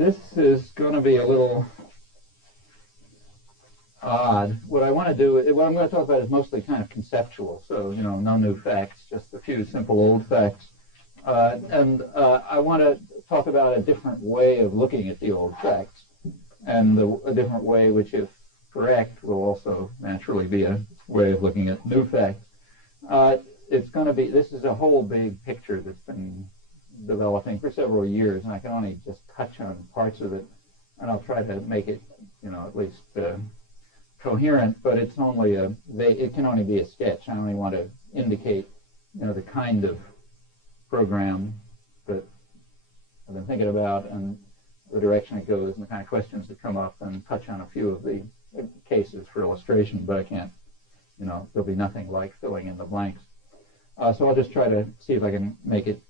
This is going to be a little odd. What I want to do, what I'm going to talk about is mostly kind of conceptual. So, no new facts, just a few simple old facts. I want to talk about a different way of looking at the old facts, and a different way which, if correct, will also naturally be a way of looking at new facts. This is a whole big picture that's been developing for several years, and I can only just touch on parts of it, and I'll try to make it, at least coherent, but it can only be a sketch. I only want to indicate, the kind of program that I've been thinking about and the direction it goes and the kind of questions that come up, and touch on a few of the cases for illustration, but I can't, there'll be nothing like filling in the blanks. So I'll just try to see if I can make it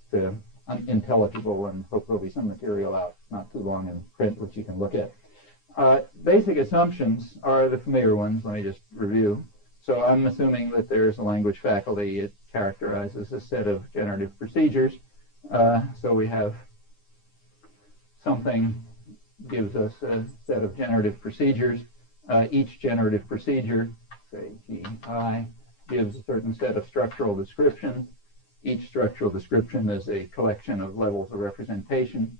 intelligible, and hope there'll be some material out not too long in print which you can look at. Basic assumptions are the familiar ones. Let me just review. So I'm assuming that there's a language faculty. It characterizes a set of generative procedures. So we have something gives us a set of generative procedures. Each generative procedure, say GI, gives a certain set of structural descriptions. Each structural description is a collection of levels of representation.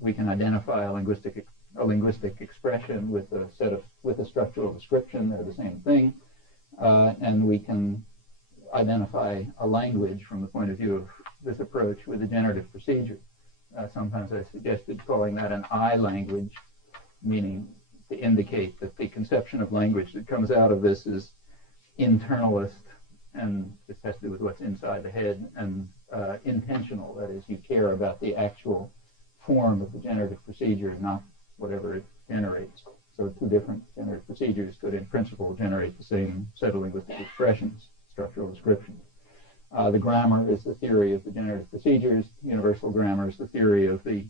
We can identify a linguistic expression with a structural description. They're the same thing. And we can identify a language from the point of view of this approach with a generative procedure. Sometimes I suggested calling that an I language, meaning to indicate that the conception of language that comes out of this is internalist, and this has to do with what's inside the head, and intentional. That is, you care about the actual form of the generative procedure, not whatever it generates. So two different generative procedures could, in principle, generate the same set of linguistic expressions, structural descriptions. The grammar is the theory of the generative procedures. Universal grammar is the theory of the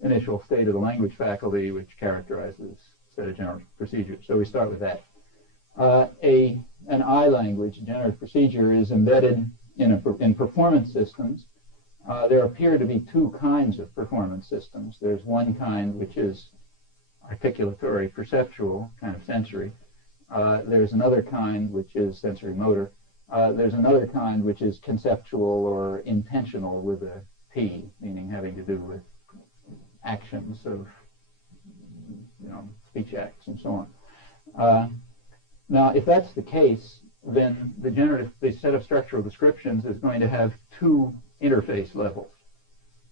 initial state of the language faculty, which characterizes a set of generative procedures. So we start with that. An I language, a generative procedure, is embedded in performance systems. There appear to be two kinds of performance systems. There's one kind which is articulatory, perceptual, kind of sensory. There's another kind which is sensory motor. There's another kind which is conceptual or intentional with a T, meaning having to do with actions of, speech acts and so on. Now, if that's the case, then the set of structural descriptions is going to have two interface levels.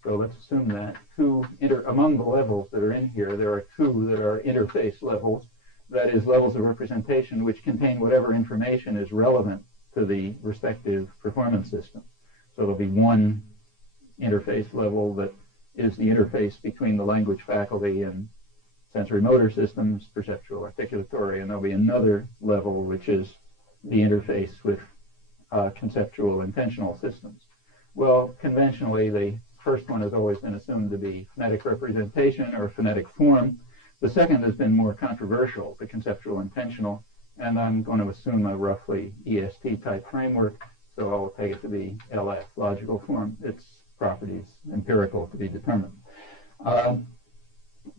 So let's assume that among the levels that are in here, there are two that are interface levels, that is, levels of representation which contain whatever information is relevant to the respective performance system. So there'll be one interface level that is the interface between the language faculty and sensory motor systems, perceptual, articulatory, and there'll be another level which is the interface with conceptual, intentional systems. Well, conventionally, the first one has always been assumed to be phonetic representation or phonetic form. The second has been more controversial, the conceptual, intentional, and I'm going to assume a roughly EST type framework, so I'll take it to be LF, logical form. Its properties empirical to be determined.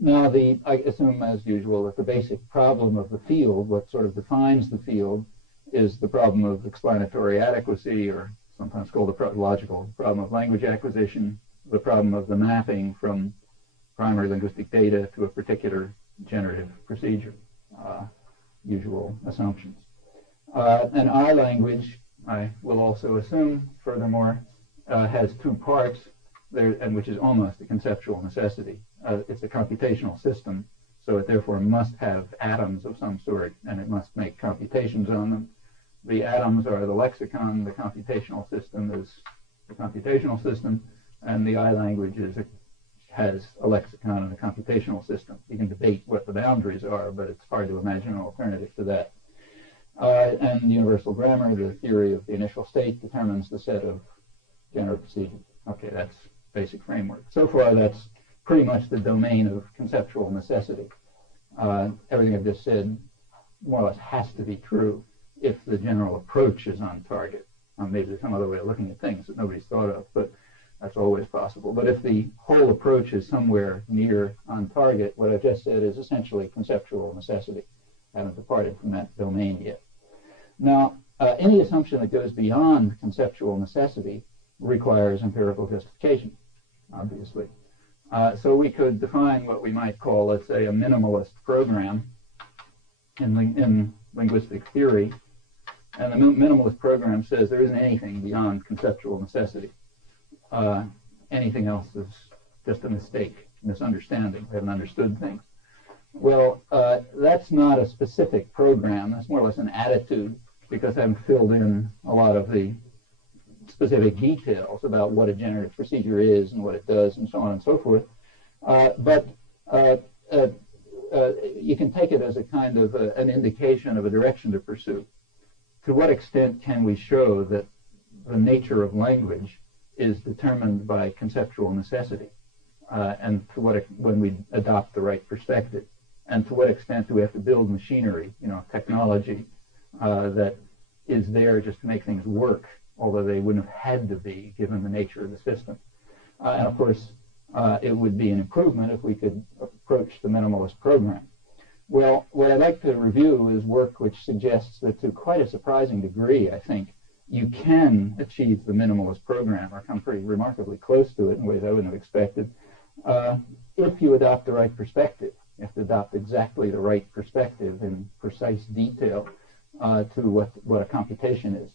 Now, I assume, as usual, that the basic problem of the field, what sort of defines the field, is the problem of explanatory adequacy, or sometimes called the logical problem of language acquisition, the problem of the mapping from primary linguistic data to a particular generative procedure, usual assumptions. An I language, I will also assume, furthermore, has two parts, and which is almost a conceptual necessity. It's a computational system, so it therefore must have atoms of some sort, and it must make computations on them. The atoms are the lexicon, the computational system is the computational system, and the I language has a lexicon and a computational system. You can debate what the boundaries are, but it's hard to imagine an alternative to that. And universal grammar, the theory of the initial state, determines the set of generative procedures. Okay, that's basic framework. So far, that's pretty much the domain of conceptual necessity. Everything I've just said more or less has to be true if the general approach is on target. Maybe there's some other way of looking at things that nobody's thought of, but that's all always possible. But if the whole approach is somewhere near on target, what I've just said is essentially conceptual necessity. I haven't departed from that domain yet. Now, any assumption that goes beyond conceptual necessity requires empirical justification, obviously. So we could define what we might call, let's say, a minimalist program in linguistic theory. And the minimalist program says there isn't anything beyond conceptual necessity. Anything else is just a mistake, misunderstanding. We haven't understood things. Well, that's not a specific program. That's more or less an attitude, because I haven't filled in a lot of the specific details about what a generative procedure is and what it does and so on and so forth. But you can take it as a kind of an indication of a direction to pursue. To what extent can we show that the nature of language is determined by conceptual necessity, and to what when we adopt the right perspective, and to what extent do we have to build machinery, technology that is there just to make things work, although they wouldn't have had to be given the nature of the system. And of course, it would be an improvement if we could approach the minimalist program. Well, what I'd like to review is work which suggests that to quite a surprising degree, I think, you can achieve the minimalist program, or come pretty remarkably close to it in ways I wouldn't have expected, if you adopt the right perspective. You have to adopt exactly the right perspective in precise detail to what a computation is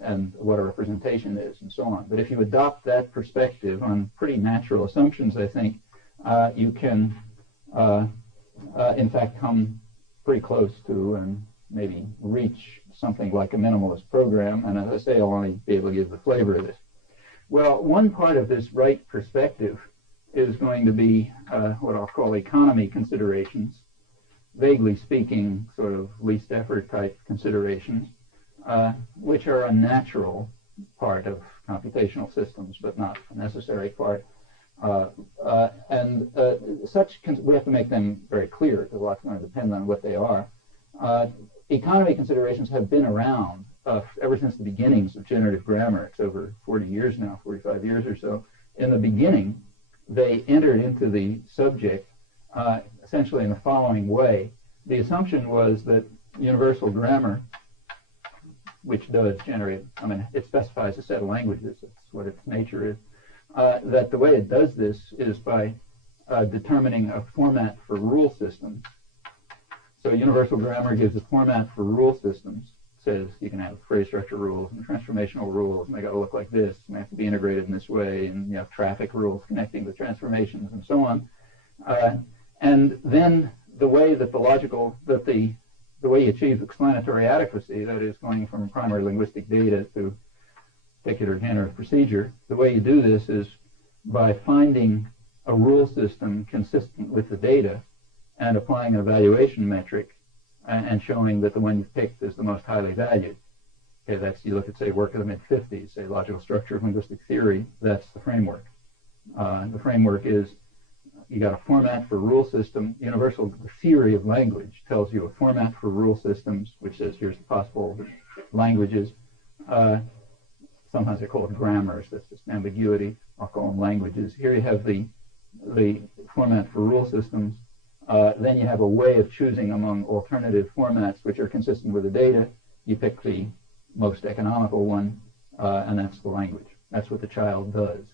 and what a representation is and so on. But if you adopt that perspective on pretty natural assumptions, I think you can in fact come pretty close to and maybe reach something like a minimalist program. And as I say, I'll only be able to give the flavor of this. Well, one part of this right perspective is going to be what I'll call economy considerations, vaguely speaking, sort of least effort type considerations, which are a natural part of computational systems, but not a necessary part. We have to make them very clear, because a lot's going to depend on what they are. Economy considerations have been around ever since the beginnings of generative grammar. It's over 40 years now, 45 years or so. In the beginning, they entered into the subject essentially in the following way. The assumption was that universal grammar, which does generate, it specifies a set of languages, that's what its nature is, that the way it does this is by determining a format for rule systems. So universal grammar gives a format for rule systems. It says you can have phrase structure rules and transformational rules, and they got to look like this, and they have to be integrated in this way, and you have traffic rules connecting the transformations and so on. And then the way that the way you achieve explanatory adequacy, that is going from primary linguistic data to particular generative procedure, the way you do this is by finding a rule system consistent with the data and applying an evaluation metric and showing that the one you've picked is the most highly valued. Okay, that's, you look at, say, work of the mid-50s, say, logical structure of linguistic theory, that's the framework. The framework is, you got a format for rule system. Universal theory of language tells you a format for rule systems, which says here's the possible languages. Sometimes they're called grammars, that's just ambiguity. I'll call them languages. Here you have the format for rule systems. Then you have a way of choosing among alternative formats which are consistent with the data. You pick the most economical one, and that's the language. That's what the child does.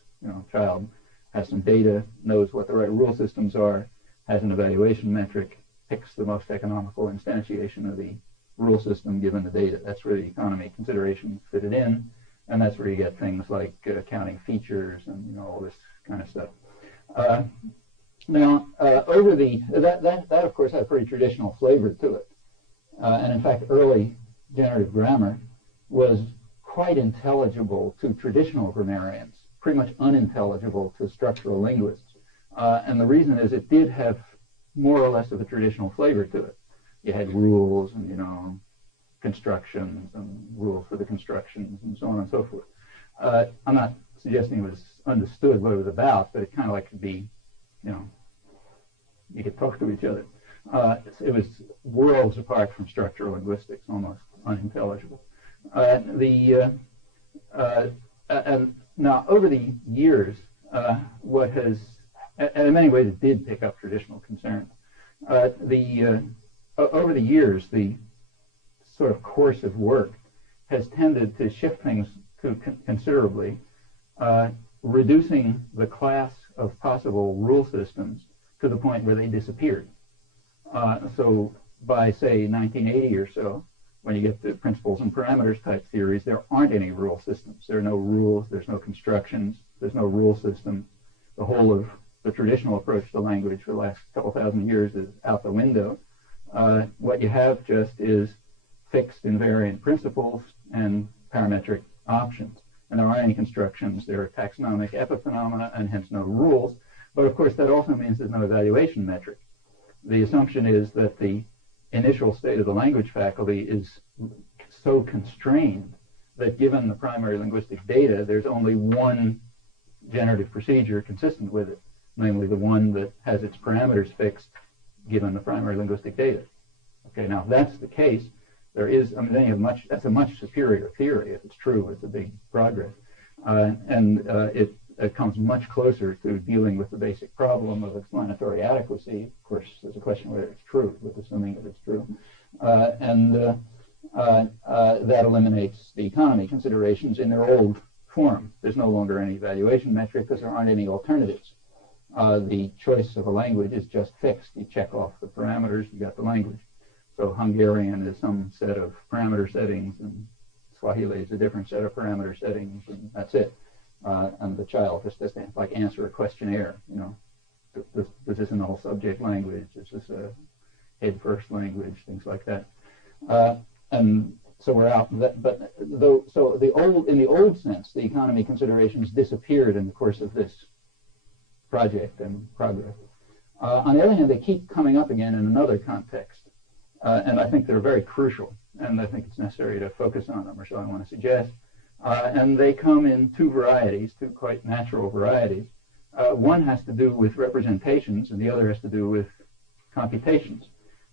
Child has some data, knows what the right rule systems are, has an evaluation metric, picks the most economical instantiation of the rule system given the data. That's where the economy considerations fit it in, and that's where you get things like counting features and all this kind of stuff. Now, that of course had a pretty traditional flavor to it, and in fact, early generative grammar was quite intelligible to traditional grammarians, pretty much unintelligible to structural linguists, and the reason is it did have more or less of a traditional flavor to it. You had rules and constructions and rules for the constructions and so on and so forth. I'm not suggesting it was understood what it was about, but it kind of like could be, you could talk to each other. It was worlds apart from structural linguistics, almost unintelligible. And Now, over the years, what has, and in many ways it did pick up traditional concerns. Over the years, the sort of course of work has tended to shift things considerably, reducing the class of possible rule systems to the point where they disappeared. So by, say, 1980 or so, when you get to principles and parameters type theories, there aren't any rule systems. There are no rules, there's no constructions, there's no rule system. The whole of the traditional approach to language for the last couple thousand years is out the window. What you have just is fixed invariant principles and parametric options. And there aren't any constructions. There are taxonomic epiphenomena and hence no rules. But of course, that also means there's no evaluation metric. The assumption is that the initial state of the language faculty is so constrained that given the primary linguistic data, there's only one generative procedure consistent with it, namely the one that has its parameters fixed given the primary linguistic data. Okay, now if that's the case, there is, I mean, then you have that's a much superior theory. If it's true, it's a big progress. It comes much closer to dealing with the basic problem of explanatory adequacy. Of course, there's a question whether it's true, with assuming that it's true. That eliminates the economy considerations in their old form. There's no longer any evaluation metric because there aren't any alternatives. The choice of a language is just fixed. You check off the parameters, you got the language. So Hungarian is some set of parameter settings, and Swahili is a different set of parameter settings, and that's it. And the child just has to like answer a questionnaire. You know, this isn't a whole subject language. Is this a head first language? Things like that. And so we're out. So in the old sense, the economy considerations disappeared in the course of this project and progress. On the other hand, they keep coming up again in another context. And I think they're very crucial, and I think it's necessary to focus on them, or so I want to suggest. And they come in two varieties, two quite natural varieties. One has to do with representations, and the other has to do with computations.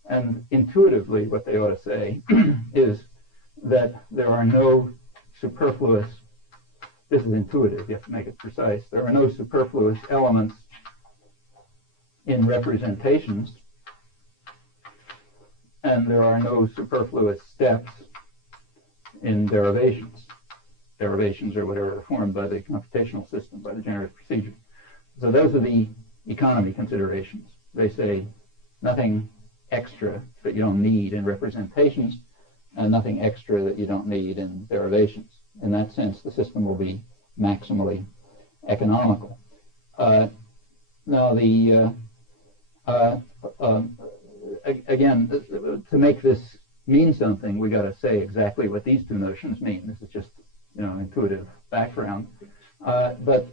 And intuitively, what they ought to say is that there are no superfluous, this is intuitive, you have to make it precise, there are no superfluous elements in representations, and there are no superfluous steps in derivations. Derivations are whatever are formed by the computational system, by the generative procedure. So those are the economy considerations. They say nothing extra that you don't need in representations, and nothing extra that you don't need in derivations. In that sense, the system will be maximally economical. Now, again, to make this mean something, we got to say exactly what these two notions mean. This is just, intuitive background. But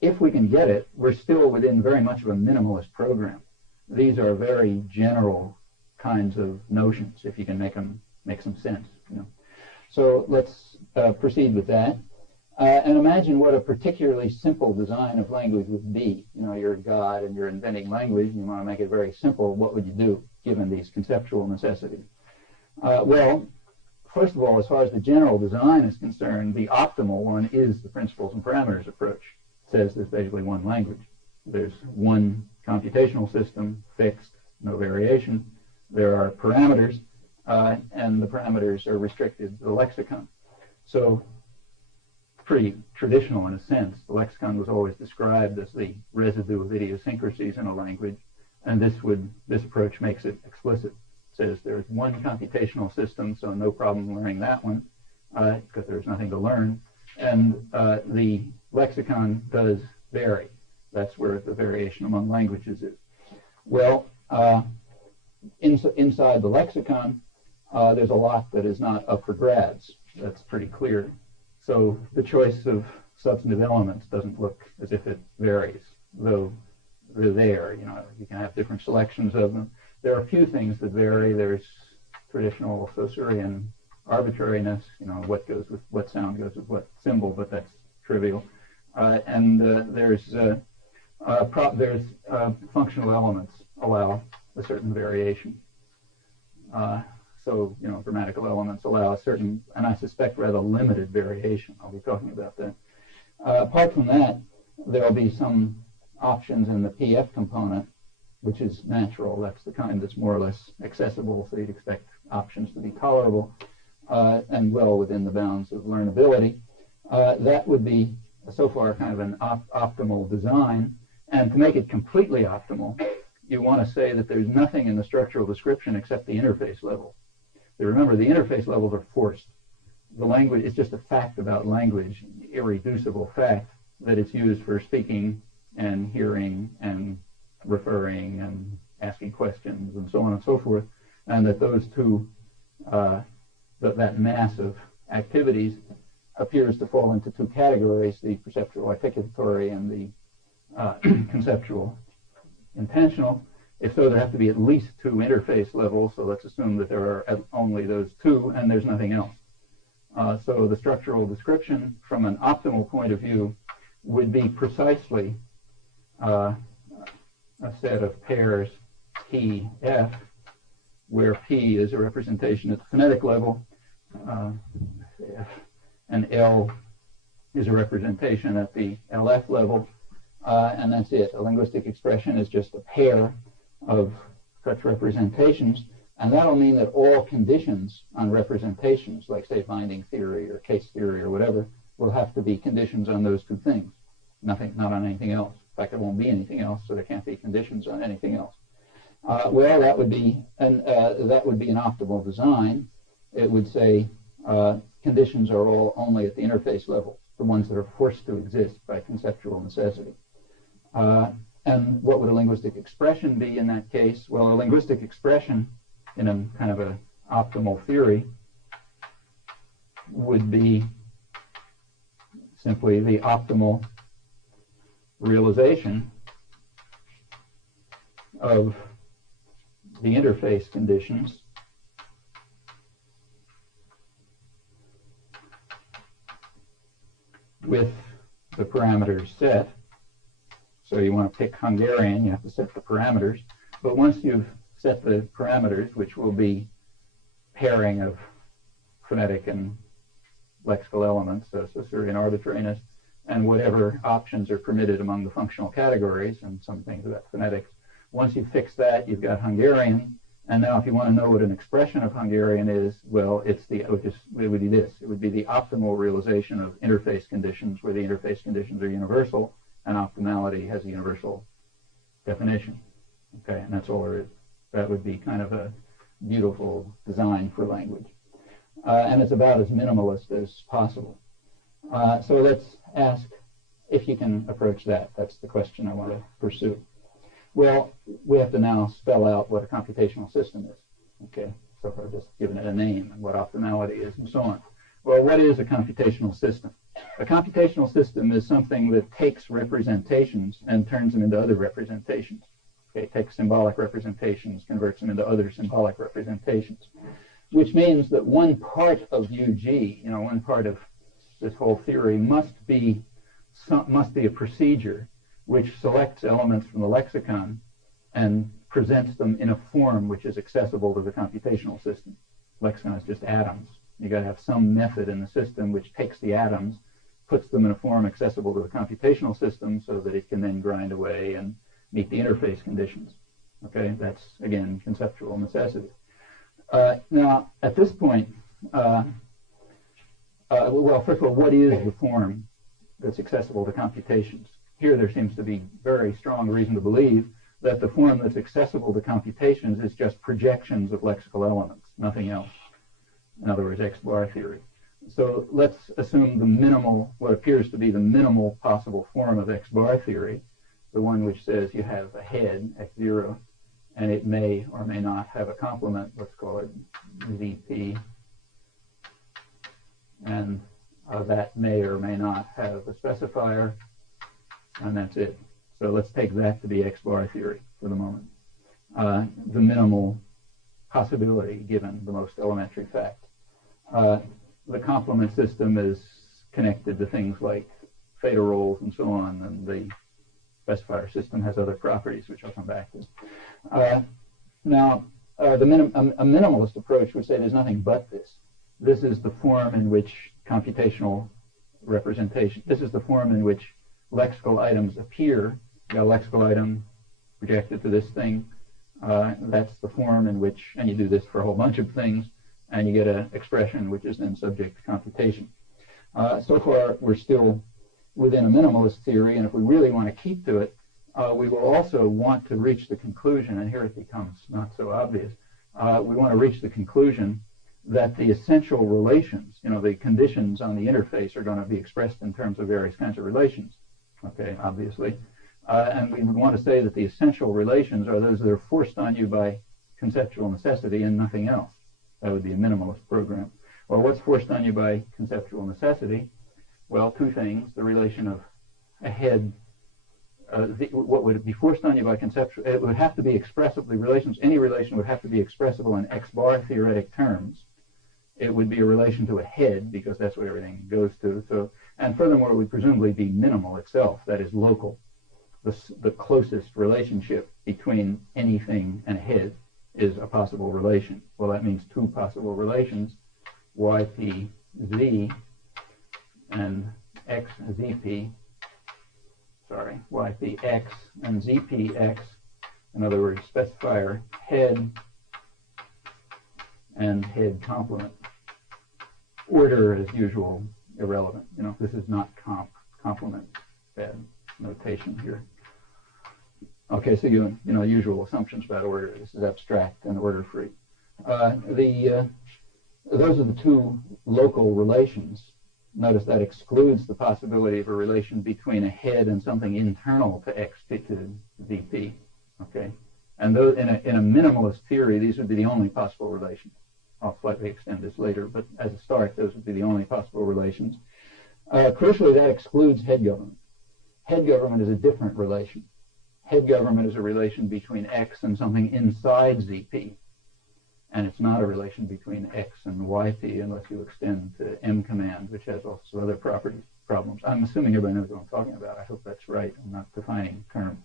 if we can get it, we're still within very much of a minimalist program. These are very general kinds of notions, if you can make some sense. So let's proceed with that. And imagine what a particularly simple design of language would be. You're a god and you're inventing language, and you want to make it very simple. What would you do, given these conceptual necessities? Well, first of all, as far as the general design is concerned, the optimal one is the principles and parameters approach. It says there's basically one language. There's one computational system, fixed, no variation. There are parameters, and the parameters are restricted to the lexicon. So pretty traditional in a sense. The lexicon was always described as the residue of idiosyncrasies in a language, and this approach makes it explicit. It says there's one computational system, so no problem learning that one, because there's nothing to learn. And the lexicon does vary. That's where the variation among languages is. Well, inside the lexicon, there's a lot that is not up for grabs. That's pretty clear. So the choice of substantive elements doesn't look as if it varies, though they're there. You can have different selections of them. There are a few things that vary. There's traditional Saussurean arbitrariness, what goes with what sound goes with what symbol, but that's trivial. And there's functional elements allow a certain variation. So, grammatical elements allow a certain, and I suspect rather limited variation. I'll be talking about that. Apart from that, there will be some options in the PF component, which is natural. That's the kind that's more or less accessible, so you'd expect options to be tolerable and well within the bounds of learnability. That would be, so far, kind of an optimal design. And to make it completely optimal, you want to say that there's nothing in the structural description except the interface level. So remember, the interface levels are forced. The language is just a fact about language, irreducible fact that it's used for speaking and hearing and referring and asking questions and so on and so forth, and that those two, that mass of activities appears to fall into two categories, the perceptual articulatory and the conceptual intentional. If so, there have to be at least two interface levels, so let's assume that there are only those two and there's nothing else. So the structural description from an optimal point of view would be precisely a set of pairs P, F, where P is a representation at the phonetic level, F, and L is a representation at the LF level, and that's it. A linguistic expression is just a pair of such representations, and that'll mean that all conditions on representations, like say binding theory or case theory or whatever, will have to be conditions on those two things. Not on anything else. In fact, there won't be anything else, so there can't be conditions on anything else. Well, that would be an optimal design. It would say conditions are all only at the interface level, the ones that are forced to exist by conceptual necessity. And what would a linguistic expression be in that case? Well, a linguistic expression in a kind of an optimal theory would be simply the optimal realization of the interface conditions with the parameters set. So you want to pick Hungarian, you have to set the parameters. But once you've set the parameters, which will be pairing of phonetic and lexical elements, so Saussurean arbitrariness, and whatever options are permitted among the functional categories, and some things about phonetics. Once you fix that, you've got Hungarian, and now if you want to know what an expression of Hungarian is, well, it would be this. It would be the optimal realization of interface conditions, where the interface conditions are universal, and optimality has a universal definition. Okay, and that's all there is. That would be kind of a beautiful design for language. And it's about as minimalist as possible. So let's ask if you can approach that. That's the question I want to pursue. Well, we have to now spell out what a computational system is. Okay, so far I've just given it a name and what optimality is and so on. Well, what is a computational system? A computational system is something that takes representations and turns them into other representations. Okay, takes symbolic representations, converts them into other symbolic representations, which means that one part of UG, one part of this whole theory must be a procedure which selects elements from the lexicon and presents them in a form which is accessible to the computational system. Lexicon is just atoms. You've got to have some method in the system which takes the atoms, puts them in a form accessible to the computational system so that it can then grind away and meet the interface conditions. Okay, that's, again, conceptual necessity. Now, at this point, well, first of all, what is the form that's accessible to computations? Here there seems to be very strong reason to believe that the form that's accessible to computations is just projections of lexical elements, nothing else. In other words, X-bar theory. So let's assume what appears to be the minimal possible form of X-bar theory, the one which says you have a head, X0, and it may or may not have a complement, let's call it ZP, and that may or may not have a specifier, and that's it. So let's take that to be X-bar theory for the moment. The minimal possibility given the most elementary fact. The complement system is connected to things like theta rolls and so on, and the specifier system has other properties, which I'll come back to. Now, a minimalist approach would say there's nothing but this. This is the form in which computational representation. This is the form in which lexical items appear. You got a lexical item projected to this thing. That's the form in which, and you do this for a whole bunch of things, and you get an expression which is then subject to computation. So far, we're still within a minimalist theory, and if we really want to keep to it, we will also want to reach the conclusion, and here it becomes not so obvious, we want to reach the conclusion that the essential relations, the conditions on the interface are going to be expressed in terms of various kinds of relations, okay, obviously. And we would want to say that the essential relations are those that are forced on you by conceptual necessity and nothing else. That would be a minimalist program. Well, what's forced on you by conceptual necessity? Well, two things. The relation of a head, what would it be forced on you by conceptual? It would have to be expressively relations. Any relation would have to be expressible in X bar theoretic terms. It would be a relation to a head because that's what everything goes to. So, and furthermore, it would presumably be minimal itself, that is local. The closest relationship between anything and a head is a possible relation. Well, that means two possible relations, yp z and x zp, yp x and zp x. In other words, specifier head and head complement. Order, as usual, irrelevant. This is not complement. Bad notation here. Okay, so usual assumptions about order. This is abstract and order-free. Those are the two local relations. Notice that excludes the possibility of a relation between a head and something internal to X to VP. Okay, and those, in a minimalist theory, these would be the only possible relations. I'll slightly extend this later, but as a start, those would be the only possible relations. Crucially, that excludes head government. Head government is a different relation. Head government is a relation between X and something inside ZP. And it's not a relation between X and YP unless you extend to M command, which has also other problems. I'm assuming everybody knows what I'm talking about. I hope that's right. I'm not defining terms.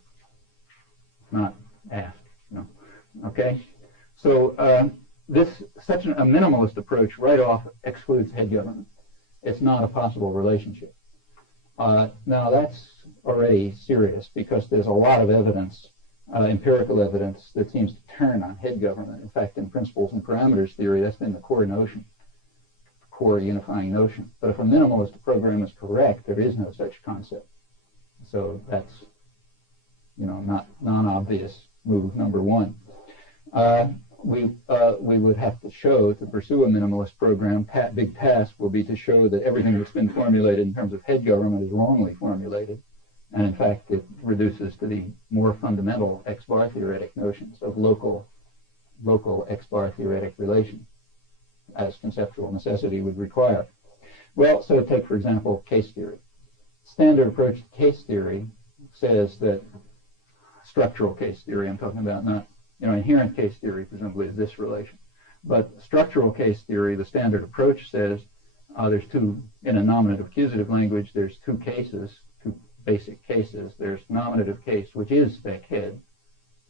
Not asked, Okay? So such a minimalist approach right off excludes head government. It's not a possible relationship. Now that's already serious because there's a lot of evidence, empirical evidence, that seems to turn on head government. In fact, in principles and parameters theory, that's been the core notion, core unifying notion. But if a minimalist program is correct, there is no such concept. So that's, not non-obvious move number one. We would have to show, to pursue a minimalist program, big task will be to show that everything that's been formulated in terms of head government is wrongly formulated. And in fact, it reduces to the more fundamental X-bar theoretic notions of local X-bar theoretic relation, as conceptual necessity would require. Well, so take, for example, case theory. Standard approach to case theory says that structural case theory, I'm talking about, not inherent case theory presumably is this relation. But structural case theory, the standard approach says there's two, in a nominative accusative language, there's two cases, two basic cases. There's nominative case, which is spec head.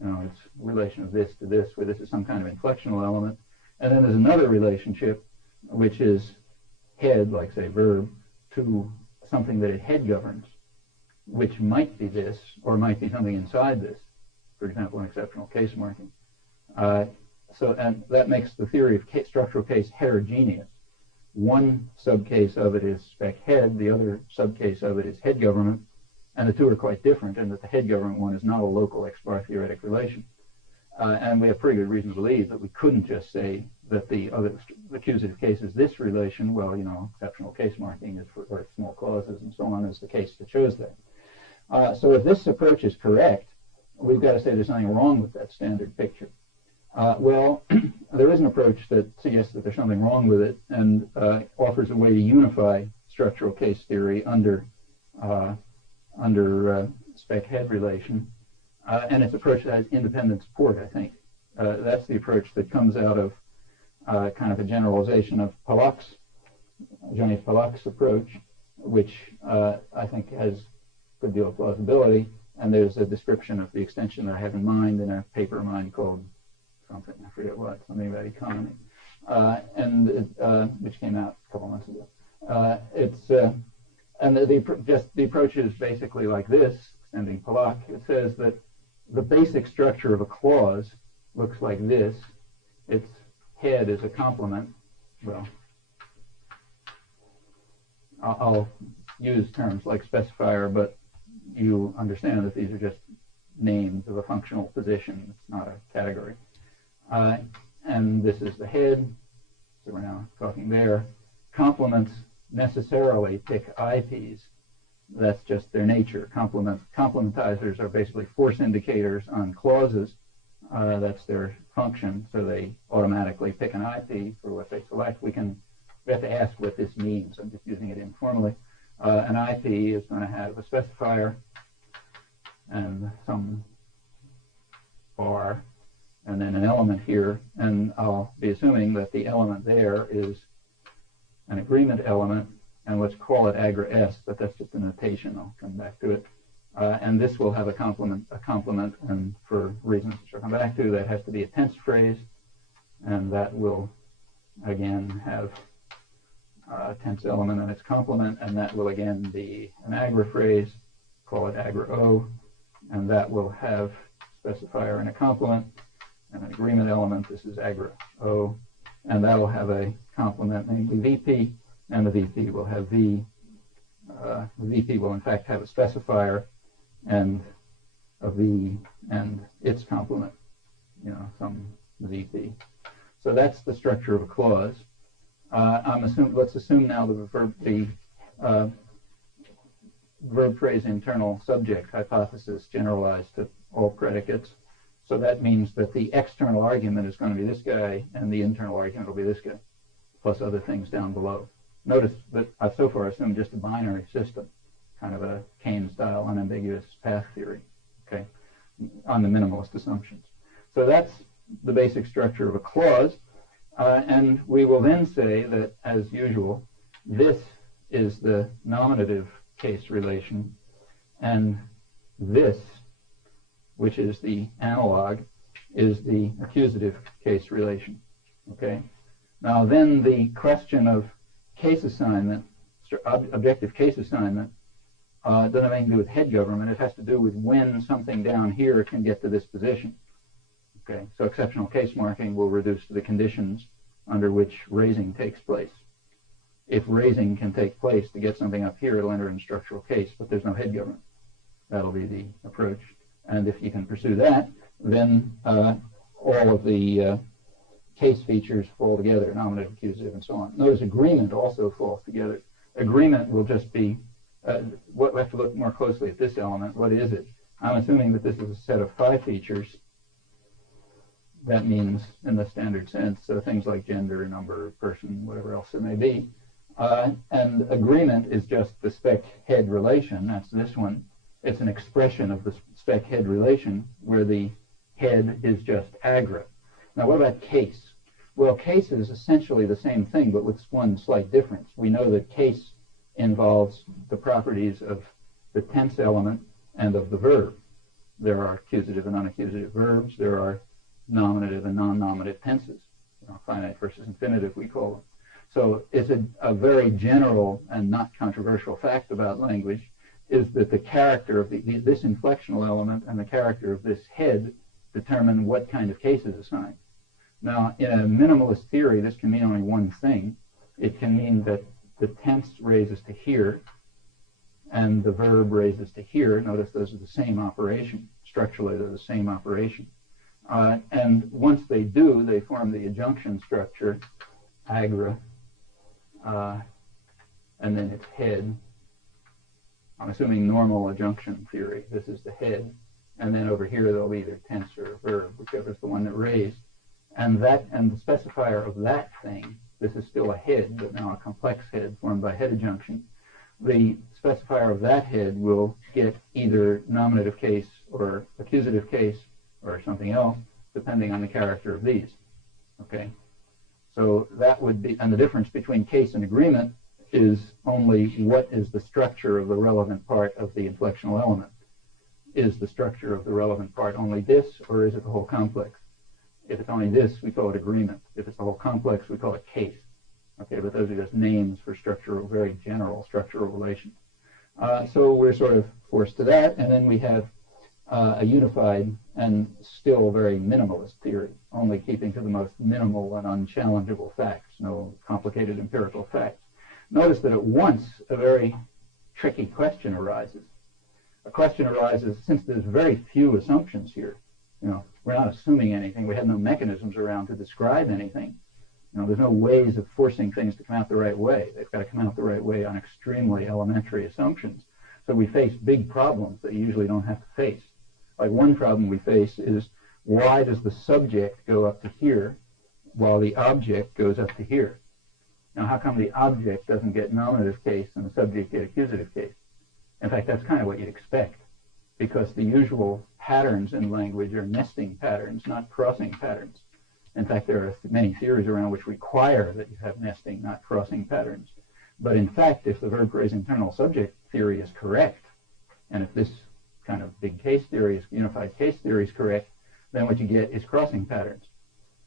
It's relation of this to this, where this is some kind of inflectional element. And then there's another relationship, which is head, like say verb, to something that it head governs, which might be this, or might be something inside this. For example, an exceptional case marking. And that makes the theory of structural case heterogeneous. One subcase of it is spec head, the other subcase of it is head government, and the two are quite different in that the head government one is not a local X-bar theoretic relation. And we have pretty good reason to believe that we couldn't just say that the other accusative case is this relation. Well, exceptional case marking is for small clauses and so on is the case that shows that. So if this approach is correct, we've got to say there's something wrong with that standard picture. Well, there is an approach that suggests that there's something wrong with it and offers a way to unify structural case theory under spec head relation. And it's an approach that has independent support, I think. That's the approach that comes out of kind of a generalization of Pollak's, Jean-Yves Pollak's approach, which I think has a good deal of plausibility. And there's a description of the extension that I have in mind in a paper of mine called something, I forget what, something about economy, which came out a couple months ago. And the approach is basically like this, extending Pollock. It says that the basic structure of a clause looks like this. Its head is a complement. Well, I'll use terms like specifier, but you understand that these are just names of a functional position. It's not a category. And this is the head. So we're now talking there. Complements necessarily pick IPs. That's just their nature. Complementizers are basically force indicators on clauses. That's their function, so they automatically pick an IP for what they select. We have to ask what this means. I'm just using it informally. An IP is going to have a specifier and some bar, and then an element here, and I'll be assuming that the element there is an agreement element, and let's call it agra S, but that's just a notation. I'll come back to it. And this will have a complement, and for reasons which I'll come back to, that has to be a tense phrase, and that will, again, have a tense element and its complement, and that will, again, be an agra phrase, call it agra O, and that will have specifier and a complement, and an agreement element. This is agra O, and that will have a complement, namely VP, and the VP will have V. The VP will, in fact, have a specifier and a V and its complement, some VP. So that's the structure of a clause. Let's assume now the verb phrase internal subject hypothesis generalized to all predicates. So that means that the external argument is going to be this guy, and the internal argument will be this guy, plus other things down below. Notice that I've so far assumed just a binary system, kind of a Keynes-style unambiguous path theory, okay, on the minimalist assumptions. So that's the basic structure of a clause, and we will then say that, as usual, this is the nominative case relation, and this, which is the analog, is the accusative case relation, okay? Now then the question of case assignment, objective case assignment, doesn't have anything to do with head government. It has to do with when something down here can get to this position. Okay, so exceptional case marking will reduce to the conditions under which raising takes place. If raising can take place to get something up here, it'll enter in structural case, but there's no head government. That'll be the approach. And if you can pursue that, then all of the case features fall together, nominative, accusative, and so on. Notice agreement also falls together. Agreement will just be, we have to look more closely at this element. What is it? I'm assuming that this is a set of 5 features. That means, in the standard sense, so things like gender, number, person, whatever else it may be. And agreement is just the spec-head relation. That's this one. It's an expression of the spec-head relation where the head is just agra. Now, what about case? Well, case is essentially the same thing, but with one slight difference. We know that case involves the properties of the tense element and of the verb. There are accusative and unaccusative verbs. There are nominative and non-nominative tenses. Finite versus infinitive, we call them. So it's a very general and not controversial fact about language is that the character of this inflectional element and the character of this head determine what kind of case is assigned. Now, in a minimalist theory, this can mean only one thing. It can mean that the tense raises to here and the verb raises to here. Notice those are the same operation. Structurally, they're the same operation. And once they do, they form the adjunction structure, agra, and then its head. I'm assuming normal adjunction theory. This is the head. And then over here, there'll be either tense or verb, whichever is the one that raised. And the specifier of that thing, this is still a head, but now a complex head formed by head adjunction. The specifier of that head will get either nominative case or accusative case or something else, depending on the character of these. Okay? So that would be, and the difference between case and agreement is only what is the structure of the relevant part of the inflectional element. Is the structure of the relevant part only this, or is it the whole complex? If it's only this, we call it agreement. If it's the whole complex, we call it case. Okay, but those are just names for structural, very general structural relations. So we're sort of forced to that, and then we have a unified and still very minimalist theory, only keeping to the most minimal and unchallengeable facts, no complicated empirical facts. Notice that at once a very tricky question arises. A question arises since there's very few assumptions here. We're not assuming anything. We have no mechanisms around to describe anything. There's no ways of forcing things to come out the right way. They've got to come out the right way on extremely elementary assumptions. So we face big problems that you usually don't have to face. Like one problem we face is, why does the subject go up to here while the object goes up to here? Now, how come the object doesn't get nominative case and the subject get accusative case? In fact, that's kind of what you'd expect, because the usual patterns in language are nesting patterns, not crossing patterns. In fact, there are many theories around which require that you have nesting, not crossing patterns. But in fact, if the verb phrase internal subject theory is correct, and if this kind of big case theory, unified case theory is correct, then what you get is crossing patterns,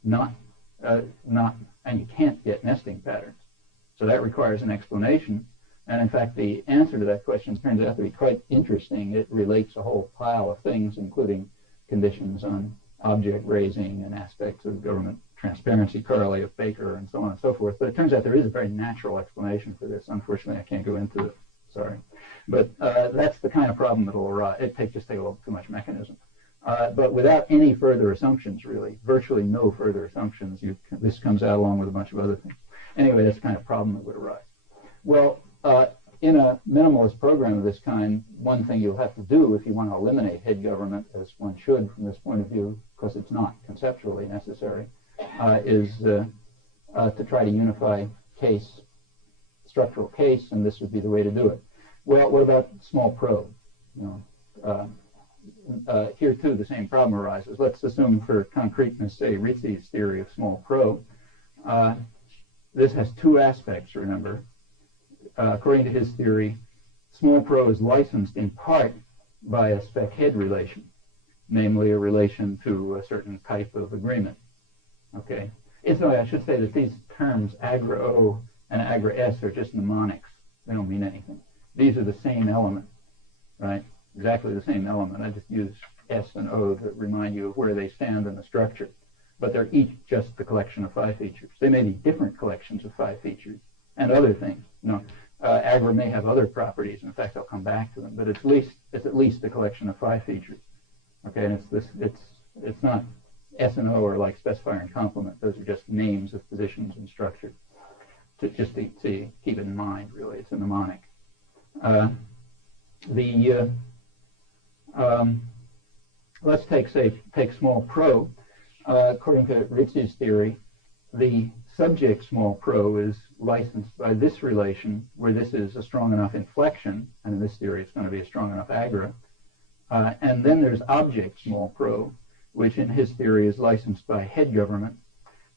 and you can't get nesting patterns. So that requires an explanation. And in fact, the answer to that question turns out to be quite interesting. It relates a whole pile of things, including conditions on object raising and aspects of government transparency, Carley of Baker, and so on and so forth. But it turns out there is a very natural explanation for this. Unfortunately, I can't go into it. Sorry. But that's the kind of problem that will arise. It just takes a little too much mechanism. But without any further assumptions, really, virtually no further assumptions, this comes out along with a bunch of other things. Anyway, that's the kind of problem that would arise. Well, in a minimalist program of this kind, one thing you'll have to do if you want to eliminate head government, as one should from this point of view, because it's not conceptually necessary, is to try to unify case, structural case, and this would be the way to do it. Well, what about small pro? Here too the same problem arises. Let's assume for concreteness, say, Rizzi's theory of small pro. This has two aspects, remember. According to his theory, small pro is licensed in part by a spec-head relation, namely a relation to a certain type of agreement. Okay. Incidentally, I should say that these terms agra-O and agra-S are just mnemonics. They don't mean anything. These are the same element, right? Exactly the same element. I just use S and O to remind you of where they stand in the structure. But they're each just the collection of 5 features. They may be different collections of 5 features and other things. Agra may have other properties. In fact, I'll come back to them. But it's at least a collection of 5 features. Okay, and it's not S and O are like specifier and complement. Those are just names of positions and structure. Just to keep it in mind, really, it's a mnemonic. Let's take small pro. According to Rizzi's theory, the subject small pro is licensed by this relation, where this is a strong enough inflection, and in this theory it's going to be a strong enough agra. And then there's object small pro, which in his theory is licensed by head government,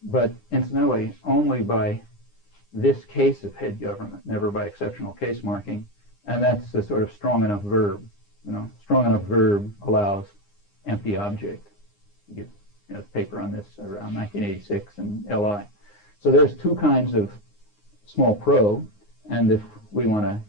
but incidentally only by this case of head government, never by exceptional case marking, and that's a sort of strong enough verb. Strong enough verb allows empty object. You get the paper on this around 1986 and LI. So there's two kinds of small pro, and if we want to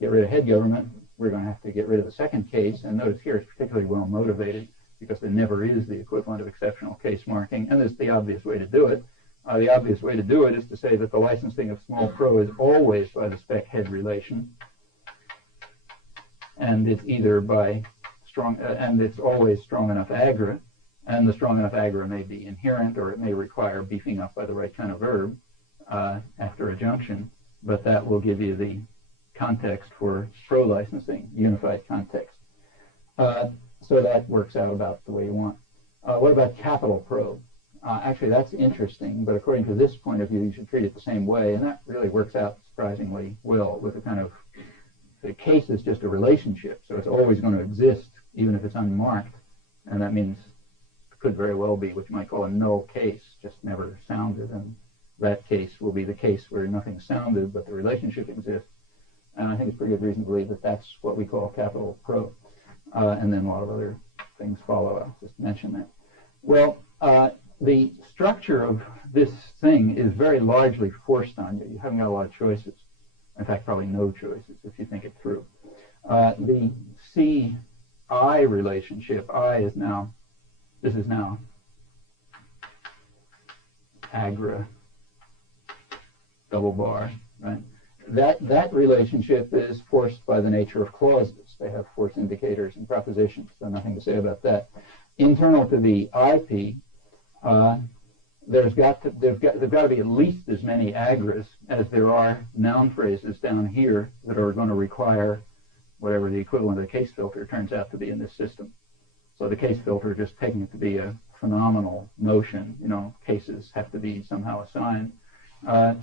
get rid of head government, we're going to have to get rid of the second case. And notice here it's particularly well motivated because there never is the equivalent of exceptional case marking, and there's the obvious way to do it. The obvious way to do it is to say that the licensing of small pro is always by the spec head relation, and it's either by and it's always strong enough agra, and the strong enough agra may be inherent, or it may require beefing up by the right kind of verb after a junction, but that will give you the context for pro licensing, unified context. So that works out about the way you want. What about capital pro? Actually, that's interesting, but according to this point of view, you should treat it the same way, and that really works out surprisingly well with a kind of, the case is just a relationship, so it's always going to exist, even if it's unmarked, and that means it could very well be what you might call a null case, just never sounded, and that case will be the case where nothing sounded, but the relationship exists, and I think it's pretty good reason to believe that that's what we call capital pro, and then a lot of other things follow. I'll just mention that. Well, the structure of this thing is very largely forced on you. You haven't got a lot of choices. In fact, probably no choices if you think it through. The C-I relationship, I is now, this is now agra, double bar, right? That relationship is forced by the nature of clauses. They have force indicators and propositions, so nothing to say about that. Internal to the IP, there's got to be at least as many agras as there are noun phrases down here that are going to require whatever the equivalent of the case filter turns out to be in this system. So the case filter, just taking it to be a phenomenal notion, cases have to be somehow assigned.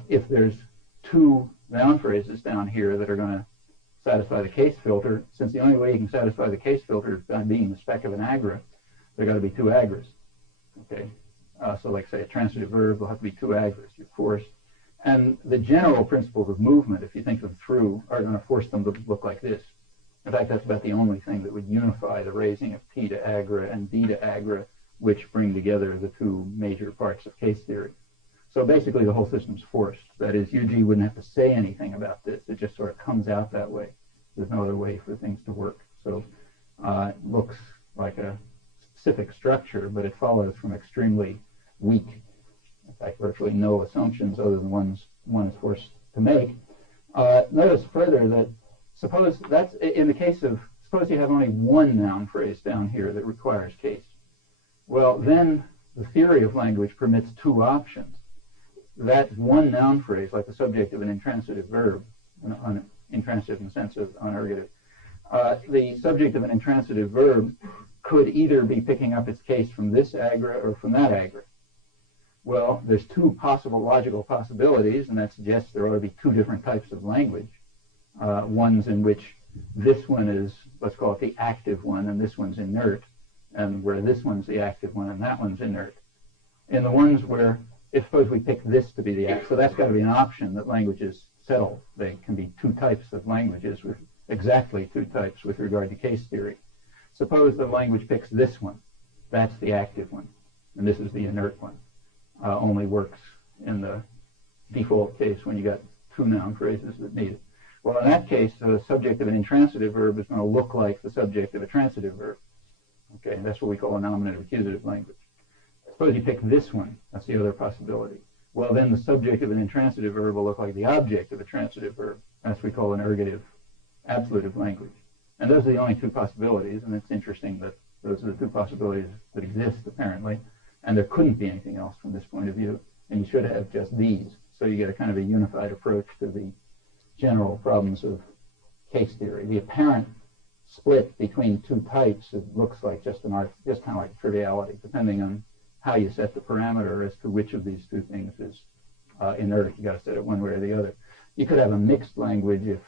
If there's two noun phrases down here that are going to satisfy the case filter, since the only way you can satisfy the case filter is by being the spec of an agra, there got to be two agras. Okay, so like say a transitive verb will have to be two agras. You're forced, and the general principles of movement, if you think them through, are going to force them to look like this. In fact, that's about the only thing that would unify the raising of P to agra and D to agra, which bring together the two major parts of case theory. So basically, the whole system's forced. That is, UG wouldn't have to say anything about this. It just sort of comes out that way. There's no other way for things to work. So it looks like a specific structure, but it follows from extremely weak, in fact, virtually no assumptions other than ones one is forced to make. Notice further that suppose that's in the case of, suppose you have only one noun phrase down here that requires case. Well, then the theory of language permits two options. That one noun phrase, like the subject of an intransitive verb, intransitive in the sense of unergative, the subject of an intransitive verb could either be picking up its case from this agra or from that agra. Well, there's two possible logical possibilities, and that suggests there ought to be two different types of language. Ones in which this one is, let's call it the active one, and this one's inert, and where this one's the active one and that one's inert. In the ones where, if suppose we pick this to be the active, so that's got to be an option that languages settle. They can be two types of languages with exactly two types with regard to case theory. Suppose the language picks this one. That's the active one, and this is the inert one. Only works in the default case when you got two noun phrases that need it. Well, in that case, the subject of an intransitive verb is going to look like the subject of a transitive verb. Okay, and that's what we call a nominative accusative language. Suppose you pick this one. That's the other possibility. Well, then the subject of an intransitive verb will look like the object of a transitive verb. That's what we call an ergative absolutive language. And those are the only two possibilities, and it's interesting that those are the two possibilities that exist, apparently, and there couldn't be anything else from this point of view, and you should have just these. So you get a kind of a unified approach to the general problems of case theory. The apparent split between two types, it looks like just kind of like a triviality, depending on how you set the parameter as to which of these two things is inert. You got to set it one way or the other. You could have a mixed language if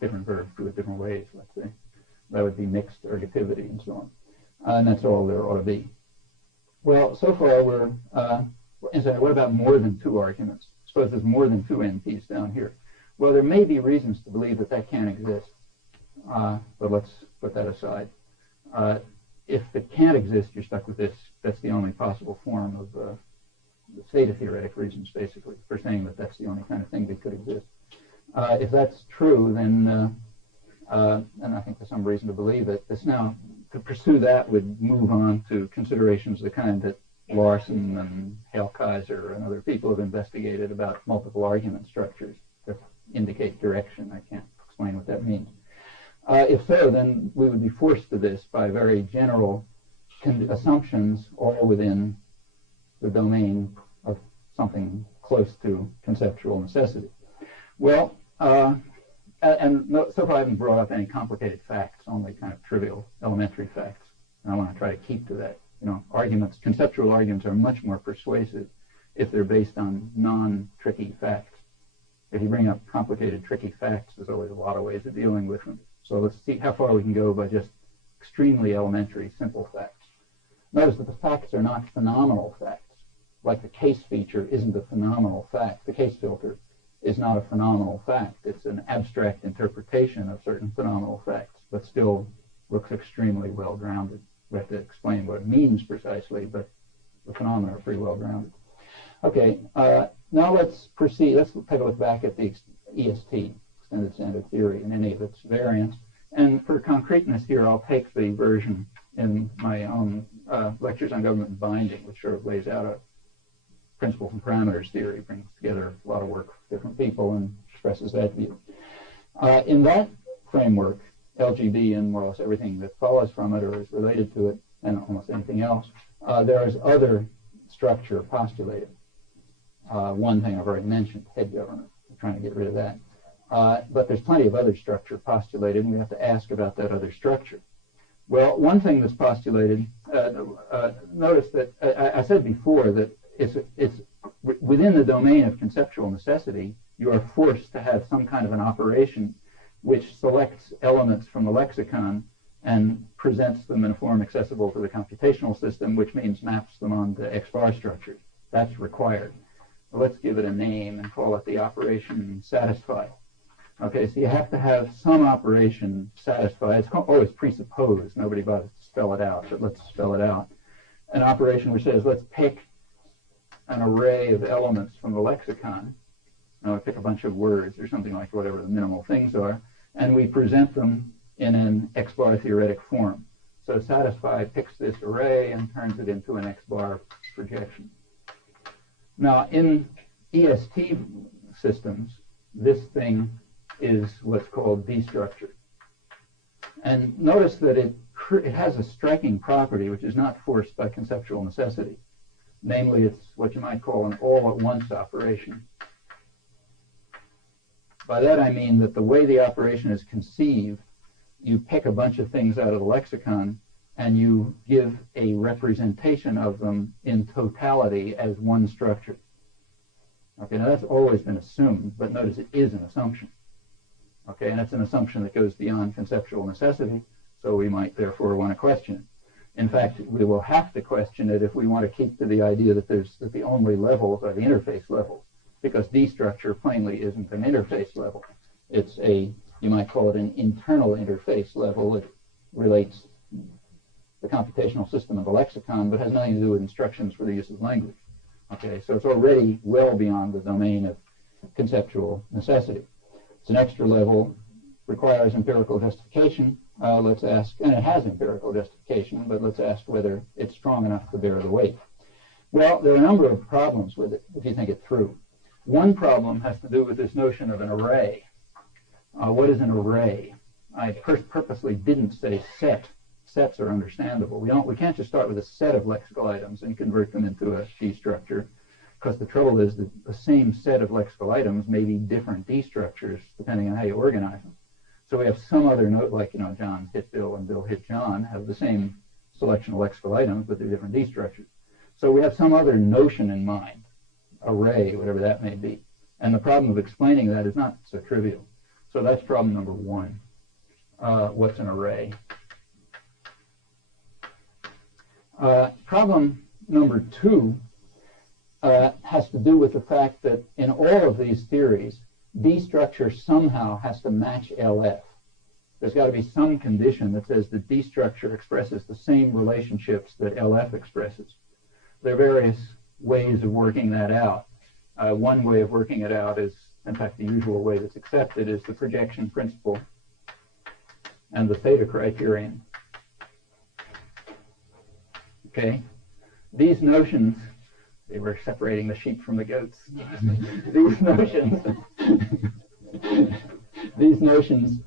different verbs do it different ways. Let's say that would be mixed ergativity and so on, and that's all there ought to be. Well, so far we're. What about more than two arguments? Suppose there's more than two NPs down here. Well, there may be reasons to believe that that can't exist, but let's put that aside. If it can't exist, you're stuck with this. That's the only possible form of the state of theoretic reasons, basically, for saying that that's the only kind of thing that could exist. If that's true, then, and I think there's some reason to believe it, this now, to pursue that would move on to considerations of the kind that Larson and Hale Kaiser and other people have investigated about multiple argument structures that indicate direction. I can't explain what that means. If so, then we would be forced to this by very general assumptions all within the domain of something close to conceptual necessity. Well, so far I haven't brought up any complicated facts, only kind of trivial, elementary facts, and I want to try to keep to that. Arguments, conceptual arguments are much more persuasive if they're based on non-tricky facts. If you bring up complicated, tricky facts, there's always a lot of ways of dealing with them. So let's see how far we can go by just extremely elementary, simple facts. Notice that the facts are not phenomenal facts. Like the case feature isn't a phenomenal fact. The case filter is not a phenomenal fact. It's an abstract interpretation of certain phenomenal facts, but still looks extremely well-grounded. We have to explain what it means precisely, but the phenomena are pretty well-grounded. Okay, now let's proceed. Let's take a look back at the EST, extended standard theory in any of its variants. And for concreteness here, I'll take the version in my own lectures on government and binding, which sort of lays out a principles and parameters theory, brings together a lot of work with different people and expresses that view. In that framework, LGB and more or less everything that follows from it or is related to it, and almost anything else, there is other structure postulated. One thing I've already mentioned, head government. We're trying to get rid of that. But there's plenty of other structure postulated, and we have to ask about that other structure. Well, one thing that's postulated, notice that I said before that it's within the domain of conceptual necessity, you are forced to have some kind of an operation which selects elements from the lexicon and presents them in a form accessible to the computational system, which means maps them onto X-bar structures. That's required. So let's give it a name and call it the operation satisfy. Okay, so you have to have some operation satisfy. It's always presupposed. Nobody bothers to spell it out, but let's spell it out. An operation which says, let's pick an array of elements from the lexicon. Now, I pick a bunch of words or something like whatever the minimal things are, and we present them in an X-bar theoretic form. So satisfy picks this array and turns it into an X-bar projection. Now, in EST systems, this thing is what's called destructured. And notice that it has a striking property which is not forced by conceptual necessity. Namely, it's what you might call an all-at-once operation. By that I mean that the way the operation is conceived, you pick a bunch of things out of the lexicon and you give a representation of them in totality as one structure. Okay, now that's always been assumed, but notice it is an assumption. Okay, and it's an assumption that goes beyond conceptual necessity, so we might therefore want to question it. In fact, we will have to question it if we want to keep to the idea that the only levels are the interface levels, because D structure plainly isn't an interface level. It's you might call it an internal interface level. It relates the computational system of the lexicon, but has nothing to do with instructions for the use of language. Okay, so it's already well beyond the domain of conceptual necessity. It's an extra level, requires empirical justification. Let's ask, and it has empirical justification, but let's ask whether it's strong enough to bear the weight. Well, there are a number of problems with it, if you think it through. One problem has to do with this notion of an array. What is an array? I purposely didn't say set. Sets are understandable. We can't just start with a set of lexical items and convert them into a D structure, because the trouble is that the same set of lexical items may be different D structures depending on how you organize them. So we have some other note, like, John hit Bill and Bill hit John, have the same selection of lexical items, but they're different D structures. So we have some other notion in mind, array, whatever that may be. And the problem of explaining that is not so trivial. So that's problem number one. What's an array? Problem number two has to do with the fact that in all of these theories, D structure somehow has to match LF. There's got to be some condition that says that D structure expresses the same relationships that LF expresses. There are various ways of working that out. One way of working it out is, in fact, the usual way that's accepted is the projection principle and the theta criterion. Okay? These notions, they were separating the sheep from the goats. These notions,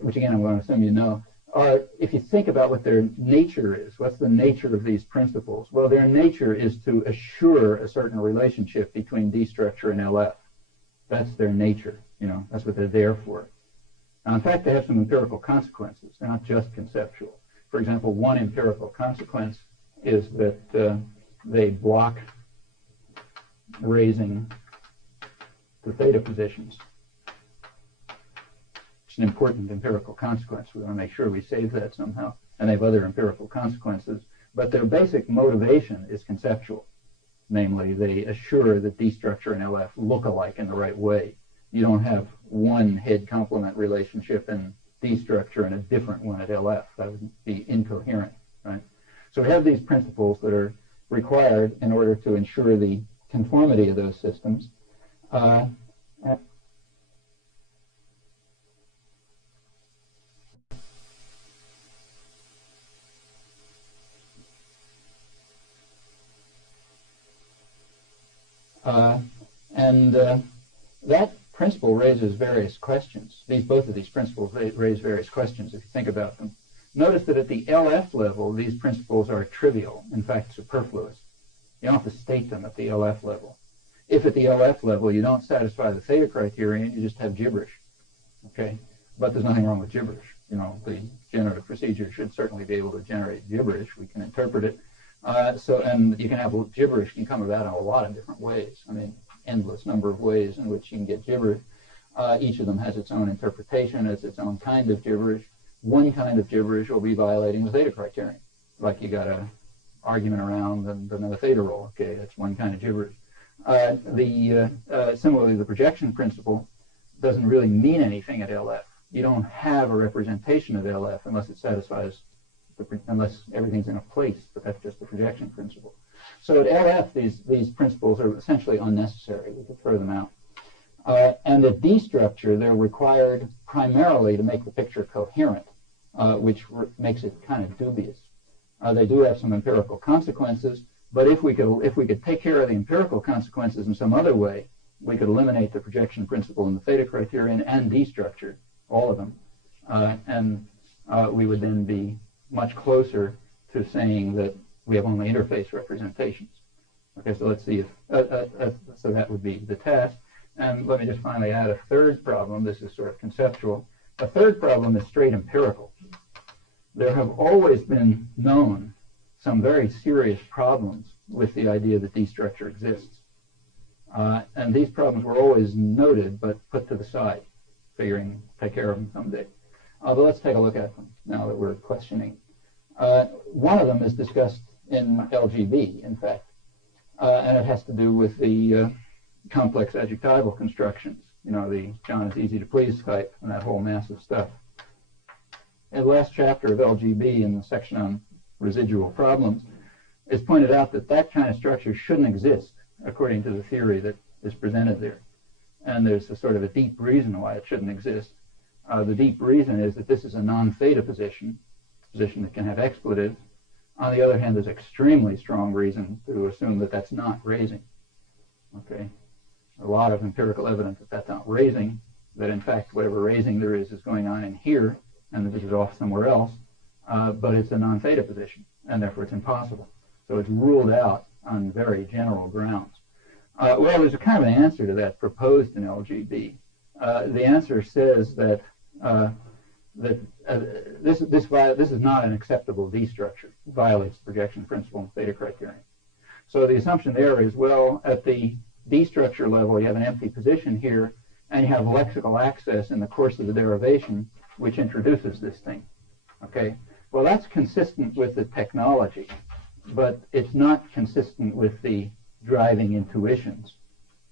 which again I'm going to assume you know, are, if you think about what their nature is, what's the nature of these principles? Well, their nature is to assure a certain relationship between D structure and LF. That's their nature, that's what they're there for. Now, in fact, they have some empirical consequences. They're not just conceptual. For example, one empirical consequence is that they block raising the theta positions. It's an important empirical consequence. We want to make sure we save that somehow. And they have other empirical consequences. But their basic motivation is conceptual. Namely, they assure that D structure and LF look alike in the right way. You don't have one head-complement relationship in D structure and a different one at LF. That would be incoherent, right? So we have these principles that are required in order to ensure the conformity of those systems. That principle raises various questions. Both of these principles raise various questions if you think about them. Notice that at the LF level, these principles are trivial, in fact, superfluous. You don't have to state them at the LF level. If at the LF level you don't satisfy the theta criterion, you just have gibberish. Okay? But there's nothing wrong with gibberish. The generative procedure should certainly be able to generate gibberish. We can interpret it. And you can have gibberish can come about in a lot of different ways. I mean, endless number of ways in which you can get gibberish. Each of them has its own interpretation, it's its own kind of gibberish. One kind of gibberish will be violating the theta criterion. Like you got an argument around the theta rule. Okay, that's one kind of gibberish. Similarly, the projection principle doesn't really mean anything at LF. You don't have a representation of LF unless it satisfies, unless everything's in a place, but that's just the projection principle. So at LF, these principles are essentially unnecessary. We could throw them out. And at D structure, they're required primarily to make the picture coherent, which makes it kind of dubious. They do have some empirical consequences, but if we could take care of the empirical consequences in some other way, we could eliminate the projection principle and the theta criterion and D structure, all of them, and we would then be much closer to saying that we have only interface representations. Okay, so let's see if, so that would be the task. And let me just finally add a third problem. This is sort of conceptual. A third problem is straight empirical. There have always been known some very serious problems with the idea that D structure exists. And these problems were always noted but put to the side, figuring take care of them someday. But let's take a look at them now that we're questioning. One of them is discussed in LGB, in fact, and it has to do with the complex adjectival constructions, the John is easy to please type and that whole mass of stuff. In the last chapter of LGB, in the section on residual problems, it's pointed out that that kind of structure shouldn't exist according to the theory that is presented there. And there's a sort of a deep reason why it shouldn't exist. The deep reason is that this is a non-theta position that can have expletives. On the other hand, there's extremely strong reason to assume that that's not raising. Okay, a lot of empirical evidence that that's not raising, that in fact whatever raising there is going on in here, and that this is off somewhere else, but it's a non-theta position, and therefore it's impossible. So it's ruled out on very general grounds. Well, there's a kind of an answer to that proposed in LGB. The answer says that this is not an acceptable D structure. It violates the projection principle and theta criterion. So the assumption there is, well, at the D structure level, you have an empty position here, and you have lexical access in the course of the derivation, which introduces this thing. Okay? Well, that's consistent with the technology, but it's not consistent with the driving intuitions,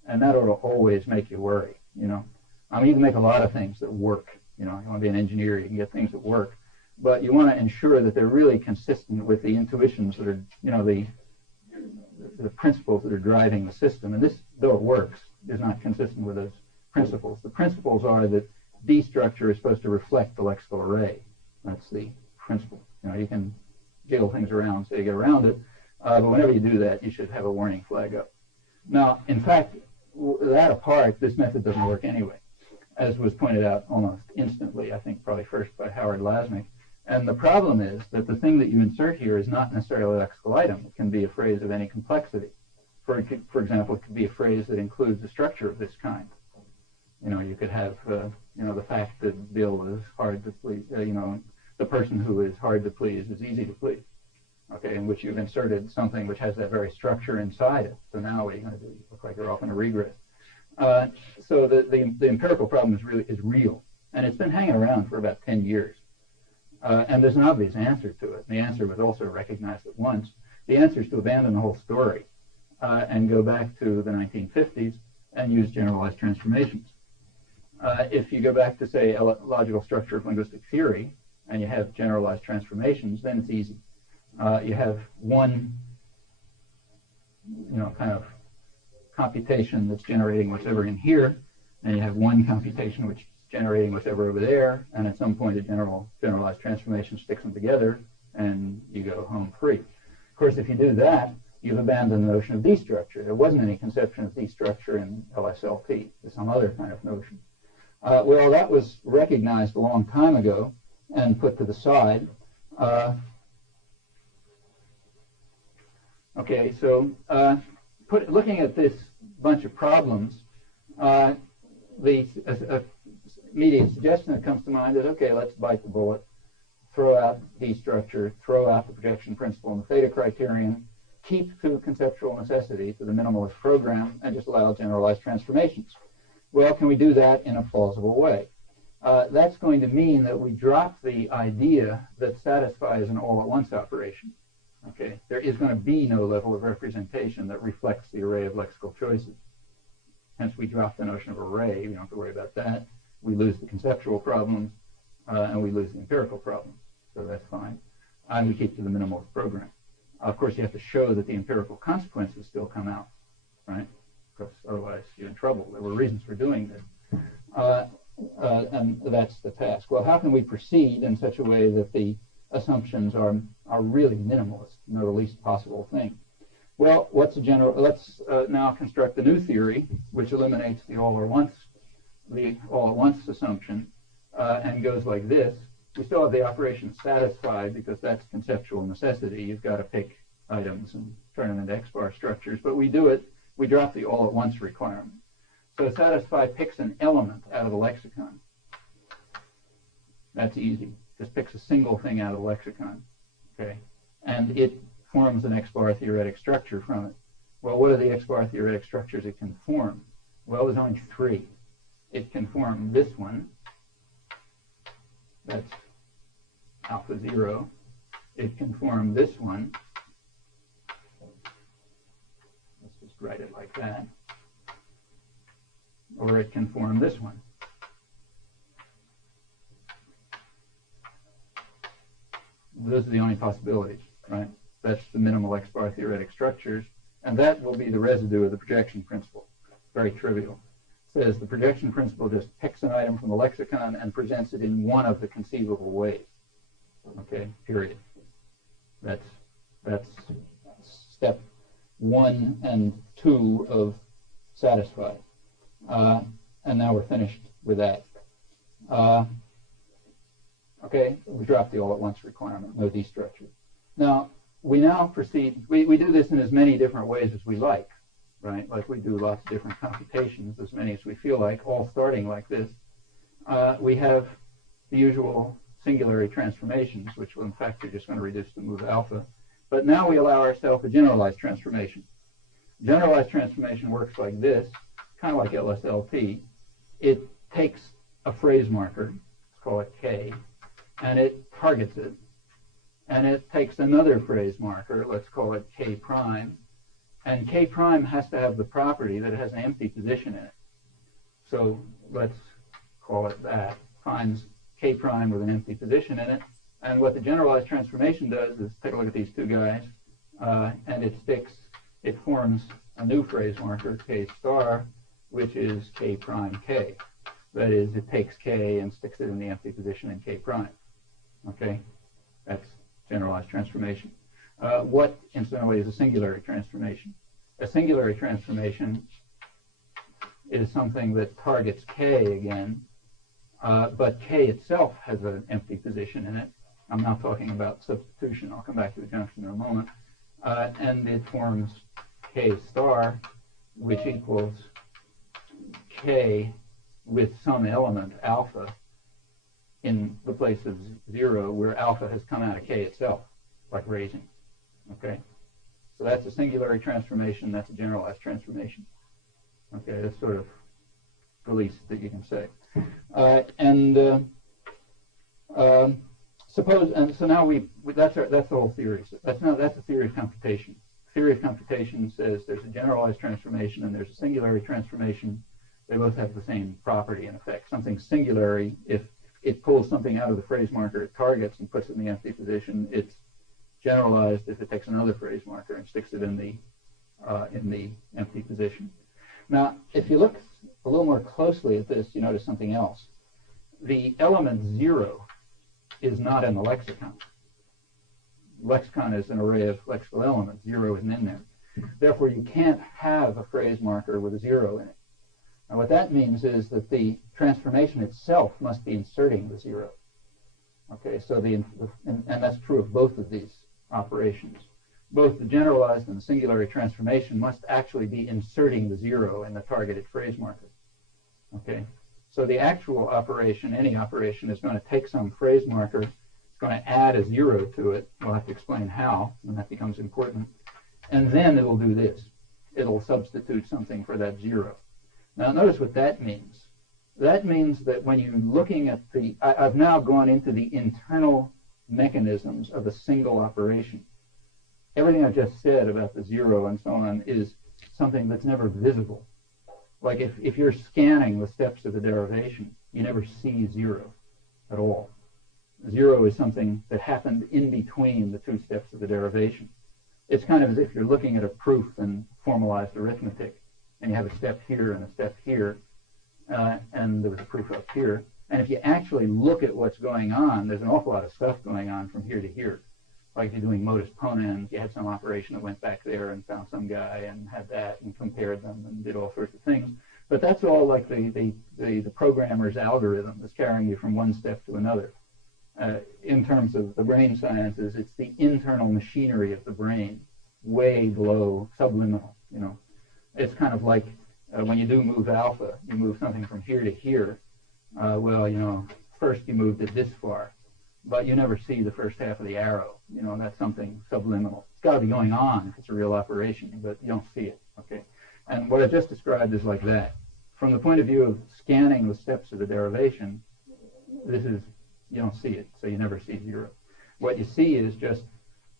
and that ought to always make you worry. I mean, you can make a lot of things that work. You want to be an engineer, you can get things that work, but you want to ensure that they're really consistent with the intuitions that are, the principles that are driving the system. And this, though it works, is not consistent with those principles. The principles are that D structure is supposed to reflect the lexical array. That's the principle. You can jiggle things around so you get around it, but whenever you do that, you should have a warning flag up. Now, in fact, that apart, this method doesn't work anyway, as was pointed out almost instantly, I think probably first by Howard Lasnik. And the problem is that the thing that you insert here is not necessarily a lexical item. It can be a phrase of any complexity. For example, it could be a phrase that includes a structure of this kind. You could have, the fact that Bill is hard to please, the person who is hard to please is easy to please. Okay, in which you've inserted something which has that very structure inside it. So now what are you going to do? You look like you're off in a regress. So the empirical problem is real, and it's been hanging around for about 10 years. And there's an obvious answer to it. The answer was also recognized at once. The answer is to abandon the whole story and go back to the 1950s and use generalized transformations. If you go back to, say, logical structure of linguistic theory, and you have generalized transformations, then it's easy. You have one, kind of computation that's generating what's ever in here, and you have one computation which is generating what's ever over there, and at some point a generalized transformation sticks them together, and you go home free. Of course, if you do that, you've abandoned the notion of destructure. There wasn't any conception of destructure in LSLP. There's some other kind of notion. Well, that was recognized a long time ago and put to the side. Okay, so looking at this bunch of problems, the immediate suggestion that comes to mind is, okay, let's bite the bullet, throw out destructure, throw out the projection principle and the theta criterion, keep to conceptual necessity, to the minimalist program, and just allow generalized transformations. Well, can we do that in a plausible way? That's going to mean that we drop the idea that satisfy is an all-at-once operation. Okay, there is going to be no level of representation that reflects the array of lexical choices. Hence, we drop the notion of array. We don't have to worry about that. We lose the conceptual problems, and we lose the empirical problems. So that's fine. And we keep to the minimalist program. Of course, you have to show that the empirical consequences still come out, right? Because otherwise, you're in trouble. There were reasons for doing this. And that's the task. Well, how can we proceed in such a way that the assumptions are really minimalist, the least possible thing? Well, let's now construct a new theory which eliminates the all-at-once assumption and goes like this. We still have the operation satisfied because that's conceptual necessity. You've got to pick items and turn them into X-bar structures, but we do it. We drop the all-at-once requirement. So satisfy picks an element out of the lexicon. That's easy. Just picks a single thing out of the lexicon, okay? And it forms an X-bar theoretic structure from it. Well, what are the X-bar theoretic structures it can form? Well, there's only three. It can form this one. That's alpha 0. It can form this one. Let's just write it like that. Or it can form this one. Those are the only possibilities, right? That's the minimal X-bar theoretic structures, and that will be the residue of the projection principle. Very trivial. It says the projection principle just picks an item from the lexicon and presents it in one of the conceivable ways. Okay, period. That's step 1 and 2 of satisfied. And now we're finished with that. Okay, we drop the all-at-once requirement, no destructure. Now, we now proceed, we do this in as many different ways as we like, right? Like we do lots of different computations, as many as we feel like, all starting like this. We have the usual singularity transformations, which will, in fact, are just going to reduce the move alpha. But now we allow ourselves a generalized transformation. Generalized transformation works like this, kind of like LSLP. It takes a phrase marker, let's call it K, and it targets it. And it takes another phrase marker, let's call it K prime. And K prime has to have the property that it has an empty position in it. So let's call it that. Finds K prime with an empty position in it. And what the generalized transformation does is take a look at these two guys, and it forms a new phrase marker, K star, which is K prime K. That is, it takes K and sticks it in the empty position in K prime. Okay? That's generalized transformation. What, incidentally, is a singularity transformation? A singularity transformation is something that targets K again, but K itself has an empty position in it. I'm now talking about substitution. I'll come back to the junction in a moment. And it forms K star, which equals K with some element alpha in the place of 0, where alpha has come out of K itself, like raising. Okay? So that's a singularity transformation. That's a generalized transformation. Okay, that's sort of the least that you can say. So now that's the whole theory. That's a theory of computation. Theory of computation says there's a generalized transformation and there's a singularity transformation. They both have the same property in effect. Something singularity, if it pulls something out of the phrase marker it targets and puts it in the empty position, it's generalized if it takes another phrase marker and sticks it in the empty position. Now, if you look a little more closely at this, you notice something else. The element 0 is not in the lexicon. Lexicon is an array of lexical elements. 0 isn't in there. Therefore, you can't have a phrase marker with a 0 in it. Now, what that means is that the transformation itself must be inserting the 0. Okay, so and that's true of both of these operations. Both the generalized and the singularity transformation must actually be inserting the 0 in the targeted phrase marker. Okay, so the actual operation, any operation, is going to take some phrase marker, it's going to add a 0 to it. We'll have to explain how, when that becomes important. And then it'll do this. It'll substitute something for that 0. Now notice what that means. That means that when you're looking at I've now gone into the internal mechanisms of a single operation. Everything I just said about the 0 and so on is something that's never visible. Like if you're scanning the steps of the derivation, you never see 0 at all. 0 is something that happened in between the two steps of the derivation. It's kind of as if you're looking at a proof in formalized arithmetic, and you have a step here and a step here, and there was a proof up here. And if you actually look at what's going on, there's an awful lot of stuff going on from here to here. Like if you're doing modus ponens, you had some operation that went back there and found some guy and had that and compared them and did all sorts of things. But that's all like the programmer's algorithm is carrying you from one step to another. In terms of the brain sciences, it's the internal machinery of the brain, way below subliminal. You know, it's kind of like when you do move alpha, you move something from here to here. Well, you know, first you moved it this far, but you never see the first half of the arrow. You know, that's something subliminal. It's got to be going on if it's a real operation, but you don't see it. Okay, and what I just described is like that. From the point of view of scanning the steps of the derivation, this is, you don't see it, so you never see 0. What you see is just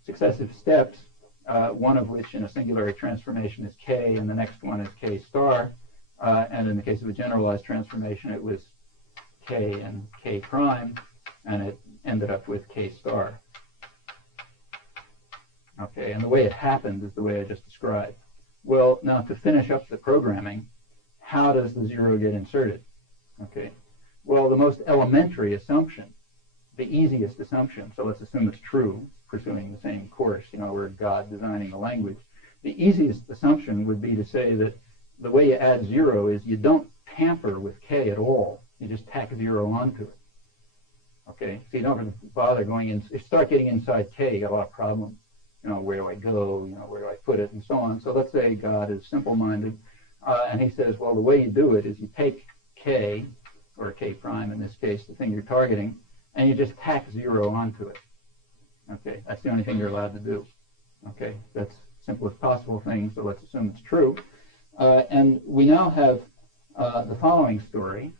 successive steps, one of which in a singularity transformation is k, and the next one is k star, and in the case of a generalized transformation, it was k and k prime, and it ended up with k star. Okay, and the way it happened is the way I just described. Well, now to finish up the programming, how does the 0 get inserted? Okay, well, the most elementary assumption, the easiest assumption, so let's assume it's true, pursuing the same course, you know, we're God designing the language. The easiest assumption would be to say that the way you add 0 is you don't tamper with k at all. You just tack 0 onto it. Okay, so you don't have to bother going in. If you start getting inside k, you got a lot of problems. You know, where do I go? You know, where do I put it? And so on. So let's say God is simple-minded, and he says, well, the way you do it is you take k, or k prime in this case, the thing you're targeting, and you just tack 0 onto it. Okay, that's the only thing you're allowed to do. Okay, that's the simplest possible thing, so let's assume it's true. And we now have the following story.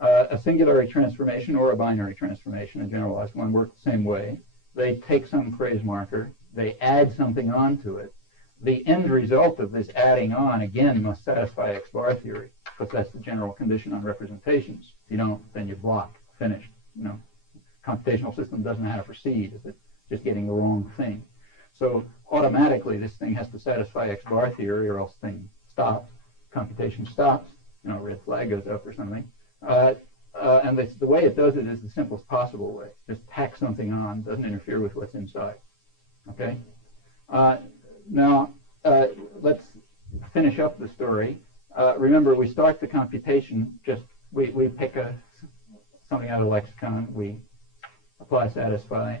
A singularity transformation or a binary transformation, a generalized one, work the same way. They take some phrase marker, they add something onto it. The end result of this adding on, again, must satisfy X bar theory, because that's the general condition on representations. If you don't, then you block, finished. You know, computational system doesn't know how to proceed if it's just getting the wrong thing. So automatically this thing has to satisfy X bar theory, or else the thing stops, computation stops, you know, red flag goes up or something. And the way it does it is the simplest possible way. Just tack something on, doesn't interfere with what's inside. Okay? Now, let's finish up the story. Remember, we start the computation, just we pick something out of the lexicon, we apply satisfy.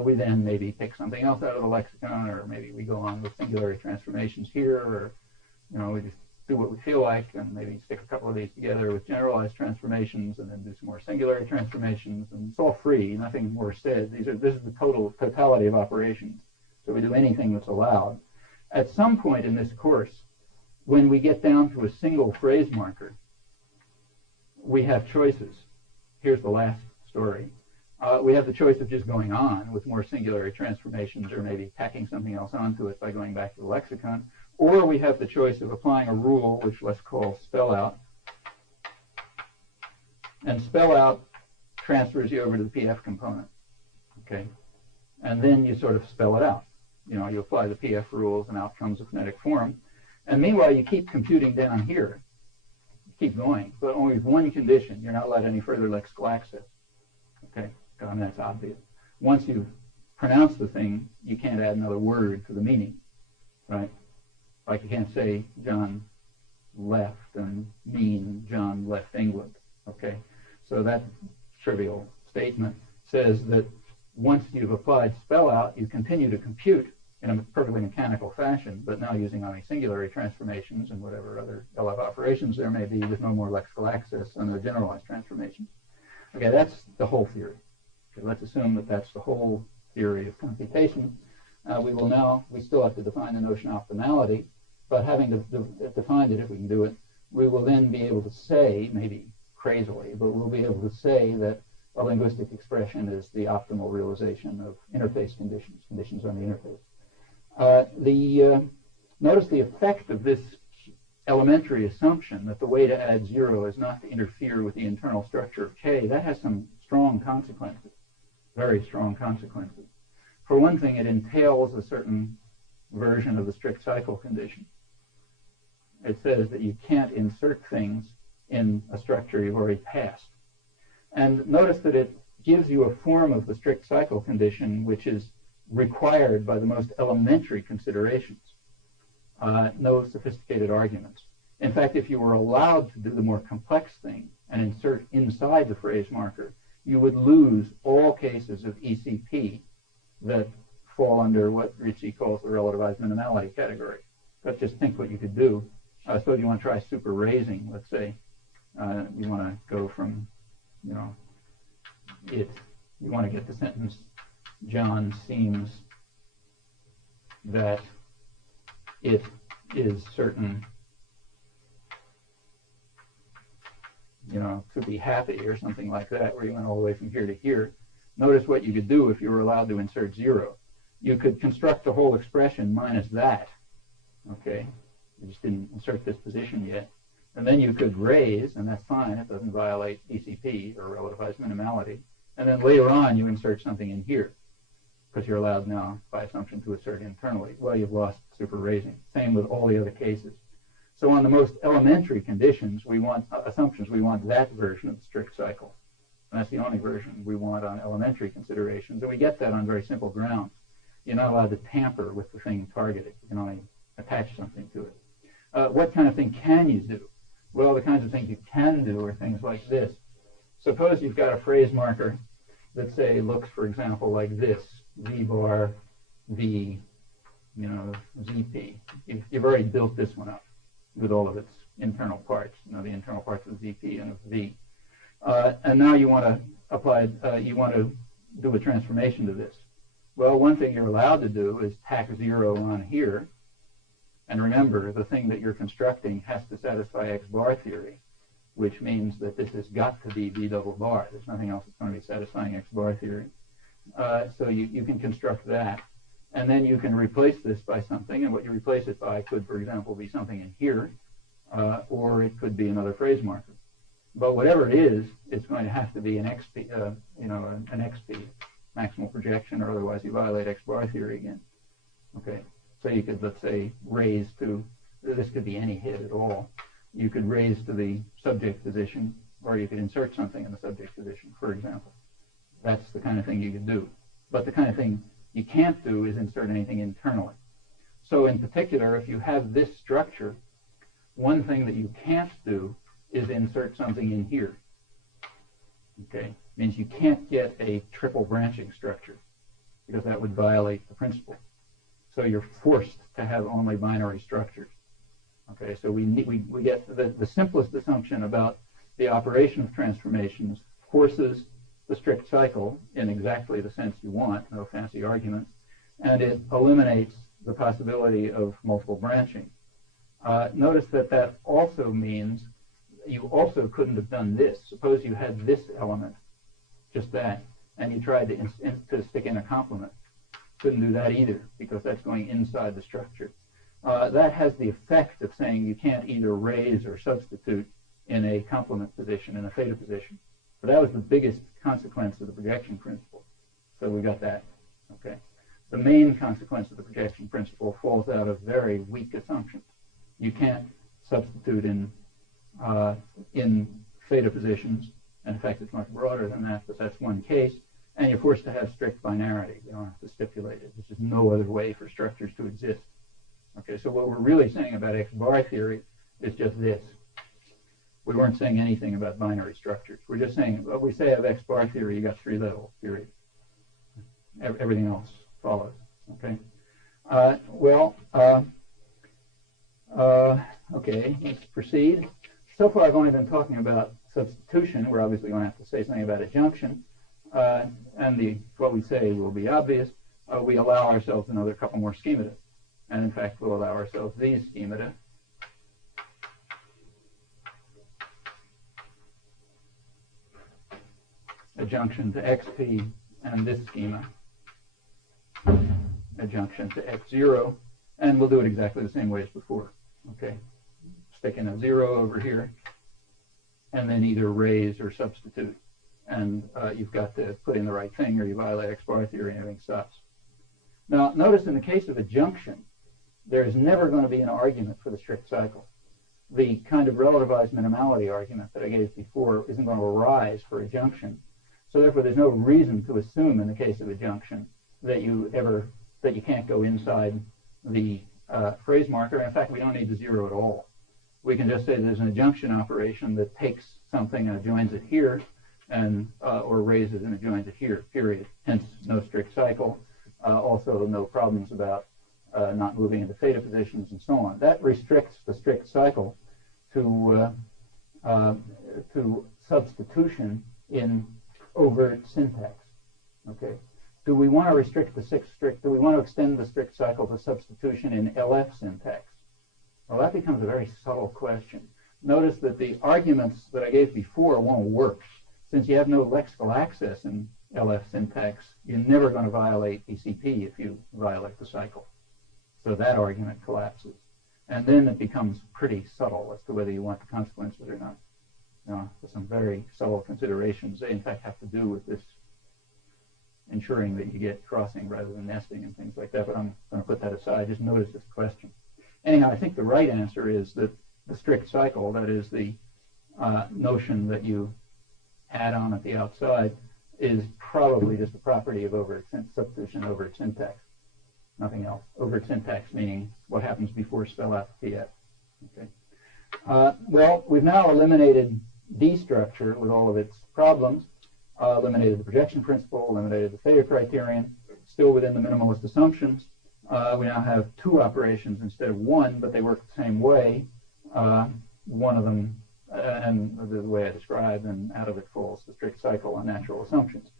We then maybe pick something else out of the lexicon, or maybe we go on with singularity transformations here, or, you know, we just do what we feel like, and maybe stick a couple of these together with generalized transformations, and then do some more singularity transformations, and it's all free, nothing more said. This is the totality of operations. So we do anything that's allowed. At some point in this course, when we get down to a single phrase marker, we have choices. Here's the last story. We have the choice of just going on with more singularity transformations, or maybe tacking something else onto it by going back to the lexicon. Or we have the choice of applying a rule, which let's call spell out. And spell out transfers you over to the PF component. Okay? And then you sort of spell it out. You know, you apply the PF rules, and out comes a phonetic form. And meanwhile, you keep computing down here. You keep going, but only with one condition. You're not allowed any further lexical access. Okay? I mean, that's obvious. Once you've pronounced the thing, you can't add another word to the meaning. Right? Like you can't say John left and mean John left England. Okay, so that trivial statement says that once you've applied spell out, you continue to compute in a perfectly mechanical fashion, but now using only singularly transformations and whatever other LF operations there may be with no more lexical access than the generalized transformations. Okay, that's the whole theory. Okay, let's assume that that's the whole theory of computation. We still have to define the notion of optimality, but having defined it, if we can do it, we will then be able to say, maybe crazily, but we'll be able to say that a linguistic expression is the optimal realization of interface conditions on the interface. Notice the effect of this elementary assumption that the way to add 0 is not to interfere with the internal structure of K. That has some strong consequences, very strong consequences. For one thing, it entails a certain version of the strict cycle condition. It says that you can't insert things in a structure you've already passed. And notice that it gives you a form of the strict cycle condition which is required by the most elementary considerations. No sophisticated arguments. In fact, if you were allowed to do the more complex thing and insert inside the phrase marker, you would lose all cases of ECP that fall under what Ricci calls the relativized minimality category. But just think what you could do. Suppose you want to try super raising, let's say. You want to go from, you want to get the sentence, John seems that it is certain, to be happy or something like that, where you went all the way from here to here. Notice what you could do if you were allowed to insert 0. You could construct the whole expression minus that. Okay, you just didn't insert this position yet. And then you could raise, and that's fine. It doesn't violate ECP or relativized minimality. And then later on, you insert something in here, because you're allowed now, by assumption, to assert internally. Well, you've lost super raising. Same with all the other cases. So on the most elementary conditions, we want assumptions. We want that version of the strict cycle. And that's the only version we want on elementary considerations. And we get that on very simple grounds. You're not allowed to tamper with the thing targeted. You can only attach something to it. What kind of thing can you do? Well, the kinds of things you can do are things like this. Suppose you've got a phrase marker that, say, looks, for example, like this. V bar, V, ZP. You've already built this one up with all of its internal parts, the internal parts of ZP and of V. And now you want to apply, you want to do a transformation to this. Well, one thing you're allowed to do is tack 0 on here. And remember, the thing that you're constructing has to satisfy X bar theory, which means that this has got to be V double bar. There's nothing else that's going to be satisfying X bar theory. So you can construct that. And then you can replace this by something. And what you replace it by could, for example, be something in here, or it could be another phrase marker. But whatever it is, it's going to have to be an XP, an XP, maximal projection, or otherwise you violate X bar theory again. Okay. So you could, let's say, raise to, this could be any hit at all. You could raise to the subject position, or you could insert something in the subject position, for example. That's the kind of thing you could do. But the kind of thing you can't do is insert anything internally. So in particular, if you have this structure, one thing that you can't do is insert something in here. Okay? Means you can't get a triple branching structure, because that would violate the principle. So you're forced to have only binary structures. Okay, so we get the simplest assumption about the operation of transformations forces the strict cycle in exactly the sense you want, no fancy arguments, and it eliminates the possibility of multiple branching. Notice that also means you also couldn't have done this. Suppose you had this element, just that, and you tried to stick in a complement. Couldn't do that either, because that's going inside the structure. That has the effect of saying you can't either raise or substitute in a complement position, in a theta position. But that was the biggest consequence of the projection principle. So we got that. Okay. The main consequence of the projection principle falls out of very weak assumptions. You can't substitute in theta positions. And in fact, it's much broader than that, but that's one case. And you're forced to have strict binarity. You don't have to stipulate it. There's just no other way for structures to exist. Okay, so what we're really saying about X bar theory is just this. We weren't saying anything about binary structures. We're just saying what we say of X bar theory, you got 3 levels, period. Everything else follows. Okay. Okay, let's proceed. So far, I've only been talking about substitution. We're obviously going to have to say something about adjunction. And what we say will be obvious. We allow ourselves another couple more schemata. And in fact, we'll allow ourselves these schemata. Adjunction to xp and this schema. Adjunction to x0. And we'll do it exactly the same way as before. Okay. Stick in a 0 over here. And then either raise or substitute. And you've got to put in the right thing or you violate X bar theory and everything stops. Now, notice in the case of adjunction, there's never going to be an argument for the strict cycle. The kind of relativized minimality argument that I gave before isn't going to arise for adjunction. So therefore, there's no reason to assume in the case of adjunction that you can't go inside the phrase marker. In fact, we don't need the 0 at all. We can just say there's an adjunction operation that takes something and adjoins it here, and or raises and adjoins it here, period. Hence, no strict cycle. Also, no problems about not moving into theta positions and so on. That restricts the strict cycle to substitution in overt syntax. Okay. Do we want to restrict do we want to extend the strict cycle to substitution in LF syntax? Well, that becomes a very subtle question. Notice that the arguments that I gave before won't work. Since you have no lexical access in LF syntax, you're never going to violate ECP if you violate the cycle. So that argument collapses. And then it becomes pretty subtle as to whether you want the consequences or not. Now, there's some very subtle considerations. They, in fact, have to do with this ensuring that you get crossing rather than nesting and things like that. But I'm going to put that aside. Just notice this question. Anyhow, I think the right answer is that the strict cycle, that is the notion that you add on at the outside, is probably just a property of substitution overt syntax. Nothing else. Overt syntax meaning what happens before spell out the TF. Okay. Well, we've now eliminated D structure with all of its problems. Eliminated the projection principle, eliminated the theta criterion, still within the minimalist assumptions. We now have 2 operations instead of 1, but they work the same way. One of them, and the way I described, and out of it falls the strict cycle on natural assumptions.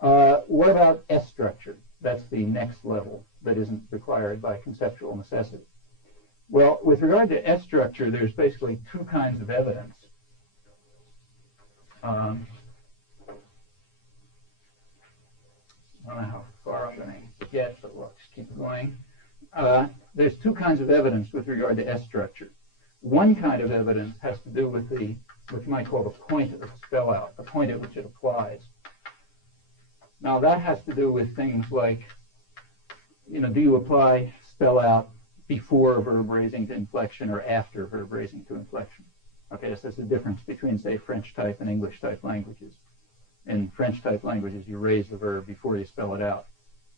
What about S structure? That's the next level that isn't required by conceptual necessity. Well, with regard to S structure, there's basically 2 kinds of evidence. I don't know how far I'm going to get, but we'll just keep going. There's 2 kinds of evidence with regard to S structure. One kind of evidence has to do with what you might call the point of spell out, the point at which it applies. Now that has to do with things like, do you apply spell out before verb raising to inflection or after verb raising to inflection? Okay, so that's the difference between, say, French type and English type languages. In French type languages, you raise the verb before you spell it out.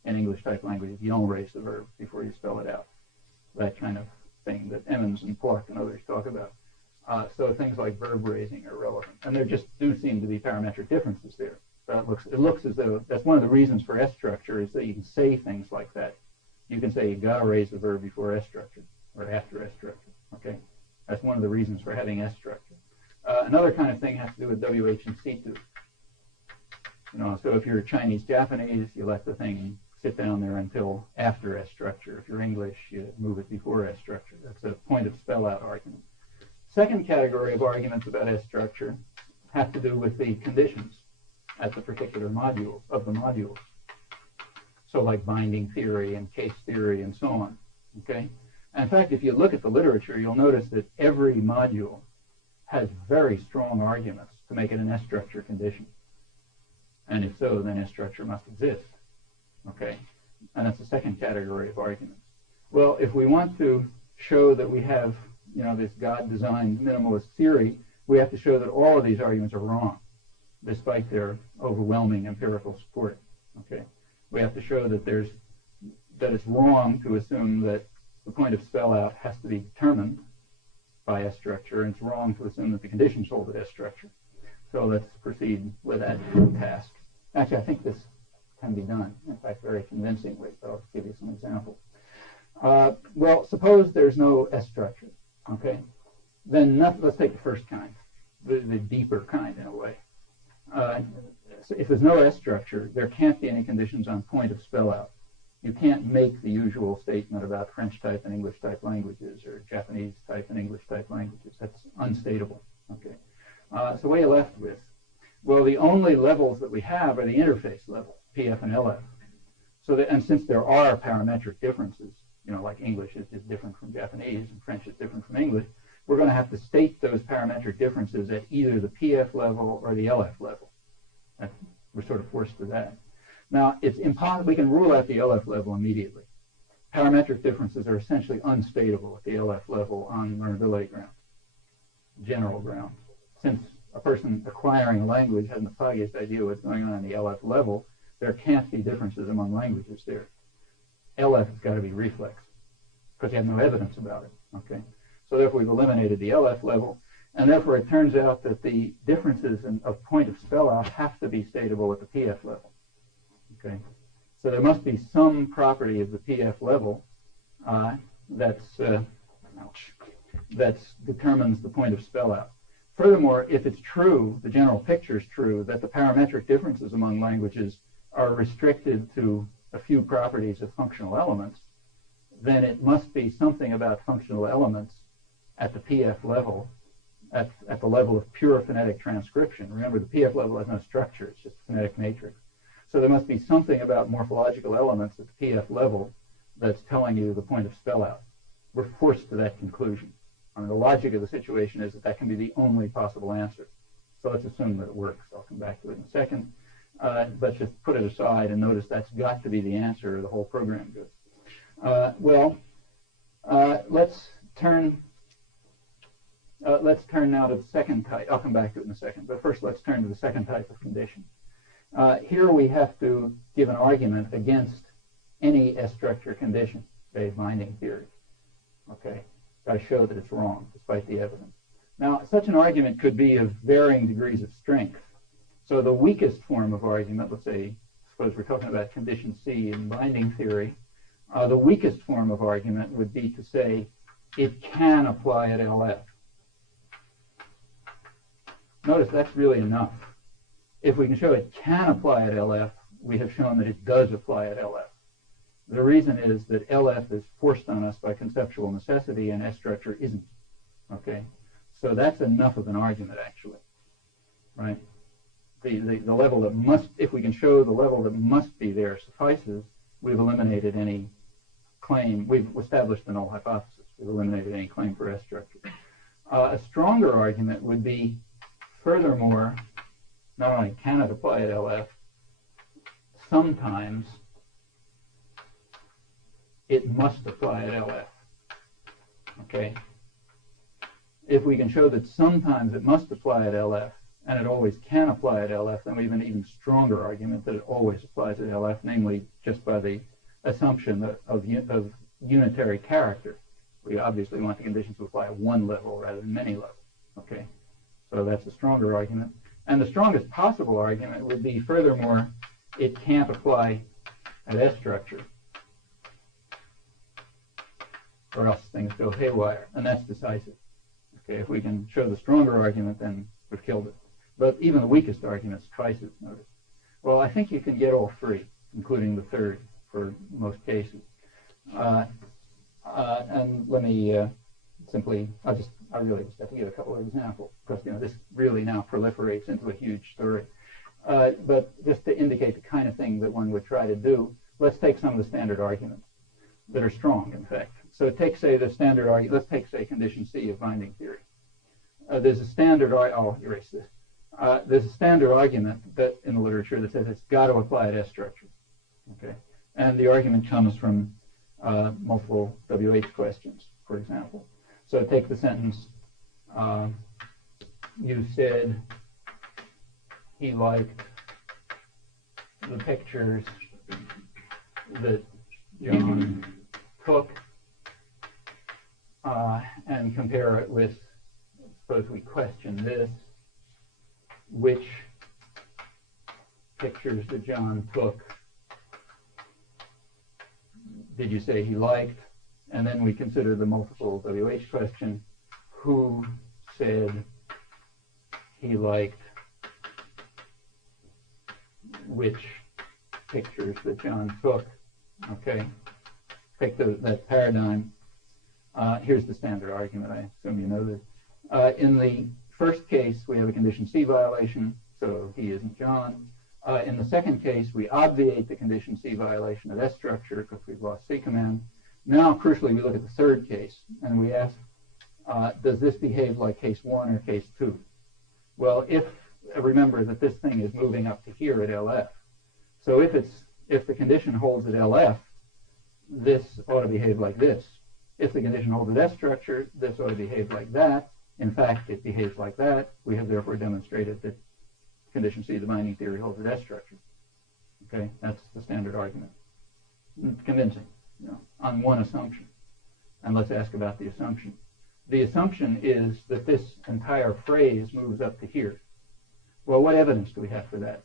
In English type languages, you don't raise the verb before you spell it out. That kind of thing that Emmons and Clark and others talk about. So things like verb raising are relevant. And there just do seem to be parametric differences there. It looks as though that's one of the reasons for S structure is that you can say things like that. You can say you got to raise the verb before S structure or after S structure. Okay, that's one of the reasons for having S structure. Another kind of thing has to do with WH and C2. So if you're Chinese Japanese, you let the thing sit down there until after S structure. If you're English, you move it before S structure. That's a point of spell out argument. Second category of arguments about S structure have to do with the conditions at the particular module of the modules. So like binding theory and case theory and so on. Okay. And in fact, if you look at the literature, you'll notice that every module has very strong arguments to make it an S structure condition. And if so, then S structure must exist. Okay. And that's the second category of arguments. Well, if we want to show that we have, this God-designed minimalist theory, we have to show that all of these arguments are wrong, despite their overwhelming empirical support. Okay. We have to show that it's wrong to assume that the point of spell out has to be determined by S structure, and it's wrong to assume that the conditions hold at S structure. So let's proceed with that task. Actually, I think this can be done, in fact, very convincingly, so I'll give you some examples. Well, suppose there's no S structure, okay? Then let's take the first kind, the deeper kind in a way. So if there's no S structure, there can't be any conditions on point of spell out. You can't make the usual statement about French type and English type languages or Japanese type and English type languages. That's unstatable, okay? So what are you left with? Well, the only levels that we have are the interface levels, PF and LF. So and since there are parametric differences, like English is different from Japanese and French is different from English, we're going to have to state those parametric differences at either the PF level or the LF level. We're sort of forced to that. Now, it's impossible. We can rule out the LF level immediately. Parametric differences are essentially unstatable at the LF level on learnability grounds, general grounds. Since a person acquiring a language hasn't the foggiest idea what's going on the LF level, there can't be differences among languages there. LF has got to be reflex, because you have no evidence about it. Okay, so therefore we've eliminated the LF level, and therefore it turns out that the differences of point of spell out have to be statable at the PF level. Okay, so there must be some property of the PF level that determines the point of spell out. Furthermore, if it's true, the general picture is true, that the parametric differences among languages are restricted to a few properties of functional elements, then it must be something about functional elements at the PF level, at the level of pure phonetic transcription. Remember, the PF level has no structure, it's just a phonetic matrix. So there must be something about morphological elements at the PF level that's telling you the point of spell out. We're forced to that conclusion. I mean, the logic of the situation is that can be the only possible answer. So let's assume that it works. I'll come back to it in a second. Let's just put it aside and notice that's got to be the answer or the whole program goes. Let's turn now to the second type. I'll come back to it in a second. But first, let's turn to the second type of condition. Here we have to give an argument against any S-structure condition, say binding theory. Okay, got to show that it's wrong despite the evidence. Now, such an argument could be of varying degrees of strength. So the weakest form of argument, let's say, suppose we're talking about condition C in binding theory, the weakest form of argument would be to say it can apply at LF. Notice that's really enough. If we can show it can apply at LF, we have shown that it does apply at LF. The reason is that LF is forced on us by conceptual necessity and S structure isn't. Okay, so that's enough of an argument actually, right? The level that must, if we can show the level that must be there suffices, we've eliminated any claim. We've established the null hypothesis. We've eliminated any claim for S structure. A stronger argument would be, furthermore, not only can it apply at LF, sometimes it must apply at LF. Okay? If we can show that sometimes it must apply at LF, and it always can apply at LF, then we have an even stronger argument that it always applies at LF, namely just by the assumption of unitary character. We obviously want the conditions to apply at one level rather than many levels. Okay? So that's a stronger argument. And the strongest possible argument would be, furthermore, it can't apply at S structure, or else things go haywire, and that's decisive. Okay, if we can show the stronger argument, then we've killed it. But even the weakest argument suffices, notice. Well, I think you can get all three, including the third, for most cases. And let me simply, I really just have to give a couple of examples, because this really now proliferates into a huge story. But just to indicate the kind of thing that one would try to do, let's take some of the standard arguments that are strong, in fact. So take, say, the standard argument. Let's take, say, condition C of binding theory. There's a standard. I'll erase this. There's a standard argument that in the literature that says it's got to apply at S structure. Okay, and the argument comes from multiple WH questions, for example. So take the sentence. You said he liked the pictures that John took and compare it with, suppose we question this, which pictures that John took did you say he liked? And then we consider the multiple WH question, who said he liked which pictures that John took? Okay, take that paradigm. Here's the standard argument. I assume you know this. In the first case, we have a condition C violation, so he isn't John. In the second case, we obviate the condition C violation of S structure because we've lost C command. Now, crucially, we look at the third case, and we ask, does this behave like case 1 or case 2? Well, remember that this thing is moving up to here at LF. So if the condition holds at LF, this ought to behave like this. If the condition holds at S structure, this ought to behave like that. In fact, it behaves like that. We have therefore demonstrated that condition C, the binding theory, holds at S structure. Okay, that's the standard argument. Convincing, on one assumption. And let's ask about the assumption. The assumption is that this entire phrase moves up to here. Well, what evidence do we have for that?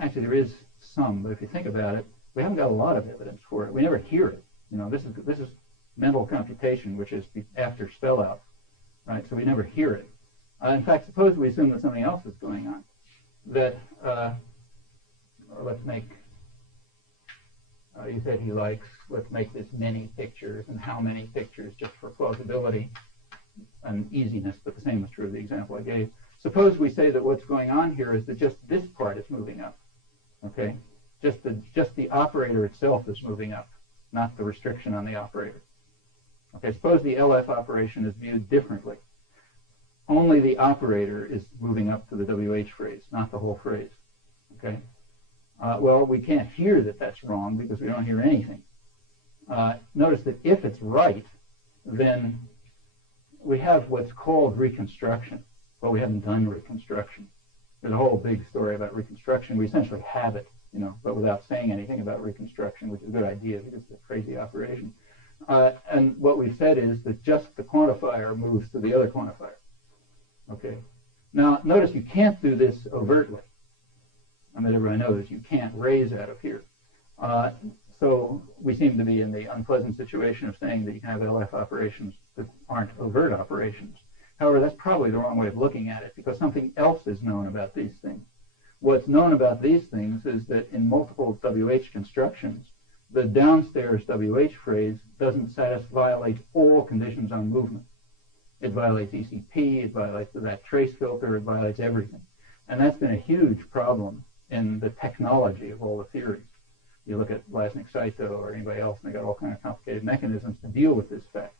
Actually, there is some, but if you think about it, we haven't got a lot of evidence for it. We never hear it. This is mental computation, which is after spell out, right? So we never hear it. In fact, suppose we assume that something else is going on. That let's make. You said he likes. Let's make this many pictures, and how many pictures, just for plausibility and easiness. But the same is true of the example I gave. Suppose we say that what's going on here is that just this part is moving up. Okay, just the operator itself is moving up, not the restriction on the operator. Okay, suppose the LF operation is viewed differently. Only the operator is moving up to the WH phrase, not the whole phrase. Okay. Well, we can't hear that that's wrong because we don't hear anything. Notice that if it's right, then we have what's called reconstruction. Well, we haven't done reconstruction. There's a whole big story about reconstruction. We essentially have it, but without saying anything about reconstruction, which is a good idea because it's a crazy operation. And what we've said is that just the quantifier moves to the other quantifier. Okay. Now, notice you can't do this overtly. I mean, everybody knows you can't raise out of here. So we seem to be in the unpleasant situation of saying that you can have LF operations that aren't overt operations. However, that's probably the wrong way of looking at it because something else is known about these things. What's known about these things is that in multiple WH constructions, the downstairs WH phrase doesn't violate all conditions on movement. It violates ECP, it violates that trace filter, it violates everything. And that's been a huge problem in the technology of all the theories. You look at Lasnik-Saito or anybody else, and they got all kinds of complicated mechanisms to deal with this fact.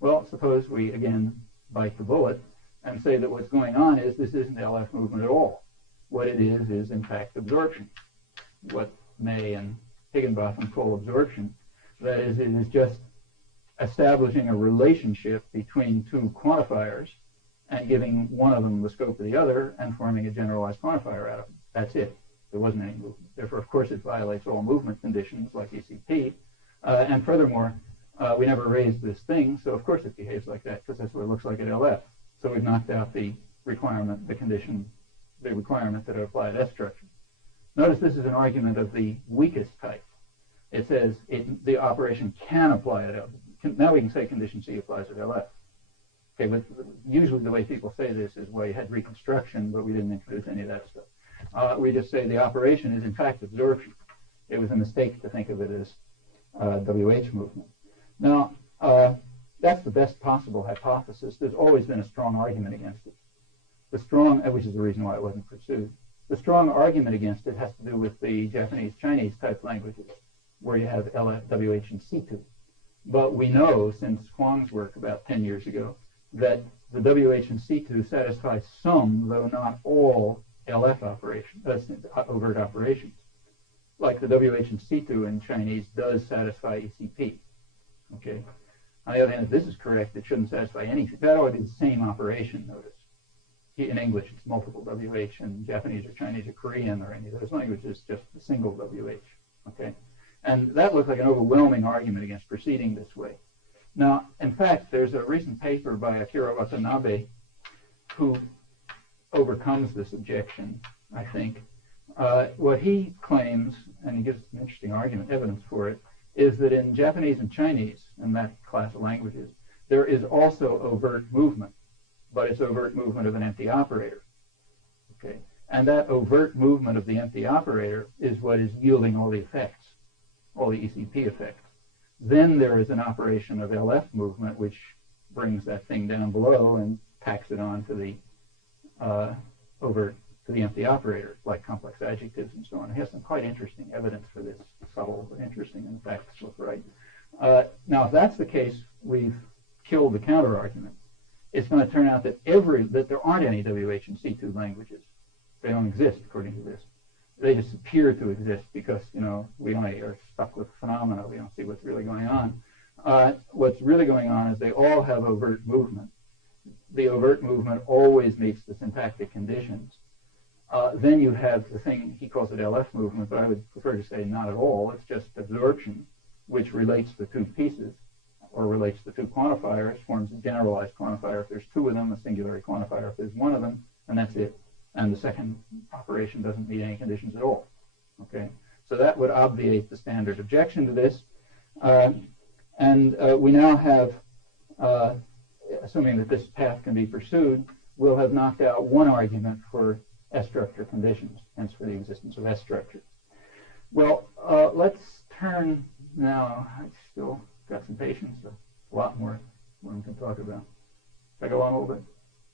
Well, suppose we, again, bite the bullet and say that what's going on is this isn't LF movement at all. What it is in fact absorption. What May and Higginbotham call absorption. That is, it is just establishing a relationship between two quantifiers and giving one of them the scope of the other and forming a generalized quantifier out of them. That's it. There wasn't any movement. Therefore, of course, it violates all movement conditions like ECP. And furthermore, we never raised this thing, so of course it behaves like that because that's what it looks like at LF. So we've knocked out the requirement, the condition, the requirement that it apply at S structure. Notice this is an argument of the weakest type. It says the operation can apply at LF. Now we can say condition C applies at LF. Okay, but usually the way people say this is, well, you had reconstruction, but we didn't introduce any of that stuff. We just say the operation is in fact absorption. It was a mistake to think of it as WH movement. Now, that's the best possible hypothesis. There's always been a strong argument against it. Which is the reason why it wasn't pursued. The strong argument against it has to do with the Japanese-Chinese type languages, where you have LF, WH, and C2. But we know, since Huang's work about 10 years ago, that the WH and C2 satisfy some, though not all, LF operations, overt operations. Like the WH and C2 in Chinese does satisfy ECP. Okay. On the other hand, if this is correct, it shouldn't satisfy anything. That ought to be the same operation, notice. In English, it's multiple WH, and Japanese or Chinese or Korean or any of those languages, just a single WH. Okay. And that looks like an overwhelming argument against proceeding this way. Now, in fact, there's a recent paper by Akira Watanabe who overcomes this objection, I think. What he claims, and he gives an interesting evidence for it, is that in Japanese and Chinese, in that class of languages, there is also overt movement, but it's overt movement of an empty operator. Okay, and that overt movement of the empty operator is what is yielding all the effects, all the ECP effects. Then there is an operation of LF movement, which brings that thing down below and packs it on to the to the empty operator, like complex adjectives and so on. It has some quite interesting evidence for this, subtle but interesting, and the facts look right. Now, if that's the case, we've killed the counter argument. It's going to turn out that there aren't any WH and C2 languages. They don't exist according to this. They just appear to exist because, we only are stuck with phenomena. We don't see what's really going on. What's really going on is they all have overt movement. The overt movement always meets the syntactic conditions. Then you have the thing, he calls it LF movement, but I would prefer to say not at all. It's just absorption, which relates the two pieces, or relates the two quantifiers, forms a generalized quantifier if there's two of them, a singular quantifier if there's one of them, and that's it. And the second operation doesn't meet any conditions at all. Okay, so that would obviate the standard objection to this. We now have, assuming that this path can be pursued, we'll have knocked out one argument for S-structure conditions, hence for the existence of S-structures. Well, let's turn now. I still got some patience, a lot more we can talk about. Should I go on a little bit?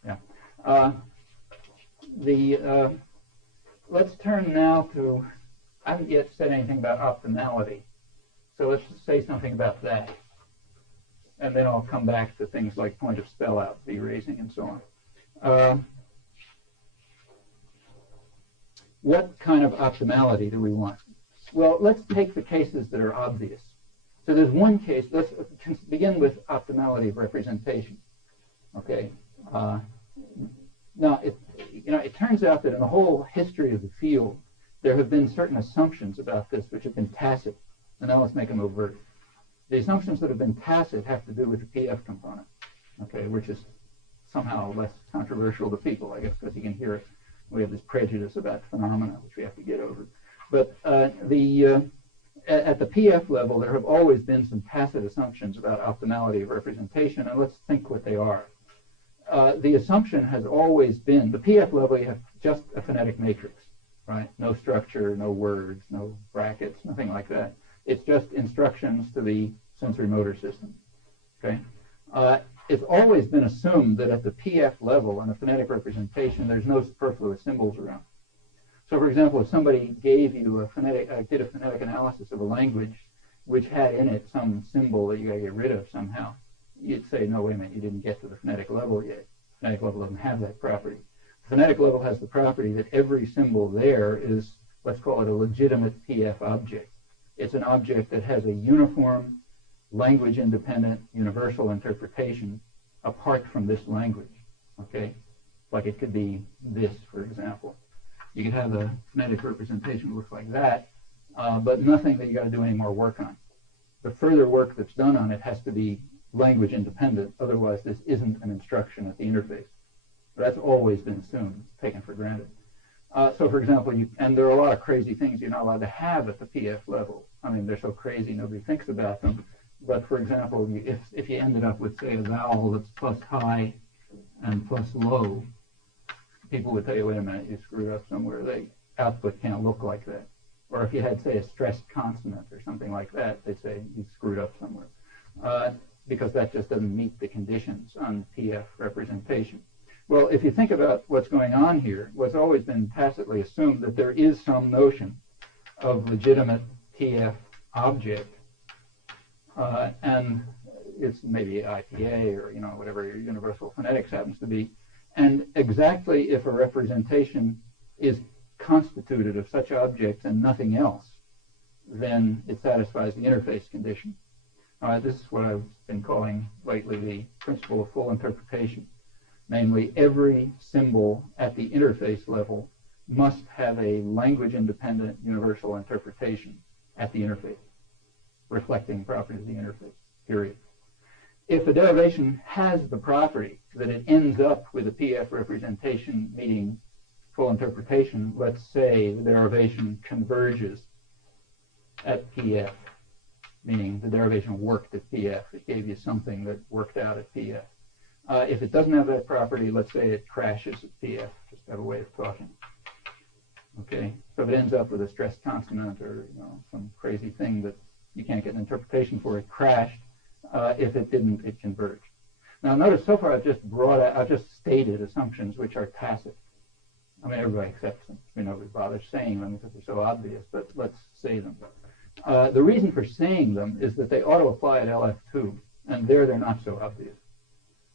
Yeah. Let's turn now to, I haven't yet said anything about optimality, so let's say something about that. And then I'll come back to things like point of spell out, V-raising, and so on. What kind of optimality do we want? Well, let's take the cases that are obvious. So there's one case. Let's begin with optimality of representation. Okay. Now, it turns out that in the whole history of the field, there have been certain assumptions about this which have been tacit. And now let's make them overt. The assumptions that have been tacit have to do with the PF component, okay, which is somehow less controversial to people, I guess, because you can hear it. We have this prejudice about phenomena, which we have to get over. But at the PF level, there have always been some tacit assumptions about optimality of representation, and let's think what they are. The assumption has always been, the PF level, you have just a phonetic matrix, right? No structure, no words, no brackets, nothing like that. It's just instructions to the sensory motor system, okay? It's always been assumed that at the PF level in a phonetic representation, there's no superfluous symbols around. So, for example, if somebody gave you did a phonetic analysis of a language which had in it some symbol that you got to get rid of somehow, you'd say, no, wait a minute, you didn't get to the phonetic level yet. The phonetic level doesn't have that property. The phonetic level has the property that every symbol there is, let's call it a legitimate PF object. It's an object that has a uniform, language-independent, universal interpretation apart from this language, okay? Like it could be this, for example. You could have a phonetic representation that looks like that, but nothing that you got to do any more work on. The further work that's done on it has to be language independent, otherwise this isn't an instruction at the interface. That's always been assumed, taken for granted. So, for example, and there are a lot of crazy things you're not allowed to have at the PF level. I mean, they're so crazy nobody thinks about them. But, for example, if you ended up with, say, a vowel that's plus high and plus low, people would tell you, wait a minute, you screwed up somewhere. The output can't look like that. Or if you had, say, a stressed consonant or something like that, they'd say you screwed up somewhere. Because that just doesn't meet the conditions on PF representation. Well, if you think about what's going on here, what's always been tacitly assumed that there is some notion of legitimate PF object, and it's maybe IPA or whatever your universal phonetics happens to be, and exactly if a representation is constituted of such objects and nothing else, then it satisfies the interface condition. This is what I've been calling lately the principle of full interpretation. Namely, every symbol at the interface level must have a language-independent universal interpretation at the interface, reflecting properties of the interface, period. if a derivation has the property that it ends up with a PF representation meeting full interpretation, let's say the derivation converges at PF, meaning the derivation worked at PF. It gave you something that worked out at PF. If it doesn't have that property, let's say it crashes at PF, just to have a way of talking. Okay, so if it ends up with a stress consonant or some crazy thing that you can't get an interpretation for, it crashed. If it didn't, it converged. Now notice so far I've just stated assumptions which are tacit. I mean, everybody accepts them. Nobody bothers saying them because they're so obvious, but let's say them. The reason for saying them is that they ought to apply at LF2, and there they're not so obvious.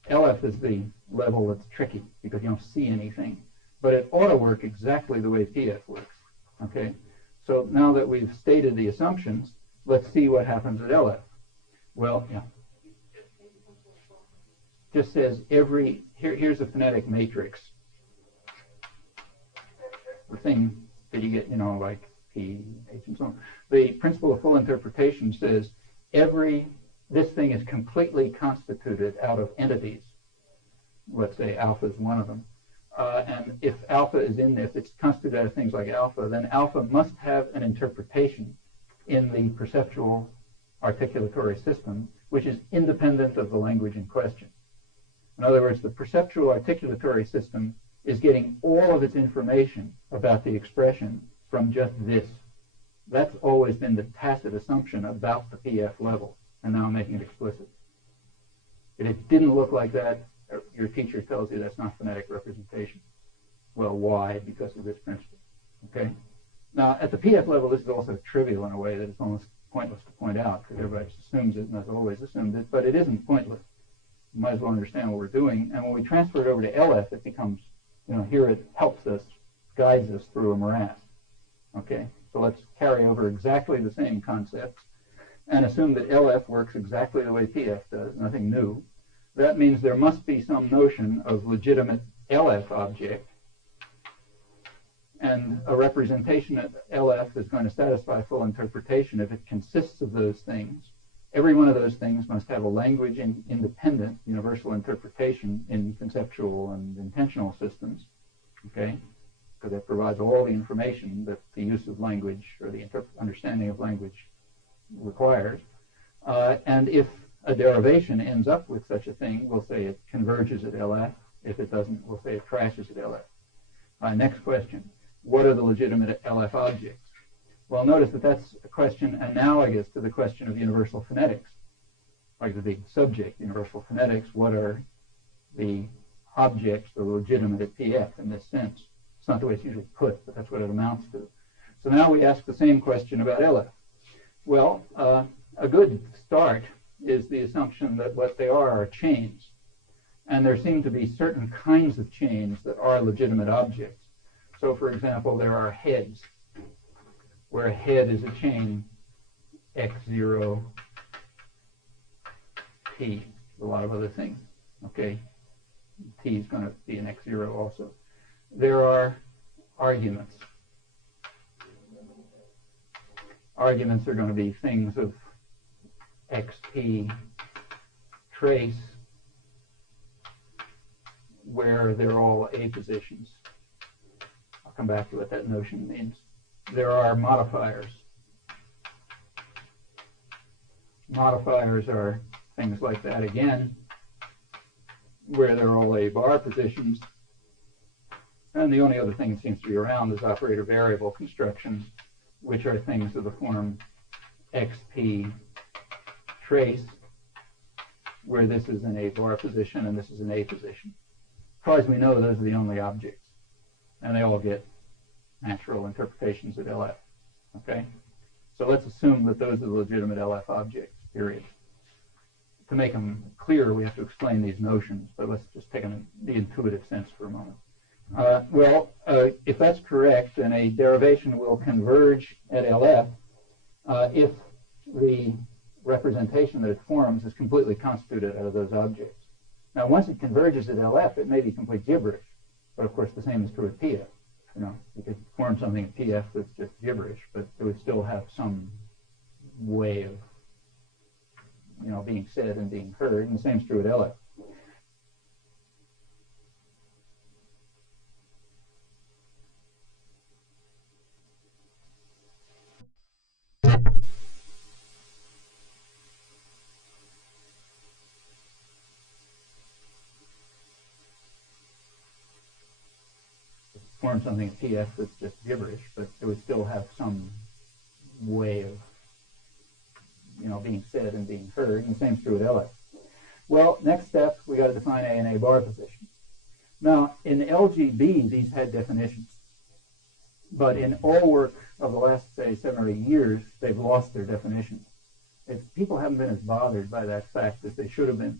LF is the level that's tricky because you don't see anything, but it ought to work exactly the way PF works. Okay, so now that we've stated the assumptions, let's see what happens at LF. Well, yeah. Just says here's a phonetic matrix. The thing that you get, like P, H, and so on. The principle of full interpretation says this thing is completely constituted out of entities. Let's say alpha is one of them. And if alpha is in there, if it's constituted out of things like alpha, then alpha must have an interpretation in the perceptual articulatory system, which is independent of the language in question. In other words, the perceptual articulatory system is getting all of its information about the expression from just this. That's always been the tacit assumption about the PF level, and now I'm making it explicit. If it didn't look like that, your teacher tells you that's not phonetic representation. Well, why? Because of this principle. Okay? Now, at the PF level, this is also trivial in a way that it's almost pointless to point out, because everybody just assumes it and has always assumed it, but it isn't pointless. You might as well understand what we're doing, and when we transfer it over to LF, it becomes, here it helps us, guides us through a morass. Okay, so let's carry over exactly the same concepts and assume that LF works exactly the way PF does, nothing new. That means there must be some notion of legitimate LF object, and a representation at LF is going to satisfy full interpretation if it consists of those things. Every one of those things must have a language independent universal interpretation in conceptual and intentional systems, okay? Because that provides all the information that the use of language or the understanding of language requires. And if a derivation ends up with such a thing, we'll say it converges at LF. If it doesn't, we'll say it crashes at LF. Next question. What are the legitimate LF objects? Well, notice that that's a question analogous to the question of universal phonetics. Like the big subject, universal phonetics, what are the objects that are legitimate at PF in this sense? It's not the way it's usually put, but that's what it amounts to. So now we ask the same question about LF. Well, a good start is the assumption that what they are chains. And there seem to be certain kinds of chains that are legitimate objects. So, for example, there are heads, where a head is a chain x0, t, a lot of other things. Okay, t is going to be an x0 also. There are arguments. Arguments are going to be things of xp trace where they're all A positions. I'll come back to what that notion means. There are modifiers. Modifiers are things like that again, where they're all A bar positions. And the only other thing that seems to be around is operator variable construction, which are things of the form xp trace, where this is an A bar position and this is an A position. As far as we know, those are the only objects. And they all get natural interpretations at LF. Okay? So let's assume that those are the legitimate LF objects, period. To make them clear, we have to explain these notions, but let's just take the intuitive sense for a moment. If that's correct, then a derivation will converge at LF if the representation that it forms is completely constituted out of those objects. Now, once it converges at LF, it may be complete gibberish, but of course the same is true at PF. You could form something at PF that's just gibberish, but it would still have some way of being said and being heard, and the same is true at LA. Form something at TF that's just gibberish, but it would still have some way of being said and being heard, and the same is true at LA. Well, next step, we got to define A and A bar position. Now, in LGB, these had definitions, but in all work of the last, say, 7 or 8 years, they've lost their definitions. People haven't been as bothered by that fact as they should have been.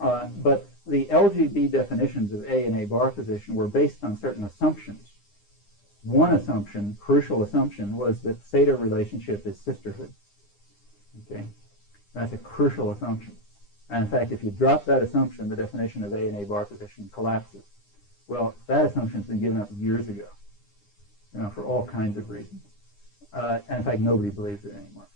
But the LGB definitions of A and A bar position were based on certain assumptions. One assumption, crucial assumption, was that theta relationship is sisterhood. Okay, that's a crucial assumption. And in fact, if you drop that assumption, the definition of A and A bar position collapses. Well, that assumption's been given up years ago, for all kinds of reasons. And in fact, nobody believes it anymore.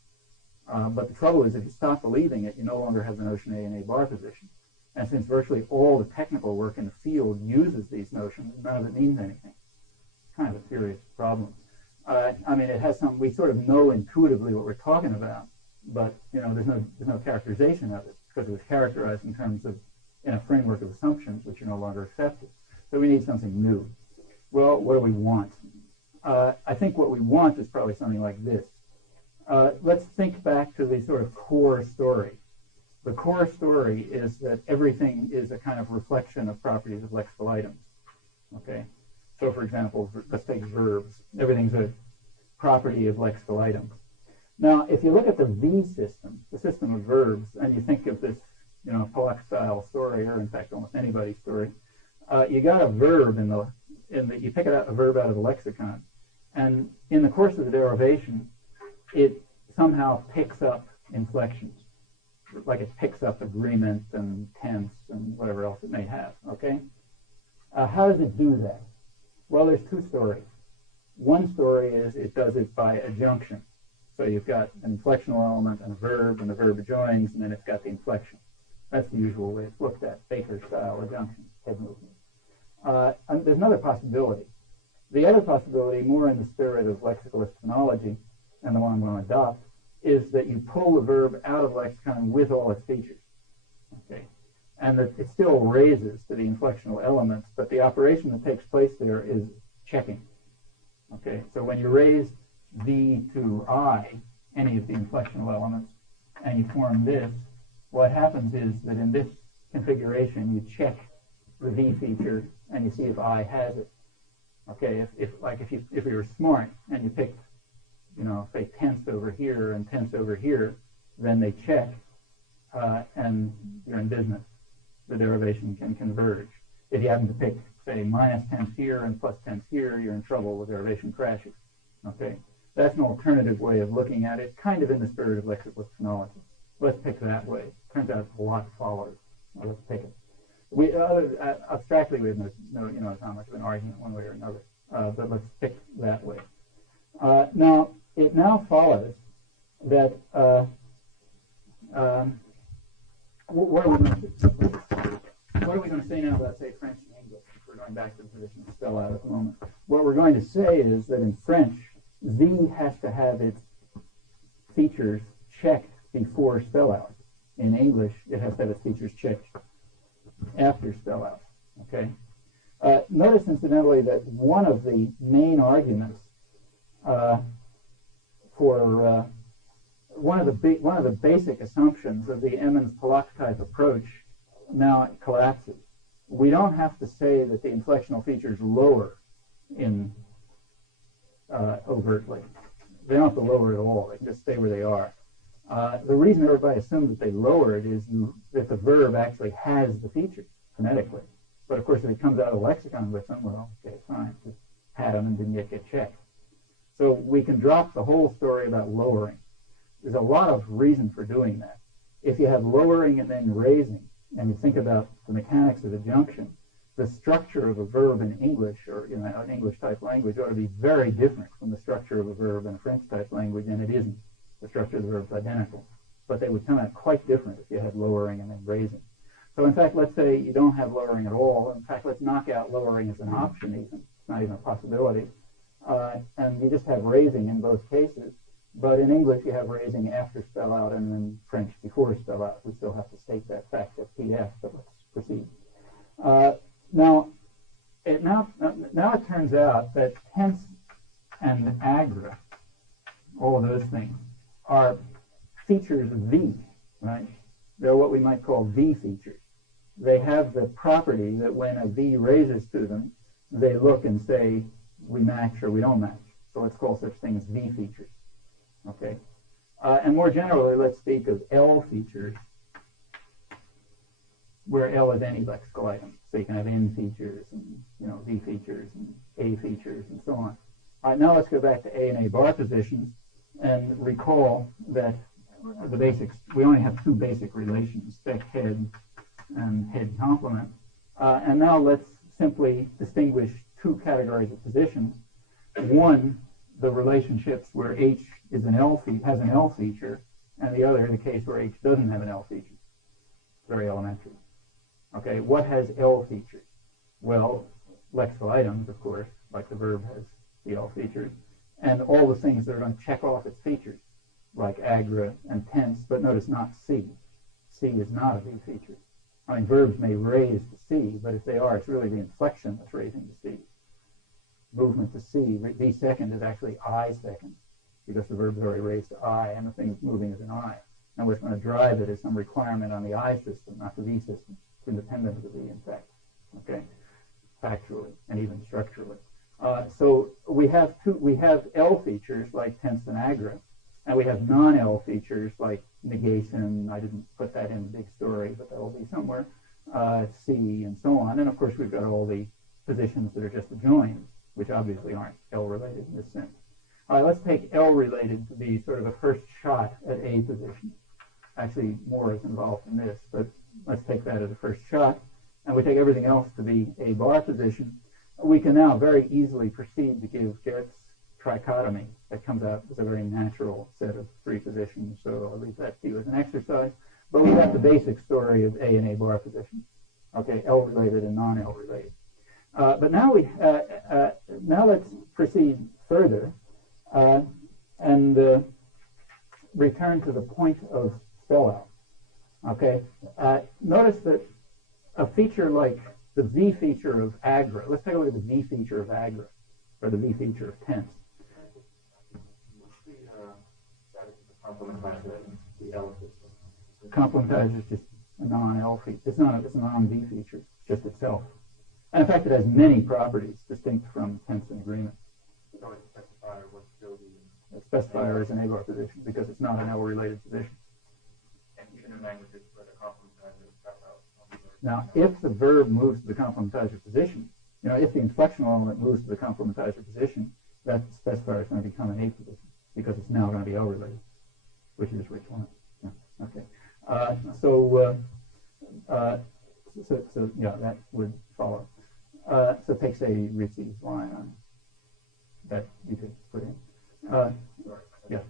But the trouble is, if you stop believing it, you no longer have the notion A and A bar position. And since virtually all the technical work in the field uses these notions, none of it means anything. It's kind of a serious problem. It has some, we sort of know intuitively what we're talking about, but there's no characterization of it because it was characterized in a framework of assumptions which are no longer accepted. So we need something new. Well, what do we want? I think what we want is probably something like this. Let's think back to the sort of core story. The core story is that everything is a kind of reflection of properties of lexical items. Okay? So, for example, let's take verbs. Everything's a property of lexical items. Now, if you look at the V system, the system of verbs, and you think of this, Pollock-style story, or in fact almost anybody's story, you got a verb you pick a verb out of the lexicon, and in the course of the derivation, it somehow picks up inflections, like it picks up agreement and tense and whatever else it may have. Okay, how does it do that? Well, there's two stories. One story is it does it by adjunction. So you've got an inflectional element and a verb, and the verb adjoins, and then it's got the inflection. That's the usual way it's looked at, Baker-style adjunction, head movement. And there's another possibility. The other possibility, more in the spirit of lexicalist phonology, and the one I'm going to adopt, is that you pull the verb out of the lexicon with all its features. Okay, and that it still raises to the inflectional elements, but the operation that takes place there is checking. Okay, so when you raise V to I, any of the inflectional elements, and you form this, what happens is that in this configuration, you check the V feature and you see if I has it. Okay, if you were smart and you picked, say tense over here and tense over here, then they check, and you're in business. The derivation can converge. If you happen to pick, say, minus tense here and plus tense here, you're in trouble. The derivation crashes. Okay, that's an alternative way of looking at it, kind of in the spirit of lexicalist phonology. Let's pick that way. Turns out a lot follows. Well, let's pick it. Abstractly, we have no, it's not much of an argument one way or another. But let's pick that way. Now, it now follows that what are we going to say now about, say, French and English? We're going back to the position of spell out at the moment. What we're going to say is that in French, Z has to have its features checked before spell out. In English, it has to have its features checked after spell out. Okay. Notice, incidentally, that one of the main arguments for one of the basic assumptions of the Emmons-Pollock type approach now collapses. We don't have to say that the inflectional features lower in overtly. They don't have to lower at all. They can just stay where they are. The reason everybody assumes that they lower it is that the verb actually has the features phonetically. But of course, if it comes out of the lexicon with them, well, okay, fine, just had them and didn't yet get checked. So we can drop the whole story about lowering. There's a lot of reason for doing that. If you have lowering and then raising, and you think about the mechanics of adjunction, the structure of a verb in English, or an English-type language, ought to be very different from the structure of a verb in a French-type language, and it isn't. The structure of the verb is identical. but they would come out quite different if you had lowering and then raising. So in fact, let's say you don't have lowering at all. In fact, let's knock out lowering as an option even. It's not even a possibility. And you just have raising in both cases. But in English, you have raising after spell out and in French before spell out. We still have to state that fact at PF, but let's proceed. Now it turns out that tense and agra, all of those things, are features of V, right? They're what we might call V features. They have the property that when a V raises to them, they look and say, we match or we don't match. So let's call such things V features. Okay. And more generally, let's speak of L features, where L is any lexical item. So you can have N features and V features and A features and so on. All right, now let's go back to A and A bar positions and recall that the basics. We only have two basic relations: spec head and head complement. And now let's simply distinguish two categories of positions. One, the relationships where H is has an L feature, and the other, the case where H doesn't have an L feature. Very elementary. Okay, what has L features? Well, lexical items, of course, like the verb has the L features, and all the things that are going to check off its features, like agra and tense, but notice not C. C is not a V feature. I mean, verbs may raise to C, but if they are, it's really the inflection that's raising to C. Movement to C, V second is actually I second, because the verb is already raised to I, and the thing that's moving is an I. And what's going to drive it is some requirement on the I system, not the V system. It's independent of the V, in fact, okay, factually and even structurally. So we have L features like tense and agra, and we have non-L features like negation. I didn't put that in the big story, but that will be somewhere. C and so on. And of course, we've got all the positions that are just adjoined, which obviously aren't L-related in this sense. All right, let's take L-related to be sort of a first shot at A position. Actually, more is involved in this, but let's take that as a first shot. And we take everything else to be A bar position. We can now very easily proceed to give Gert's trichotomy. That comes out as a very natural set of three positions, so I'll leave that to you as an exercise. But we got the basic story of A and A bar positions. Okay, L-related and non-L-related. But now now let's proceed further and return to the point of spell out. Okay, notice that a feature like the V feature of agra. Let's take a look at the V feature of agra, or the V feature of tense. The L system. Complementizer is just a non-L feature. It's a non-V feature. It's just itself. And in fact, it has many properties distinct from tense and agreement. So its specifier would still be. Its specifier is an A bar position because it's not an L-related position. And even in languages where the complementizer is cut out. Now, if the verb moves to the complementizer position, if the inflectional element moves to the complementizer position, that specifier is going to become an A position because it's now going to be L-related, which is which one? Yeah. Okay. So yeah, that would follow. So take, say, Ritzi's line on that you could put in. Yeah.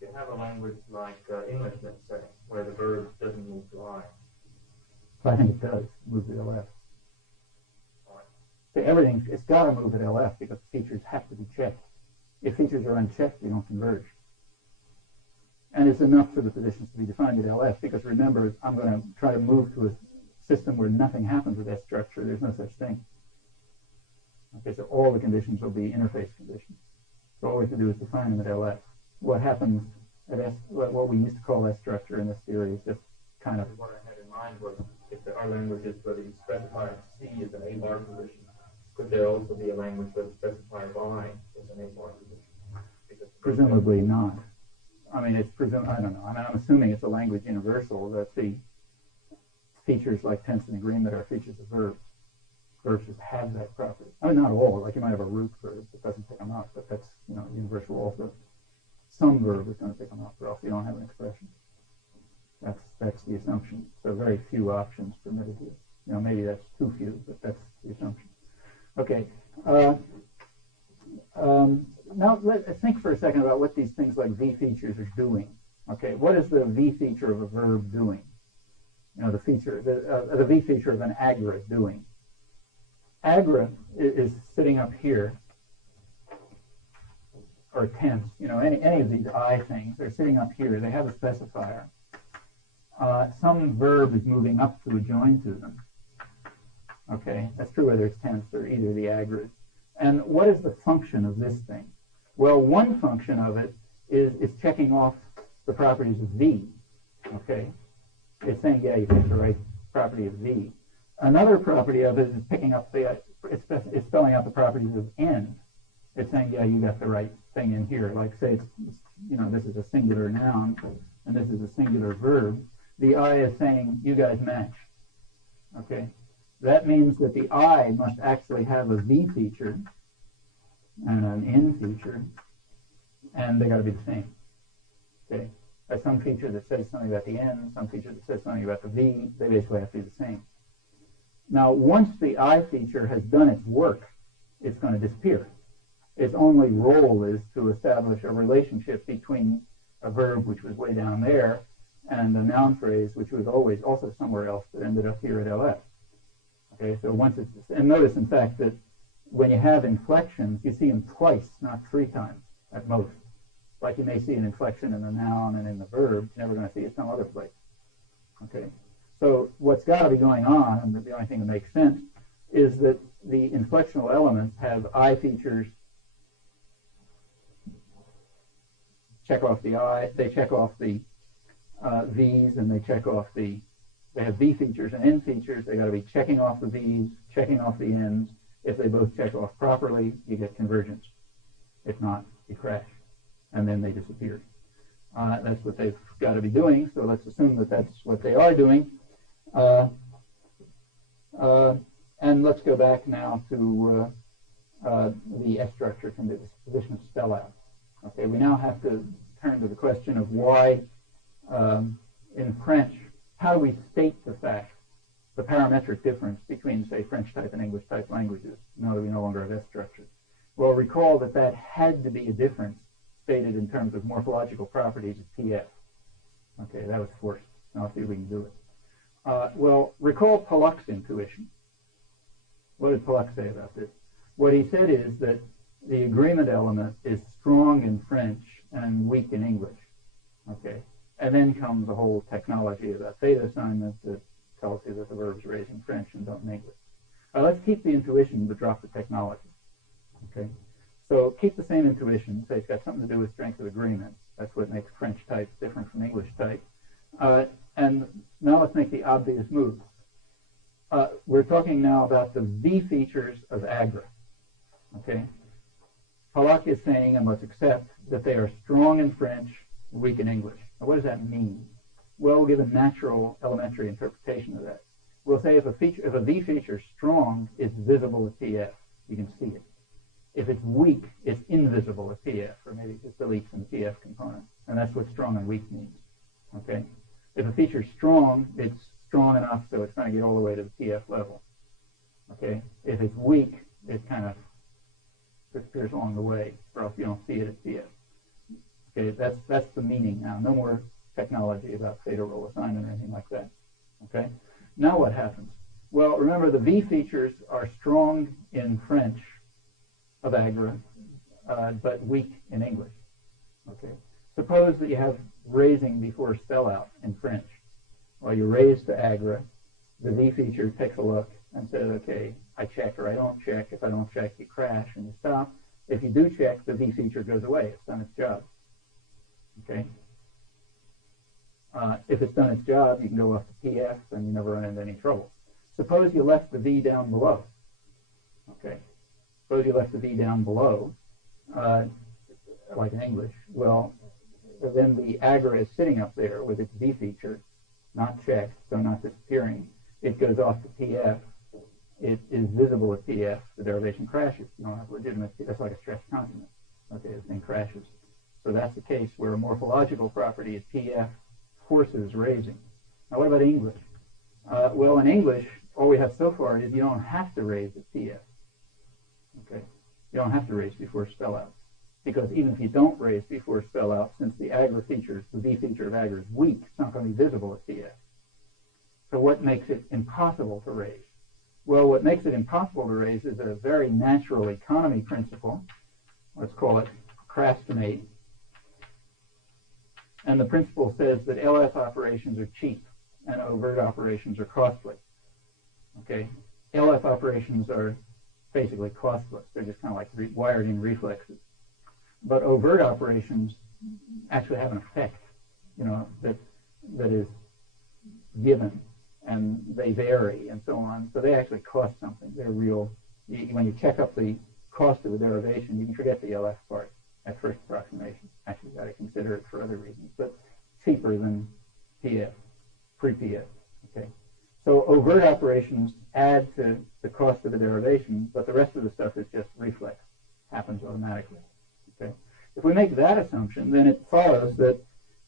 You have a language like English, let's say, where the verb doesn't move to I. I think it does move to LF. So it's got to move at LF because features have to be checked. If features are unchecked, you don't converge. And it's enough for the positions to be defined at LF because remember, I'm going to try to move to a system where nothing happens with that structure. There's no such thing. Okay, so all the conditions will be interface conditions. So all we have to do is define them at LF. What happens at S, what we used to call S structure in this theory is just kind of what I had in mind was if there are languages where the specifier C is an A bar position, could there also be a language where the specifier Y is an A bar position? Presumably not. I mean, I don't know. I mean, I'm assuming it's a language universal that the features like tense and agreement are features of verbs. Verbs just have that property. I mean, not all. Like you might have a root verb that doesn't pick them up, but that's universal also. Some verb is going to pick them up, or else you don't have an expression. That's the assumption. So very few options permitted here. Maybe that's too few, but that's the assumption. Okay. Now let's think for a second about what these things like V features are doing. Okay, what is the V feature of a verb doing? You know, the V feature of an agra doing. Agra is sitting up here, or tense. You know, any of these I things, they're sitting up here. They have a specifier. Some verb is moving up to a join to them. Okay, that's true whether it's tense or either the agras. And what is the function of this thing? Well, one function of it is checking off the properties of V. Okay, it's saying, yeah, you picked the right property of V. Another property of it is picking up it's spelling out the properties of N. It's saying, yeah, you got the right thing in here. Like, say, it's, you know, this is a singular noun and this is a singular verb. The I is saying, you guys match. Okay, that means that the I must actually have a V feature and an N feature, and they got to be the same. Okay, there's some feature that says something about the N, some feature that says something about the V. They basically have to be the same. Now, once the I feature has done its work, it's going to disappear. Its only role is to establish a relationship between a verb, which was way down there, and a noun phrase, which was always also somewhere else that ended up here at LS. Okay, so once it's, and notice, in fact, that when you have inflections, you see them twice, not 3 times at most. Like you may see an inflection in the noun and in the verb, you're never going to see it some other place. Okay, so what's got to be going on, and the only thing that makes sense, is that the inflectional elements have I features, check off the I, they check off the V's, and they check off they have V features and N features. They got to be checking off the V's, checking off the N's. If they both check off properly, you get convergence. If not, you crash, and then they disappear. That's what they've got to be doing, so let's assume that that's what they are doing. And let's go back now to the S structure from the position of spell out. Okay, we now have to turn to the question of why, in French, how do we state the fact, the parametric difference between, say, French type and English type languages, now that we no longer have S structures? Well, recall that had to be a difference stated in terms of morphological properties of TF. Okay, that was forced. Now let's see if we can do it. Well, recall Pollock's intuition. What did Pollock say about this? What he said is that the agreement element is strong in French and weak in English. Okay, and then comes the whole technology about theta assignment that tells you that the verbs raise in French and don't in English. Let's keep the intuition but drop the technology. Okay, so keep the same intuition. Say it's got something to do with strength of agreement. That's what makes French type different from English type. And now let's make the obvious move. We're talking now about the V features of agra. Okay, Pollock is saying, and let's accept, that they are strong in French, weak in English. Now, what does that mean? Well, we'll give a natural elementary interpretation of that. We'll say if a V feature is strong, it's visible at TF. You can see it. If it's weak, it's invisible at TF, or maybe it just deletes some TF component. And that's what strong and weak means. Okay? If a feature is strong, it's strong enough so it's going to get all the way to the TF level. Okay? If it's weak, it kind of disappears along the way, or else you don't see it at TF. Okay, that's the meaning now. No more technology about theta role assignment or anything like that. Okay? Now what happens? Well, remember the V features are strong in French of agra, but weak in English. Okay? Suppose that you have raising before spell out in French. Well, you raise to agra, the V feature takes a look and says, okay, I check or I don't check. If I don't check, you crash and you stop. If you do check, the V feature goes away. It's done its job. Okay? If it's done its job, you can go off to TF and you never run into any trouble. Suppose you left the V down below. Okay? Suppose you left the V down below, like in English. Well, then the agra is sitting up there with its V feature, not checked, so not disappearing. It goes off to TF. It is visible at TF. The derivation crashes. You don't have legitimate. That's like a stress consonant. Okay, the thing crashes. So that's the case where a morphological property at TF forces raising. Now, what about English? Well, in English, all we have so far is you don't have to raise at TF. Okay, you don't have to raise before spell out, because even if you don't raise before spell out, since the agra feature, the V feature of agra is weak. It's not going to be visible at PF. So what makes it impossible to raise? Well, what makes it impossible to raise is a very natural economy principle. Let's call it procrastinate. And the principle says that LF operations are cheap and overt operations are costly. Okay? LF operations are basically costless. They're just kind of like wired-in reflexes. But overt operations actually have an effect, that is given, and they vary and so on. So they actually cost something. They're real. When you check up the cost of the derivation, you can forget the LF part at first approximation. Actually, you've got to consider it for other reasons, but cheaper than PF, pre-PF. Okay. So overt operations add to the cost of the derivation, but the rest of the stuff is just reflex, happens automatically. Okay. If we make that assumption, then it follows that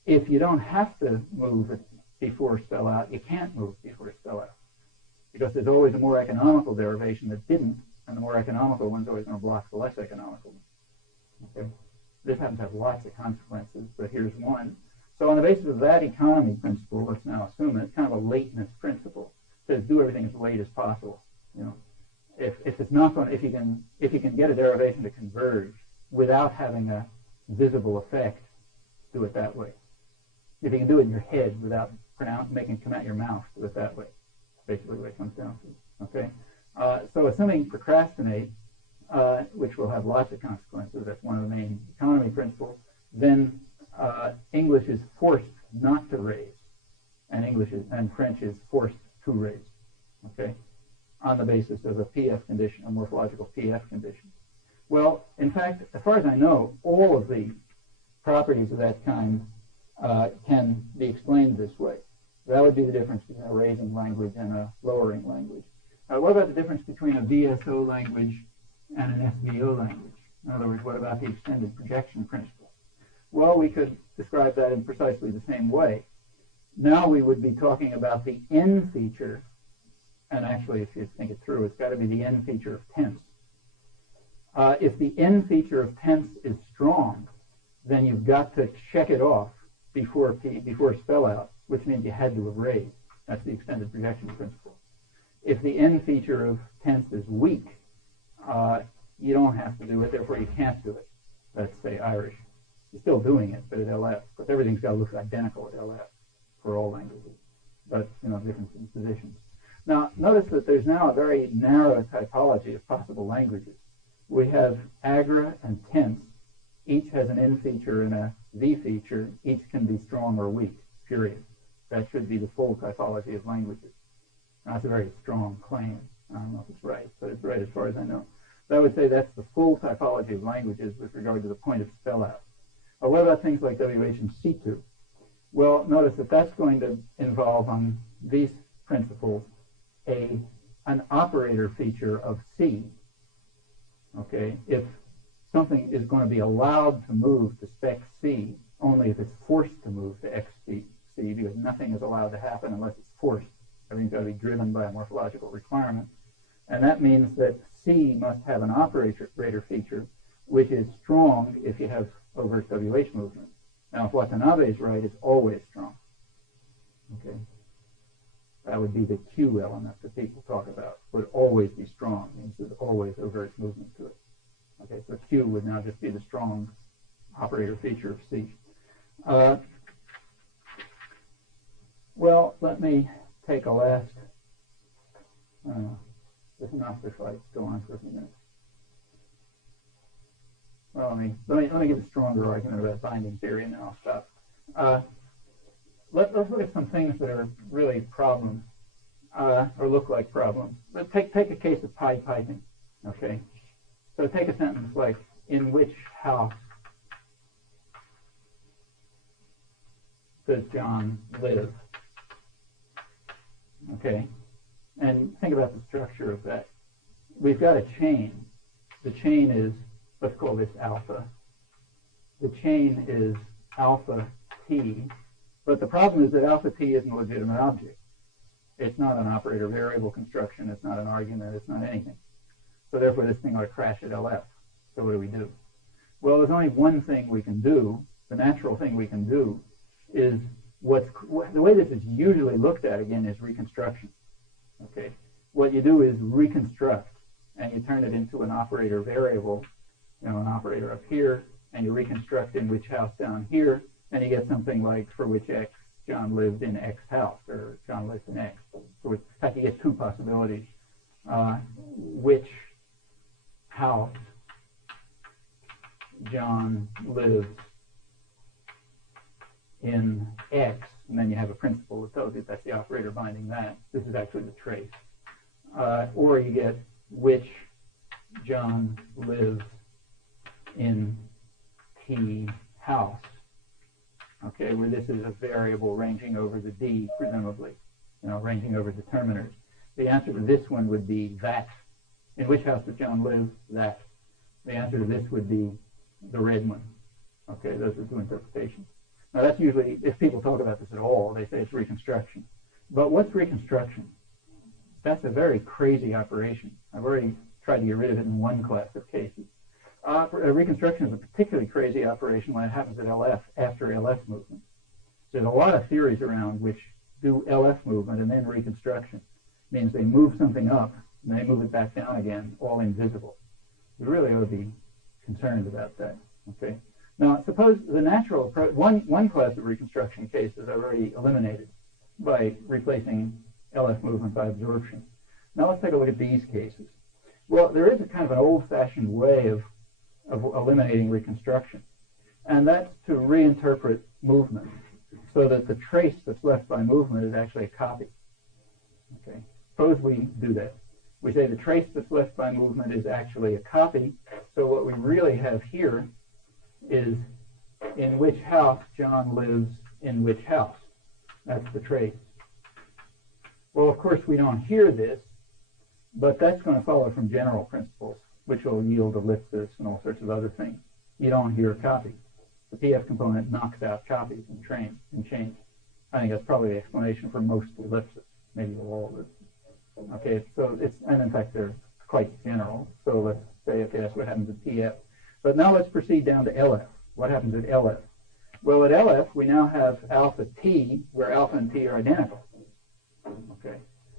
if you don't have to move it before spell out, you can't move before spell out, because there's always a more economical derivation that didn't, and the more economical one's always going to block the less economical one. Okay. This happens to have lots of consequences, but here's one. So on the basis of that economy principle, let's now assume it's kind of a lateness principle. It says do everything as late as possible. If it's not going, if you can get a derivation to converge without having a visible effect, do it that way. If you can do it in your head without making it come out your mouth, do it that way. Basically, what it comes down to. Okay. So assuming procrastinate, which will have lots of consequences, that's one of the main economy principles, then English is forced not to raise, and French is forced to raise, okay, on the basis of a PF condition, a morphological PF condition. Well, in fact, as far as I know, all of the properties of that kind can be explained this way. That would be the difference between a raising language and a lowering language. What about the difference between a VSO language and an SVO language? In other words, what about the extended projection principle? Well, we could describe that in precisely the same way. Now we would be talking about the N feature, and actually, if you think it through, it's got to be the N feature of tense. If the N feature of tense is strong, then you've got to check it off before spell out, which means you had to have raised. That's the extended projection principle. If the N feature of tense is weak, you don't have to do it, therefore you can't do it. Let's say Irish. You're still doing it, but at LF. Because everything's got to look identical at LF for all languages, but difference in positions. Now, notice that there's now a very narrow typology of possible languages. We have agra and tense. Each has an N feature and a V feature. Each can be strong or weak, period. That should be the full typology of languages. Now, that's a very strong claim. I don't know if it's right, but it's right as far as I know. So I would say that's the full typology of languages with regard to the point of spell out. What about things like WH and C2? Well, notice that that's going to involve on these principles an operator feature of C. Okay, if something is going to be allowed to move to spec C only if it's forced to move to XC, because nothing is allowed to happen unless it's forced. Everything's got to be driven by a morphological requirement. And that means that C must have an operator feature which is strong if you have overt WH movement. Now, if Watanabe is right, it's always strong. Okay, that would be the Q element that people talk about. Would always be strong. It means there's always overt movement to it. Okay, so Q would now just be the strong operator feature of C. Well, let me take a last. It's enough if I go on for a few minutes. Well, let me give a stronger argument about binding theory, and then I'll stop. Let's look at some things that are really problems, or look like problems. Let's take a case of Pied Piping. Okay, so take a sentence like, "In which house does John live?" Okay, and think about the structure of that. We've got a chain. The chain is, let's call this alpha. The chain is alpha t, but the problem is that alpha t isn't a legitimate object. It's not an operator variable construction. It's not an argument. It's not anything. So therefore, this thing ought to crash at LF. So what do we do? Well, there's only one thing we can do, the natural thing we can do is the way this is usually looked at, again, is reconstruction. Okay, what you do is reconstruct, and you turn it into an operator variable, an operator up here, and you reconstruct in which house down here, and you get something like for which X John lived in X house, or John lived in X. So in fact, you get two possibilities. Which house John lives in X, and then you have a principle that tells you that's the operator binding that. This is actually the trace. Or you get which John lives in T house, okay, where this is a variable ranging over the D, presumably, ranging over determiners. The answer to this one would be that. In which house does John live? That. The answer to this would be the red one. Okay, those are two interpretations. Now that's usually, if people talk about this at all, they say it's reconstruction. But what's reconstruction? That's a very crazy operation. I've already tried to get rid of it in one class of cases. Reconstruction is a particularly crazy operation when it happens at LF, after LF movement. There's a lot of theories around which do LF movement and then reconstruction. It means they move something up and they move it back down again, all invisible. We really ought to be concerned about that. Okay. Now, suppose the natural approach, one class of reconstruction cases I've already eliminated by replacing LF movement by absorption. Now let's take a look at these cases. Well, there is a kind of an old-fashioned way of eliminating reconstruction, and that's to reinterpret movement so that the trace that's left by movement is actually a copy. Okay. Suppose we do that. We say the trace that's left by movement is actually a copy, so what we really have here is in which house John lives in which house. That's the trace. Well, of course, we don't hear this, but that's going to follow from general principles, which will yield ellipsis and all sorts of other things. You don't hear copy. The PF component knocks out copies and change. I think that's probably the explanation for most ellipses, maybe all ellipses. Okay, so and in fact, they're quite general. So let's say, okay, that's what happens at PF. But now let's proceed down to LF. What happens at LF? Well, at LF, we now have alpha T, where alpha and T are identical. Okay.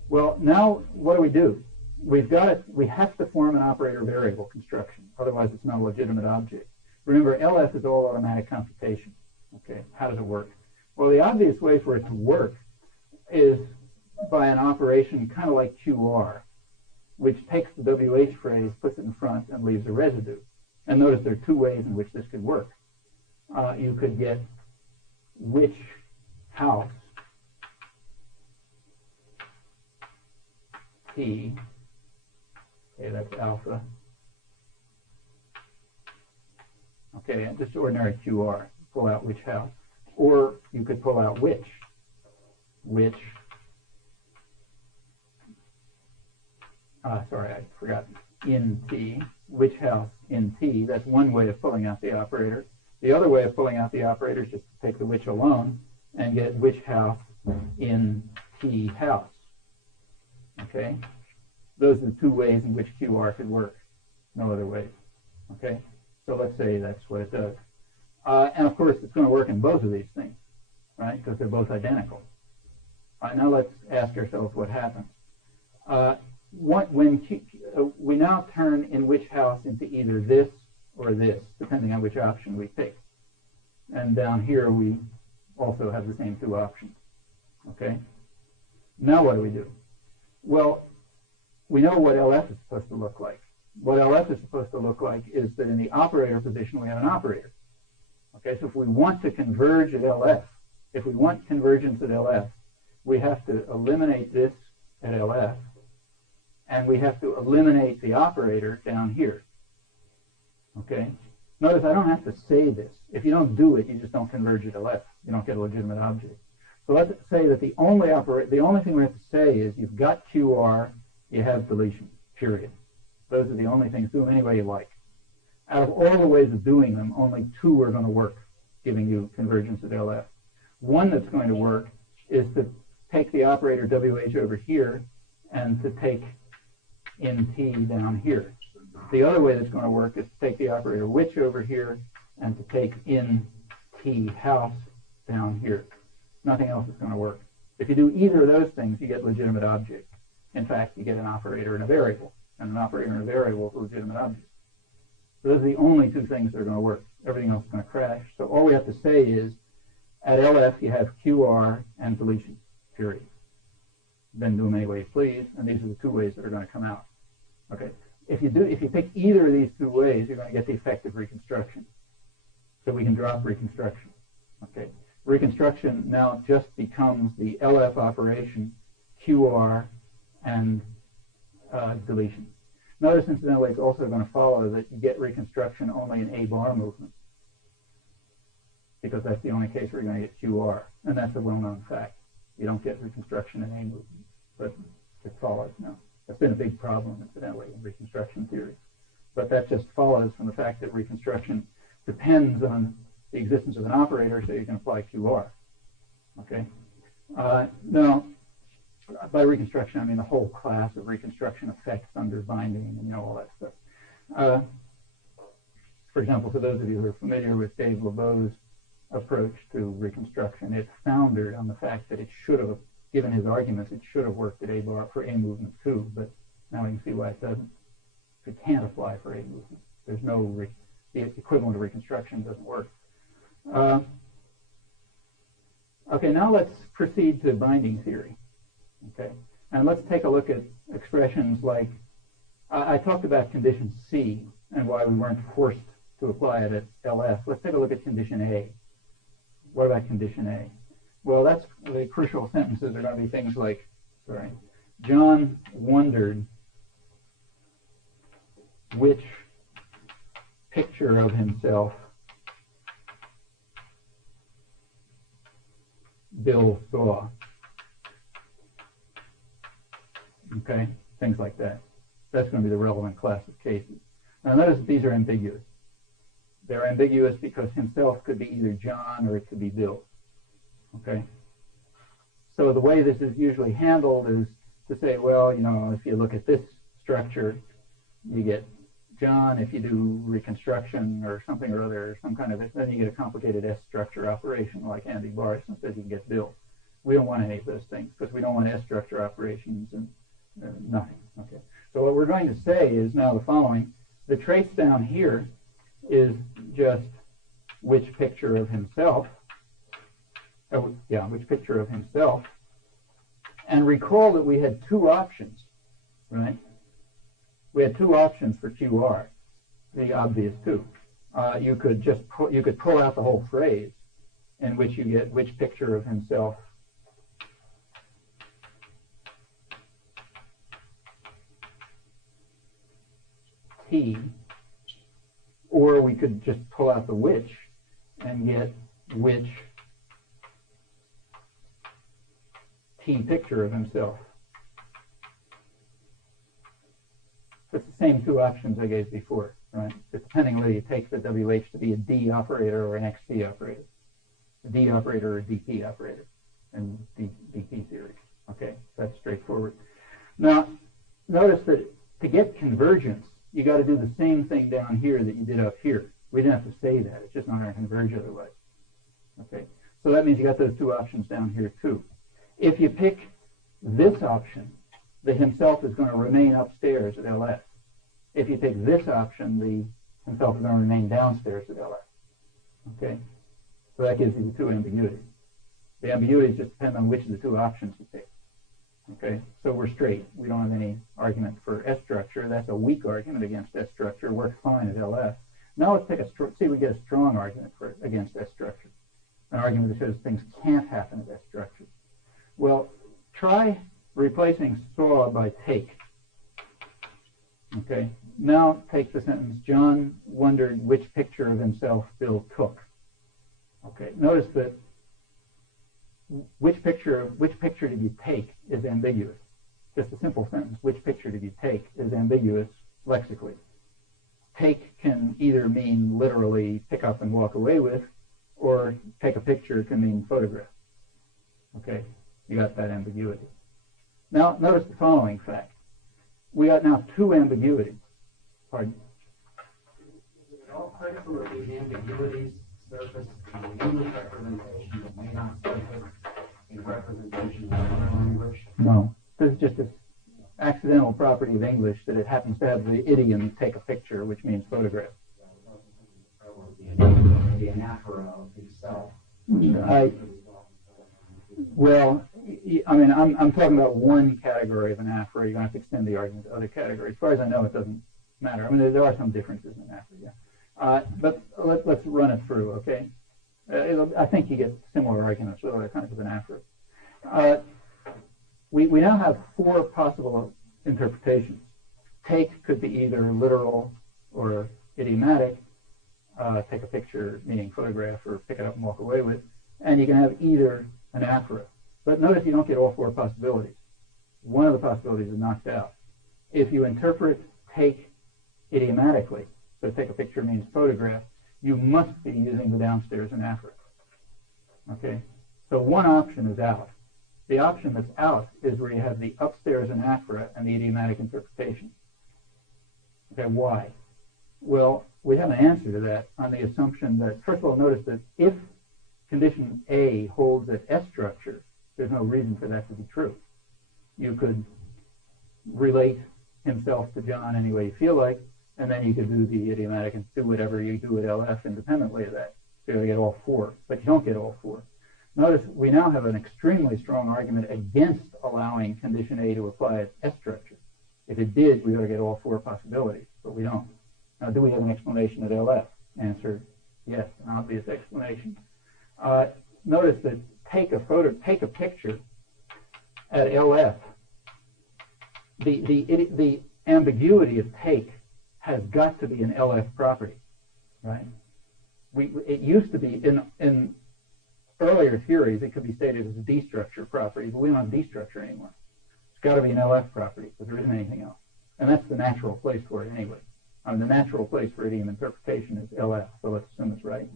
Well, now what do? We have to form an operator variable construction. Otherwise, it's not a legitimate object. Remember, LF is all automatic computation. Okay. How does it work? Well, the obvious way for it to work is by an operation kind of like QR, which takes the WH phrase, puts it in front, and leaves a residue. And notice there are two ways in which this could work. You could get which house T, okay, that's alpha. Okay, and just ordinary QR, pull out which house. Or you could pull out which sorry, I forgot, in T, which house in T. That's one way of pulling out the operator. The other way of pulling out the operator is just to take the which alone and get which house in T house. Okay? Those are the two ways in which QR could work. No other ways. Okay? So let's say that's what it does. And of course, it's going to work in both of these things, right? Because they're both identical. All right, now let's ask ourselves what happens. We now turn in which house into either this or this, depending on which option we pick. And down here, we also have the same two options. Okay? Now what do? Well, we know what LF is supposed to look like. What LF is supposed to look like is that in the operator position, we have an operator. Okay, so if we want to converge at LF, if we want convergence at LF, we have to eliminate this at LF, and we have to eliminate the operator down here. Okay? Notice I don't have to say this. If you don't do it, you just don't converge at LF. You don't get a legitimate object. So let's say that the only thing we have to say is you've got QR, you have deletion, period. Those are the only things. Do them any way you like. Out of all the ways of doing them, only two are going to work, giving you convergence at LF. One that's going to work is to take the operator WH over here and to take NT down here. The other way that's going to work is to take the operator which over here and to take in T house down here. Nothing else is going to work. If you do either of those things, you get legitimate object. In fact, you get an operator and a variable, and an operator and a variable is a legitimate object. So those are the only two things that are going to work. Everything else is going to crash. So all we have to say is, at LF, you have QR and deletion, period. Then do them any way you please, and these are the two ways that are going to come out. Okay. If you pick either of these two ways, you're going to get the effective reconstruction. So we can drop reconstruction. Okay. Reconstruction now just becomes the LF operation, QR, and deletion. Notice, incidentally, it's also going to follow that you get reconstruction only in A-bar movement, because that's the only case where you're going to get QR, and that's a well-known fact. You don't get reconstruction in A movement, but it follows now. That's been a big problem, incidentally, in reconstruction theory. But that just follows from the fact that reconstruction depends on the existence of an operator, so you can apply QR. Okay. Now, by reconstruction, I mean the whole class of reconstruction effects under binding and all that stuff. For example, for those of you who are familiar with Dave LeBeau's approach to reconstruction, it's founded on the fact that it should have, given his arguments, it should have worked at A-bar for A movement too, but now we can see why it doesn't. It can't apply for A movement. There's no, the equivalent of reconstruction doesn't work. Okay, now let's proceed to binding theory. Okay, and let's take a look at expressions like, I talked about condition C and why we weren't forced to apply it at LF. Let's take a look at condition A. What about condition A? Well, that's the crucial sentences are going to be things like, John wondered which picture of himself Bill saw. Okay, things like that. That's going to be the relevant class of cases. Now notice that these are ambiguous. They're ambiguous because himself could be either John or it could be Bill. Okay? So the way this is usually handled is to say, well, if you look at this structure, you get John. If you do reconstruction or something or other, some kind of, then you get a complicated S structure operation like Andy Barson says you can get Bill. We don't want any of those things because we don't want S structure operations and nothing. Okay. So what we're going to say is now the following. The trace down here is just which picture of himself. Which picture of himself. And recall that we had two options, right? We had two options for QR. The obvious two. You could just pull out the whole phrase, in which you get which picture of himself T, or we could just pull out the which and get which T picture of himself. It's the same two options I gave before, right? It's depending whether you take the WH to be a D operator or an XT operator, a D operator or a DP operator, and DP theory. Okay, that's straightforward. Now, notice that to get convergence, you got to do the same thing down here that you did up here. We didn't have to say that. It's just not going to converge otherwise. Okay, so that means you got those two options down here too. If you pick this option, the himself is going to remain upstairs at LF. If you pick this option, the himself is going to remain downstairs at LF. Okay, so that gives you the two ambiguities. The ambiguities just depend on which of the two options you pick. Okay, so we're straight. We don't have any argument for S structure. That's a weak argument against S structure. Works fine at LF. Now let's take see if we get a strong argument against S structure. An argument that says things can't happen at S structure. Well, try replacing saw by take. Okay, now take the sentence, John wondered which picture of himself Bill took. Okay, notice that which picture did you take is ambiguous. Just a simple sentence, which picture did you take, is ambiguous lexically. Take can either mean literally pick up and walk away with, or take a picture can mean photograph. Okay, you got that ambiguity. Now, notice the following fact. We got now two ambiguities. Pardon? Is it all critical of these ambiguities surface English representation that may not fit in representation of another language? No. There's just this accidental property of English that it happens to have the idiom take a picture, which means photograph. The anaphora of himself. Well, I mean, I'm talking about one category of anaphora. You're going to have to extend the argument to other categories. As far as I know, it doesn't matter. I mean, there are some differences in anaphora, yeah. But let's run it through, okay? I think you get similar arguments with other kinds of anaphora. We now have four possible interpretations. Take could be either literal or idiomatic. Take a picture, meaning photograph, or pick it up and walk away with. And you can have either anaphora. But notice you don't get all four possibilities. One of the possibilities is knocked out. If you interpret take idiomatically, so take a picture means photograph, you must be using the downstairs anaphora. Okay? So one option is out. The option that's out is where you have the upstairs anaphora and the idiomatic interpretation. Okay, why? Well, we have an answer to that on the assumption that, first of all, notice that if condition A holds at S structure, there's no reason for that to be true. You could relate himself to John any way you feel like, and then you could do the idiomatic and do whatever you do at LF independently of that. So you get all four, but you don't get all four. Notice we now have an extremely strong argument against allowing condition A to apply at S structure. If it did, we ought to get all four possibilities, but we don't. Now, do we have an explanation at LF? Answer, yes, an obvious explanation. Notice that take a picture at LF. The ambiguity of take has got to be an LF property, right? It used to be in earlier theories, it could be stated as a D structure property, but we don't have D structure anymore. It's got to be an LF property because there isn't anything else, and that's the natural place for it anyway. The natural place for idiom interpretation is LF, so let's assume it's right.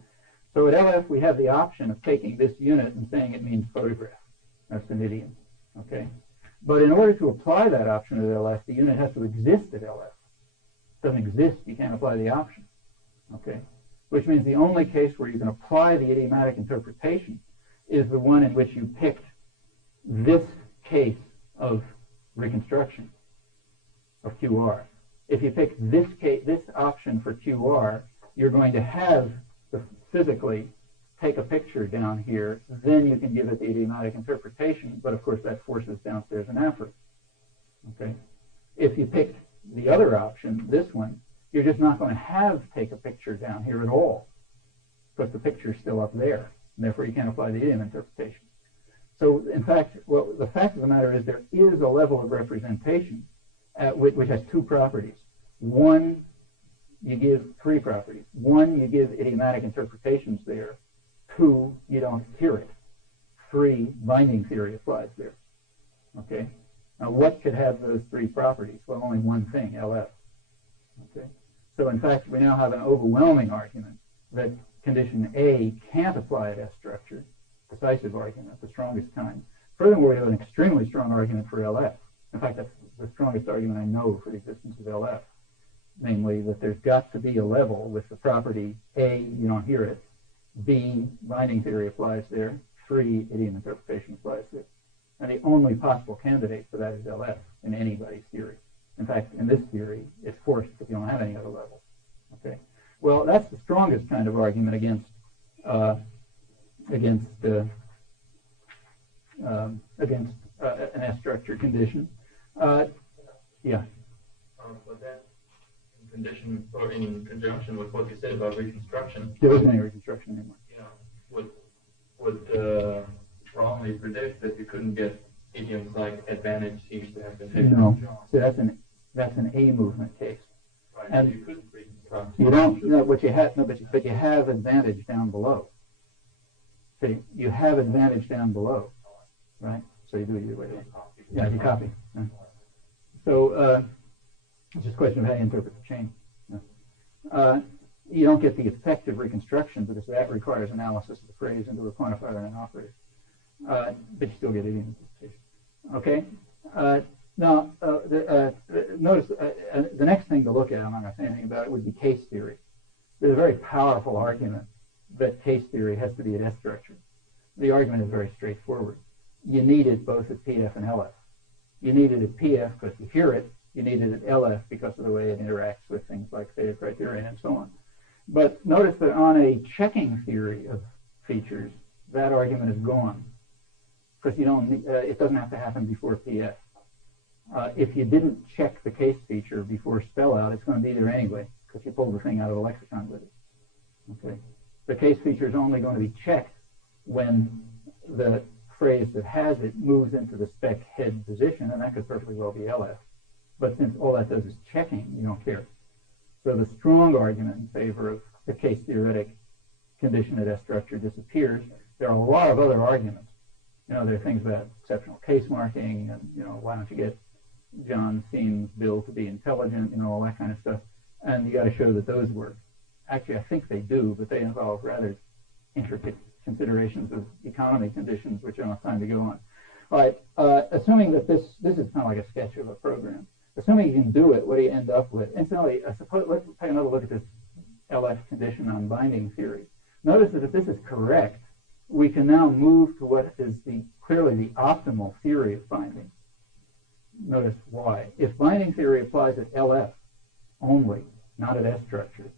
So at LF, we have the option of taking this unit and saying it means photograph. That's an idiom, okay? But in order to apply that option at LF, the unit has to exist at LF. If it doesn't exist, you can't apply the option, okay? Which means the only case where you can apply the idiomatic interpretation is the one in which you picked this case of reconstruction of QR. If you pick this option for QR, you're going to have to physically take a picture down here, then you can give it the idiomatic interpretation, but of course that forces downstairs anaphora. Okay? If you pick the other option, this one, you're just not going to have take a picture down here at all, because the picture's still up there, and therefore you can't apply the idiom interpretation. So in fact, well, the fact of the matter is there is a level of representation which has two properties. One, you give three properties. One, you give idiomatic interpretations there. Two, you don't hear it. Three, binding theory applies there. Okay? Now, what could have those three properties? Well, only one thing, LF. Okay? So in fact, we now have an overwhelming argument that condition A can't apply at S structure. Decisive argument, the strongest kind. Furthermore, we have an extremely strong argument for LF. In fact, that's the strongest argument I know for the existence of LF. Namely, that there's got to be a level with the property A, you don't hear it. B, binding theory applies there. 3, idiom interpretation applies there. And the only possible candidate for that is LF in anybody's theory. In fact, in this theory, it's forced if you don't have any other level. Okay. Well, that's the strongest kind of argument against an S structure condition. Yeah. Was that in condition or in conjunction with what you said about reconstruction? There isn't any reconstruction anymore. Yeah. Would strongly predict that you couldn't get idioms like advantage seems to have been taken. No. So that's an A movement case. Right. And you couldn't reconstruct. You don't. No, what you have. No, but you have advantage down below. So you have advantage down below, right? So you do it either way. Yeah, you copy. Yeah. So it's just a question of how you interpret the chain. Yeah. You don't get the effect of reconstruction because that requires analysis of the phrase into a quantifier and an operator. But you still get idiom interpretation. Okay. Now, notice the next thing to look at, I'm not going to say anything about it, would be case theory. There's a very powerful argument that case theory has to be at S structure. The argument is very straightforward. You need it both at PF and LF. You need it at PF because you hear it. You need it at LF because of the way it interacts with things like theta criterion and so on. But notice that on a checking theory of features, that argument is gone because you don't. It doesn't have to happen before PF. If you didn't check the case feature before spell out, it's going to be there anyway because you pulled the thing out of the lexicon with it. Okay. The case feature is only going to be checked when the phrase that has it moves into the spec head position, and that could perfectly well be LF. But since all that does is checking, you don't care. So the strong argument in favor of the case theoretic condition at S structure disappears. There are a lot of other arguments. There are things about exceptional case marking, and why don't you get John Seam's bill to be intelligent, all that kind of stuff. And you got to show that those work. Actually, I think they do, but they involve rather intricate considerations of economy conditions, which I don't have time to go on. All right, assuming that this is kind of like a sketch of a program. Assuming you can do it, what do you end up with? Incidentally, let's take another look at this LF condition on binding theory. Notice that if this is correct, we can now move to what is clearly the optimal theory of binding. Notice why. If binding theory applies at LF only, not at S structure,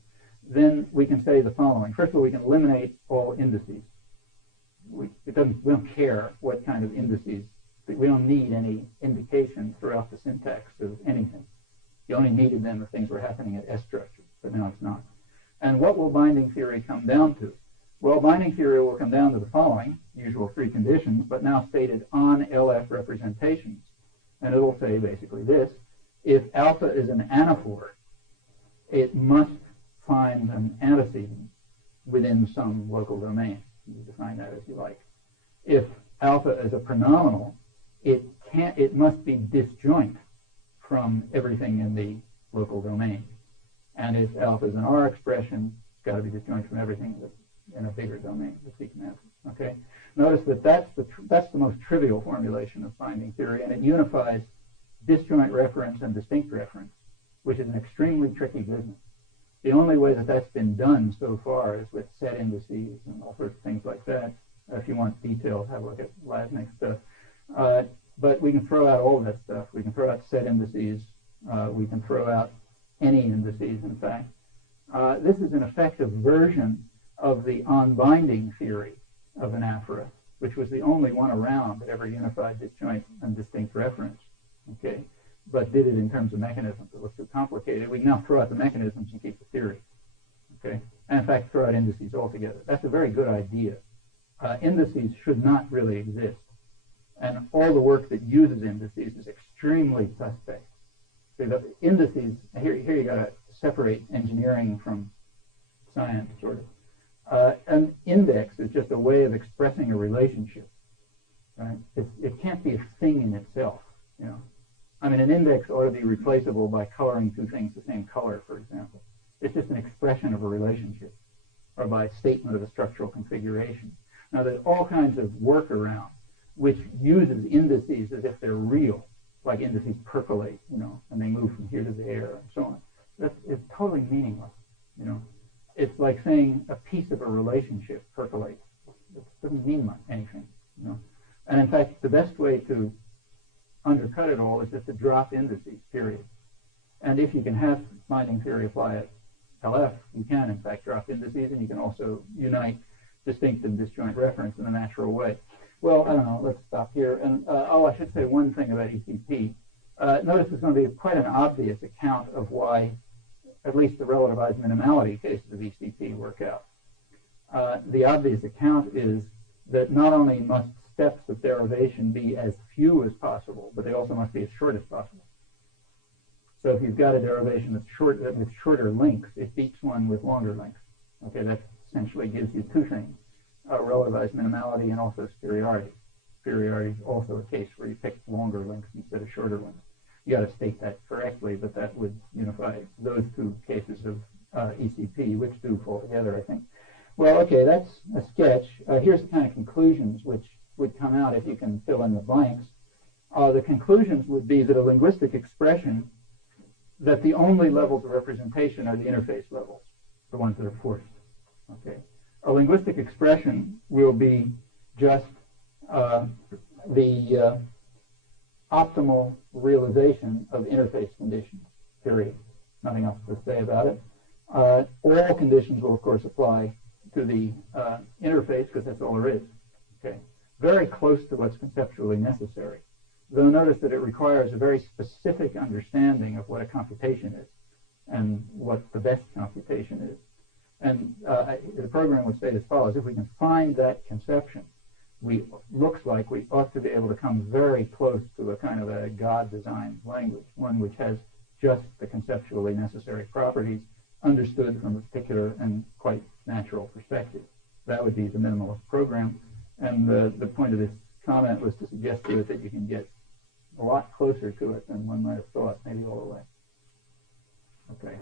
then we can say the following. First of all, we can eliminate all indices. We don't care what kind of indices. We don't need any indication throughout the syntax of anything. You only needed them if things were happening at S structure, but now it's not. And what will binding theory come down to? Well, binding theory will come down to the following, usual three conditions, but now stated on LF representations. And it will say basically this: if alpha is an anaphor, it must find an antecedent within some local domain. You define that as you like. If alpha is a pronominal, it must be disjoint from everything in the local domain. And if alpha is an R expression, it's got to be disjoint from everything in a bigger domain, the sequence. Okay. Notice that that's the most trivial formulation of binding theory, and it unifies disjoint reference and distinct reference, which is an extremely tricky business. The only way that that's been done so far is with set indices and all sorts of things like that. If you want details, have a look at Lasnik's stuff. But we can throw out all of that stuff. We can throw out set indices. We can throw out any indices, in fact. This is an effective version of the on-binding theory of anaphora, which was the only one around that ever unified disjoint and distinct reference, okay, but did it in terms of mechanisms. It was too complicated. We can now throw out the mechanisms and keep the theory, okay, and in fact throw out indices altogether. That's a very good idea. Indices should not really exist, and all the work that uses indices is extremely suspect. So the indices, here you got to separate engineering from science, sort of. An index is just a way of expressing a relationship, right? It can't be a thing in itself, I mean, an index ought to be replaceable by coloring two things the same color, for example. It's just an expression of a relationship, or by statement of a structural configuration. Now, there's all kinds of work around which uses indices as if they're real, like indices percolate, and they move from here to there and so on. It's totally meaningless, It's like saying a piece of a relationship percolates. It doesn't mean anything, And in fact, the best way to undercut it all is just to drop indices, period. And if you can have binding theory apply at LF, you can, in fact, drop indices, and you can also unite distinct and disjoint reference in a natural way. Well, I don't know. Let's stop here. And I should say one thing about ECP. Notice there's going to be quite an obvious account of why at least the relativized minimality cases of ECP work out. The obvious account is that not only must steps of derivation be as few as possible, but they also must be as short as possible. So if you've got a derivation that's with shorter lengths, it beats one with longer lengths. Okay, that essentially gives you two things, relativized minimality and also superiority. Superiority is also a case where you pick longer lengths instead of shorter ones. You got to state that correctly, but that would unify those two cases of ECP, which do fall together, I think. Well, okay, that's a sketch. Here's the kind of conclusions which would come out if you can fill in the blanks. The conclusions would be that a linguistic expression, that the only levels of representation are the interface levels, the ones that are forced. Okay, A linguistic expression will be just the optimal realization of interface conditions, period. Nothing else to say about it. All conditions will, of course, apply to the interface because that's all there is. Okay, very close to what's conceptually necessary. Though notice that it requires a very specific understanding of what a computation is and what the best computation is. And the program would state as follows: if we can find that conception, looks like we ought to be able to come very close to a kind of a God-designed language, one which has just the conceptually necessary properties understood from a particular and quite natural perspective. That would be the minimalist program. And the point of this comment was to suggest to it that you can get a lot closer to it than one might have thought, maybe all the way. Okay.